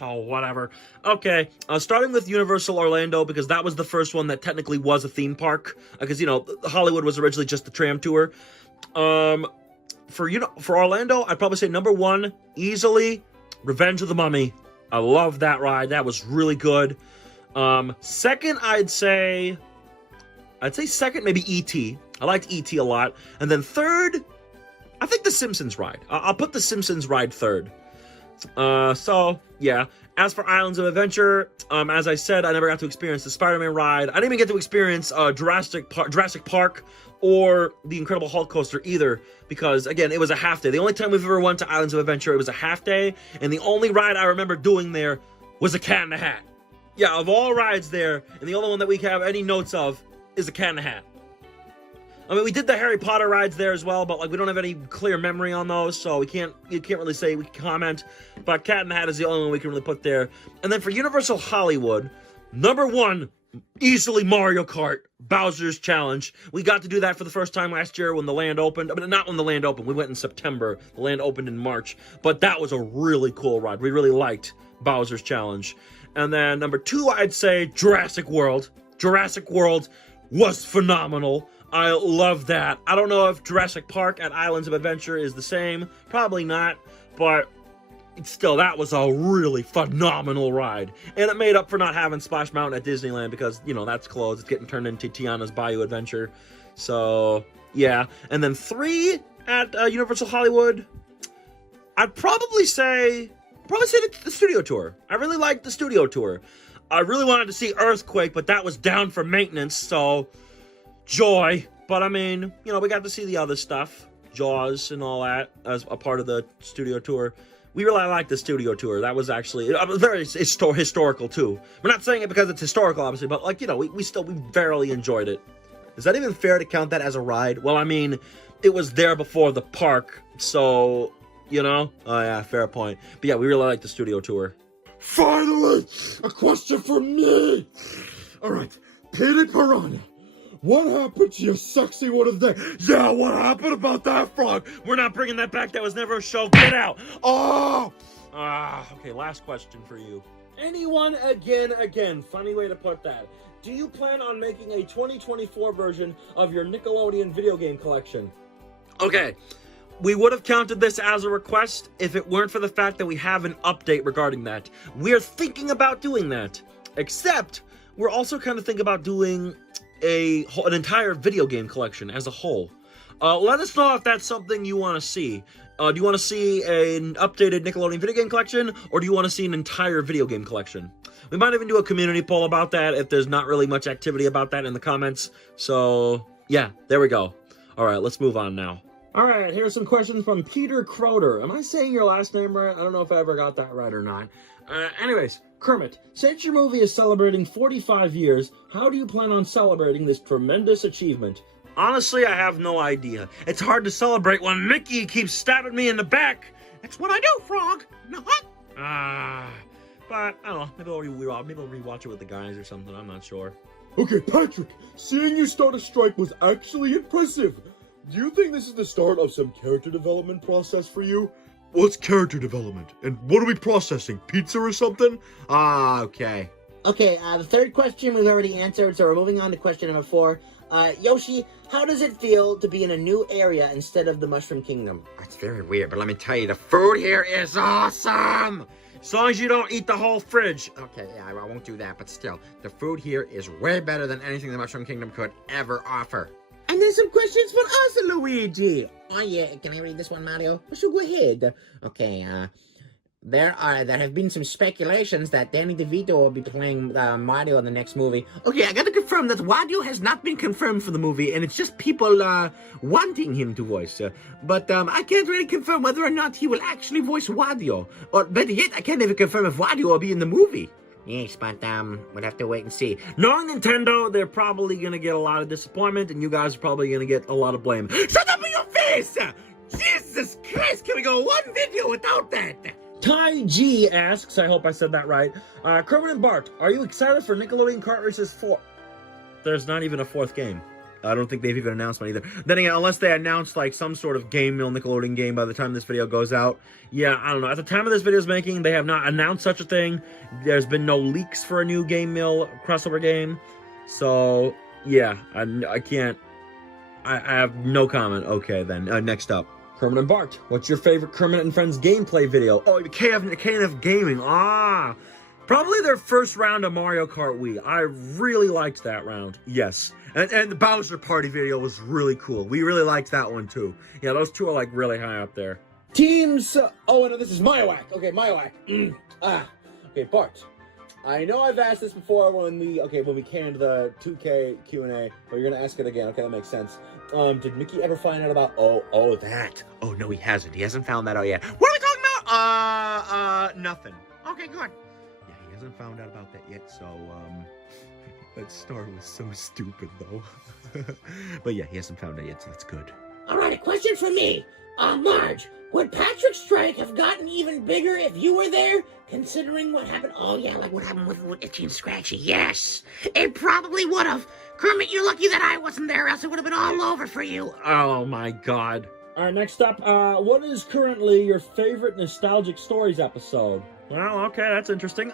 Oh, whatever. Okay, starting with Universal Orlando, because that was the first one that technically was a theme park. Because, you know, Hollywood was originally just the tram tour. For Orlando, I'd probably say number one, easily, Revenge of the Mummy. I love that ride. That was really good. Second, I'd say second, maybe E.T. I liked E.T. a lot. And then third, I think the Simpsons ride. I'll put the Simpsons ride third. So, yeah. As for Islands of Adventure, as I said, I never got to experience the Spider-Man ride. I didn't even get to experience Jurassic Park or the Incredible Hulk coaster either, because again, it was a half day. The only time we've ever went to Islands of Adventure, it was a half day, and the only ride I remember doing there was a Cat in the Hat. Yeah, of all rides there, and the only one that we have any notes of is a Cat in the Hat. I mean, we did the Harry Potter rides there as well, but like we don't have any clear memory on those, so you can't really say we can comment. But Cat in the Hat is the only one we can really put there. And then for Universal Hollywood, number one, easily Mario Kart, Bowser's Challenge. We got to do that for the first time last year when the land opened. I mean, not when the land opened. We went in September. The land opened in March. But that was a really cool ride. We really liked Bowser's Challenge. And then number two, I'd say Jurassic World. Jurassic World was phenomenal. I love that. I don't know if Jurassic Park at Islands of Adventure is the same. Probably not. But still, that was a really phenomenal ride. And it made up for not having Splash Mountain at Disneyland because, you know, that's closed. It's getting turned into Tiana's Bayou Adventure. So, yeah. And then three at Universal Hollywood, I'd probably say the studio tour. I really liked the studio tour. I really wanted to see Earthquake, but that was down for maintenance, so joy. But I mean, you know, we got to see the other stuff, Jaws and all that, as a part of the studio tour. We really liked the studio tour. That was actually very historical too. We're not saying it because it's historical, obviously, but like, you know, we barely enjoyed it. Is that even fair to count that as a ride? Well, I mean, it was there before the park, so, you know? Oh yeah, fair point. But yeah, we really liked the studio tour. Finally, a question for me. All right, Petey Piranha. What happened to your sexy one of the day? Yeah, what happened about that frog? We're not bringing that back. That was never a show. Get out. Oh! Okay, last question for you. Anyone again. Funny way to put that. Do you plan on making a 2024 version of your Nickelodeon video game collection? Okay, we would have counted this as a request if it weren't for the fact that we have an update regarding that. We're thinking about doing that. Except, we're also kind of thinking about doing an entire video game collection as a whole. Let us know if that's something you want to see. Do you want to see an updated Nickelodeon video game collection, or do you want to see an entire video game collection? We might even do a community poll about that if there's not really much activity about that in the comments. So, yeah, there we go. All right, let's move on now. All right, here's some questions from Peter Croder. Am I saying your last name right? I don't know if I ever got that right or not. Anyways, Kermit, since your movie is celebrating 45 years, how do you plan on celebrating this tremendous achievement? Honestly, I have no idea. It's hard to celebrate when Mickey keeps stabbing me in the back. That's what I do, Frog. But I don't know. Maybe I'll rewatch it with the guys or something. I'm not sure. Okay, Patrick, seeing you start a strike was actually impressive. Do you think this is the start of some character development process for you? What's character development? And what are we processing? Pizza or something? Okay. Okay, the third question we've already answered, so we're moving on to question number 4. Yoshi, how does it feel to be in a new area instead of the Mushroom Kingdom? It's very weird, but let me tell you, the food here is awesome! As long as you don't eat the whole fridge. Okay, yeah, I won't do that, but still, the food here is way better than anything the Mushroom Kingdom could ever offer. And there's some questions for us, Luigi. Oh yeah, can I read this one, Mario? Sure, go ahead. Okay, there have been some speculations that Danny DeVito will be playing Mario in the next movie. Okay, I gotta confirm that Wario has not been confirmed for the movie, and it's just people wanting him to voice. But I can't really confirm whether or not he will actually voice Wario. Or better yet, I can't even confirm if Wario will be in the movie. Yes, but we'll have to wait and see. Knowing Nintendo, they're probably gonna get a lot of disappointment, and you guys are probably gonna get a lot of blame. Shut up in your face! Jesus Christ, can we go one video without that? Ty G asks, I hope I said that right, Kermit and Bart, are you excited for Nickelodeon Kart Races 4? There's not even a 4th game. I don't think they've even announced one either. Then again, unless they announce like some sort of game mill Nickelodeon game by the time this video goes out. Yeah, I don't know. At the time of this video's making, they have not announced such a thing. There's been no leaks for a new game mill crossover game. So, yeah, I can't. I have no comment. Okay, then. Next up. Kermit and Bart, what's your favorite Kermit and Friends gameplay video? Oh, KNF Gaming. Probably their first round of Mario Kart Wii. I really liked that round. Yes. And the Bowser Party video was really cool. We really liked that one too. Yeah, those two are like really high up there. Teams. Oh no, this is my whack. Okay, my whack. Okay, Bart. I know I've asked this before when we canned the 2K Q&A, but you're gonna ask it again. Okay, that makes sense. Did Mickey ever find out about that? Oh no, he hasn't. He hasn't found that out yet. What are we talking about? Nothing. Okay, good. Yeah, he hasn't found out about that yet, so, that star was so stupid, though. But yeah, he hasn't found it yet, so that's good. All right, a question for me. Marge, would Patrick's strike have gotten even bigger if you were there, considering what happened? Oh, yeah, like what happened with Itchy and Scratchy. Yes, it probably would have. Kermit, you're lucky that I wasn't there, else it would have been all over for you. Oh my God. All right, next up, what is currently your favorite Nostalgic Stories episode? Well, okay, that's interesting.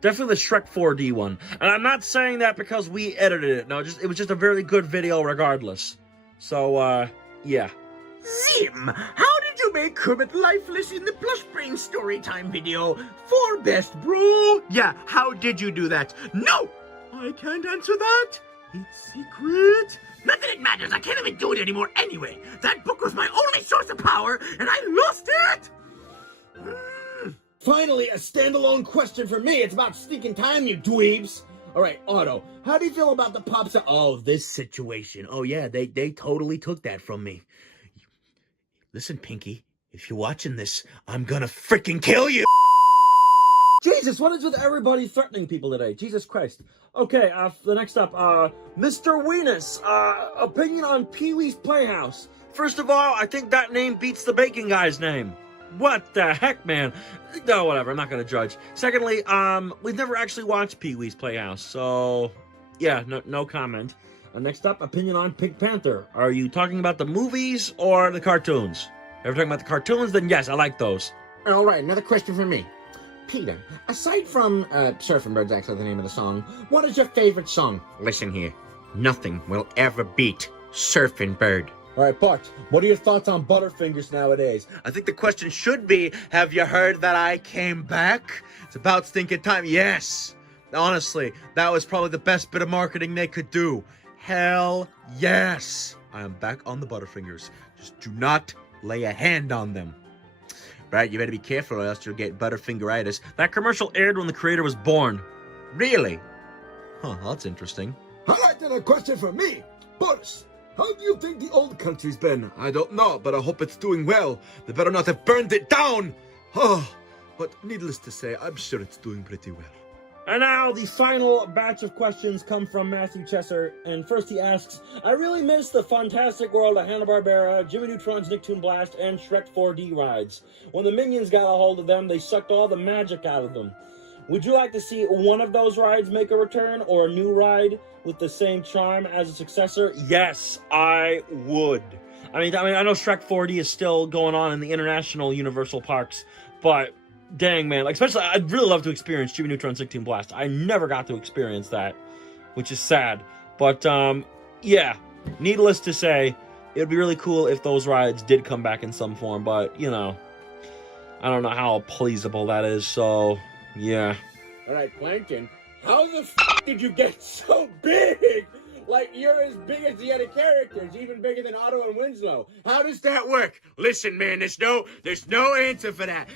Definitely the Shrek 4D one. And I'm not saying that because we edited it. No, it was just a very good video regardless. So, yeah. Zim, how did you make Kermit lifeless in the PlushBrains Storytime video? For best, bro. Yeah, how did you do that? No, I can't answer that. It's secret. Not that it matters. I can't even do it anymore anyway. That book was my only source of power, and I lost it. Finally, a standalone question for me. It's about sneaking time, you dweebs. All right, Otto, how do you feel about the pops? Oh, this situation. Oh, yeah, they totally took that from me. Listen, Pinky, if you're watching this, I'm gonna freaking kill you! Jesus, what is with everybody threatening people today? Jesus Christ. Okay, the next up, Mr. Weenus, opinion on Pee-wee's Playhouse. First of all, I think that name beats the baking guy's name. What the heck, man? No, whatever, I'm not gonna judge. Secondly, we've never actually watched Pee-wee's Playhouse, so yeah, no comment. Next up, opinion on Pink Panther. Are you talking about the movies or the cartoons? If you're talking about the cartoons, then yes, I like those. All right, another question for me. Peter, aside from Surfing Bird's actually the name of the song, what is your favorite song? Listen here, nothing will ever beat Surfing Bird. All right, Bart, what are your thoughts on Butterfingers nowadays? I think the question should be, have you heard that I came back? It's about stinking time. Yes! Honestly, that was probably the best bit of marketing they could do. Hell yes! I am back on the Butterfingers. Just do not lay a hand on them. Right, you better be careful or else you'll get Butterfingeritis. That commercial aired when the creator was born. Really? Huh, that's interesting. All right, then a question for me. Boris, how do you think the old country's been? I don't know, but I hope it's doing well. They better not have burned it down! Oh, but needless to say, I'm sure it's doing pretty well. And now the final batch of questions come from Matthew Chesser, and first he asks, I really miss the fantastic world of Hanna-Barbera, Jimmy Neutron's Nicktoon Blast, and Shrek 4D rides. When the Minions got a hold of them, they sucked all the magic out of them. Would you like to see one of those rides make a return, or a new ride with the same charm as a successor? Yes, I would. I mean, I know Shrek 4D is still going on in the international Universal parks, but dang, man, like, especially, I'd really love to experience Jimmy Neutron's Nicktoon Blast. I never got to experience that, which is sad. But, yeah, needless to say, it would be really cool if those rides did come back in some form, but, you know, I don't know how pleasable that is, so, yeah. All right, Plankton, how the did you get so big? Like, you're as big as the other characters, even bigger than Otto and Winslow. How does that work? Listen, man, there's no answer for that.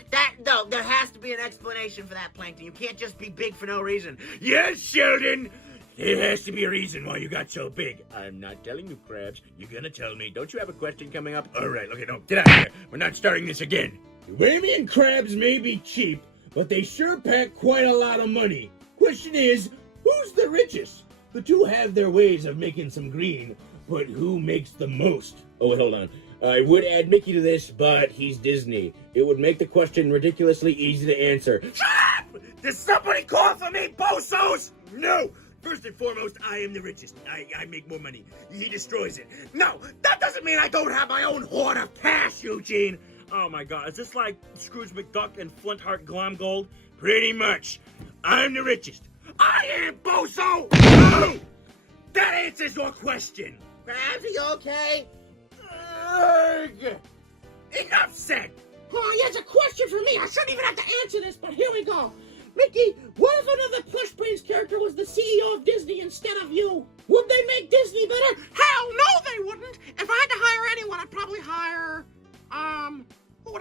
No, there has to be an explanation for that, Plankton. You can't just be big for no reason. Yes, Sheldon! There has to be a reason why you got so big. I'm not telling you, Krabs. You're gonna tell me. Don't you have a question coming up? All right, okay, no, get out of here. We're not starting this again. Wavy and Krabs may be cheap, but they sure pack quite a lot of money. Question is, who's the richest? The two have their ways of making some green, but who makes the most? Oh, wait, hold on. I would add Mickey to this, but he's Disney. It would make the question ridiculously easy to answer. Shut up! Does somebody call for me, Bosos? No! First and foremost, I am the richest. I make more money. He destroys it. No, that doesn't mean I don't have my own hoard of cash, Eugene. Oh my god, is this like Scrooge McDuck and Flintheart Glomgold? Pretty much. I'm the richest. I am Boso! No! That answers your question. Krabs, are you okay? Enough said. Oh, yeah, it's a question for me. I shouldn't even have to answer this, but here we go. Mickey, what if another PlushBrains character was the CEO of Disney instead of you? Would they make Disney better? Hell no, they wouldn't. If I had to hire anyone, I'd probably hire, who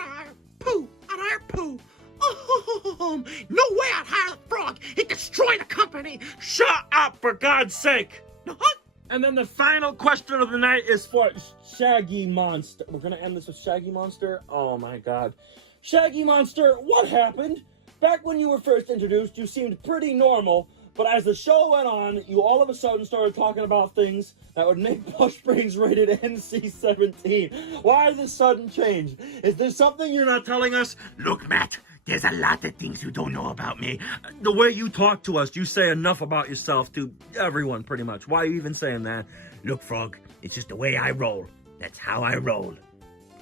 up, for God's sake. And then the final question of the night is for Shaggy Monster. We're gonna end this with Shaggy Monster? Oh my God. Shaggy Monster, what happened? Back when you were first introduced, you seemed pretty normal, but as the show went on, you all of a sudden started talking about things that would make PlushBrains rated NC-17. Why this sudden change? Is there something you're not telling us? Look, Matt, there's a lot of things you don't know about me. The way you talk to us, you say enough about yourself to everyone, pretty much. Why are you even saying that? Look, Frog, it's just the way I roll. That's how I roll.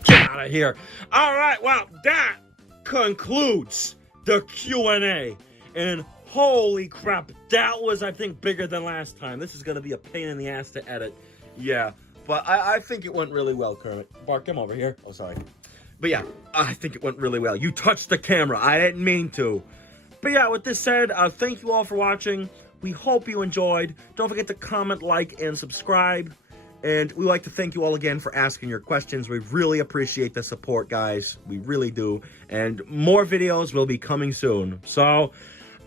Get out of here. All right, well, that concludes the Q&A. And holy crap, that was, I think, bigger than last time. This is going to be a pain in the ass to edit. Yeah, but I think it went really well, Kermit. Bart, come over here. Oh, sorry. But yeah, I think it went really well. You touched the camera. I didn't mean to. But yeah, with this said, thank you all for watching. We hope you enjoyed. Don't forget to comment, like, and subscribe. And we'd like to thank you all again for asking your questions. We really appreciate the support, guys. We really do. And more videos will be coming soon. So,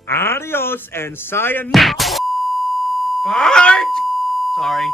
adios and sayonara. Bye! Sorry.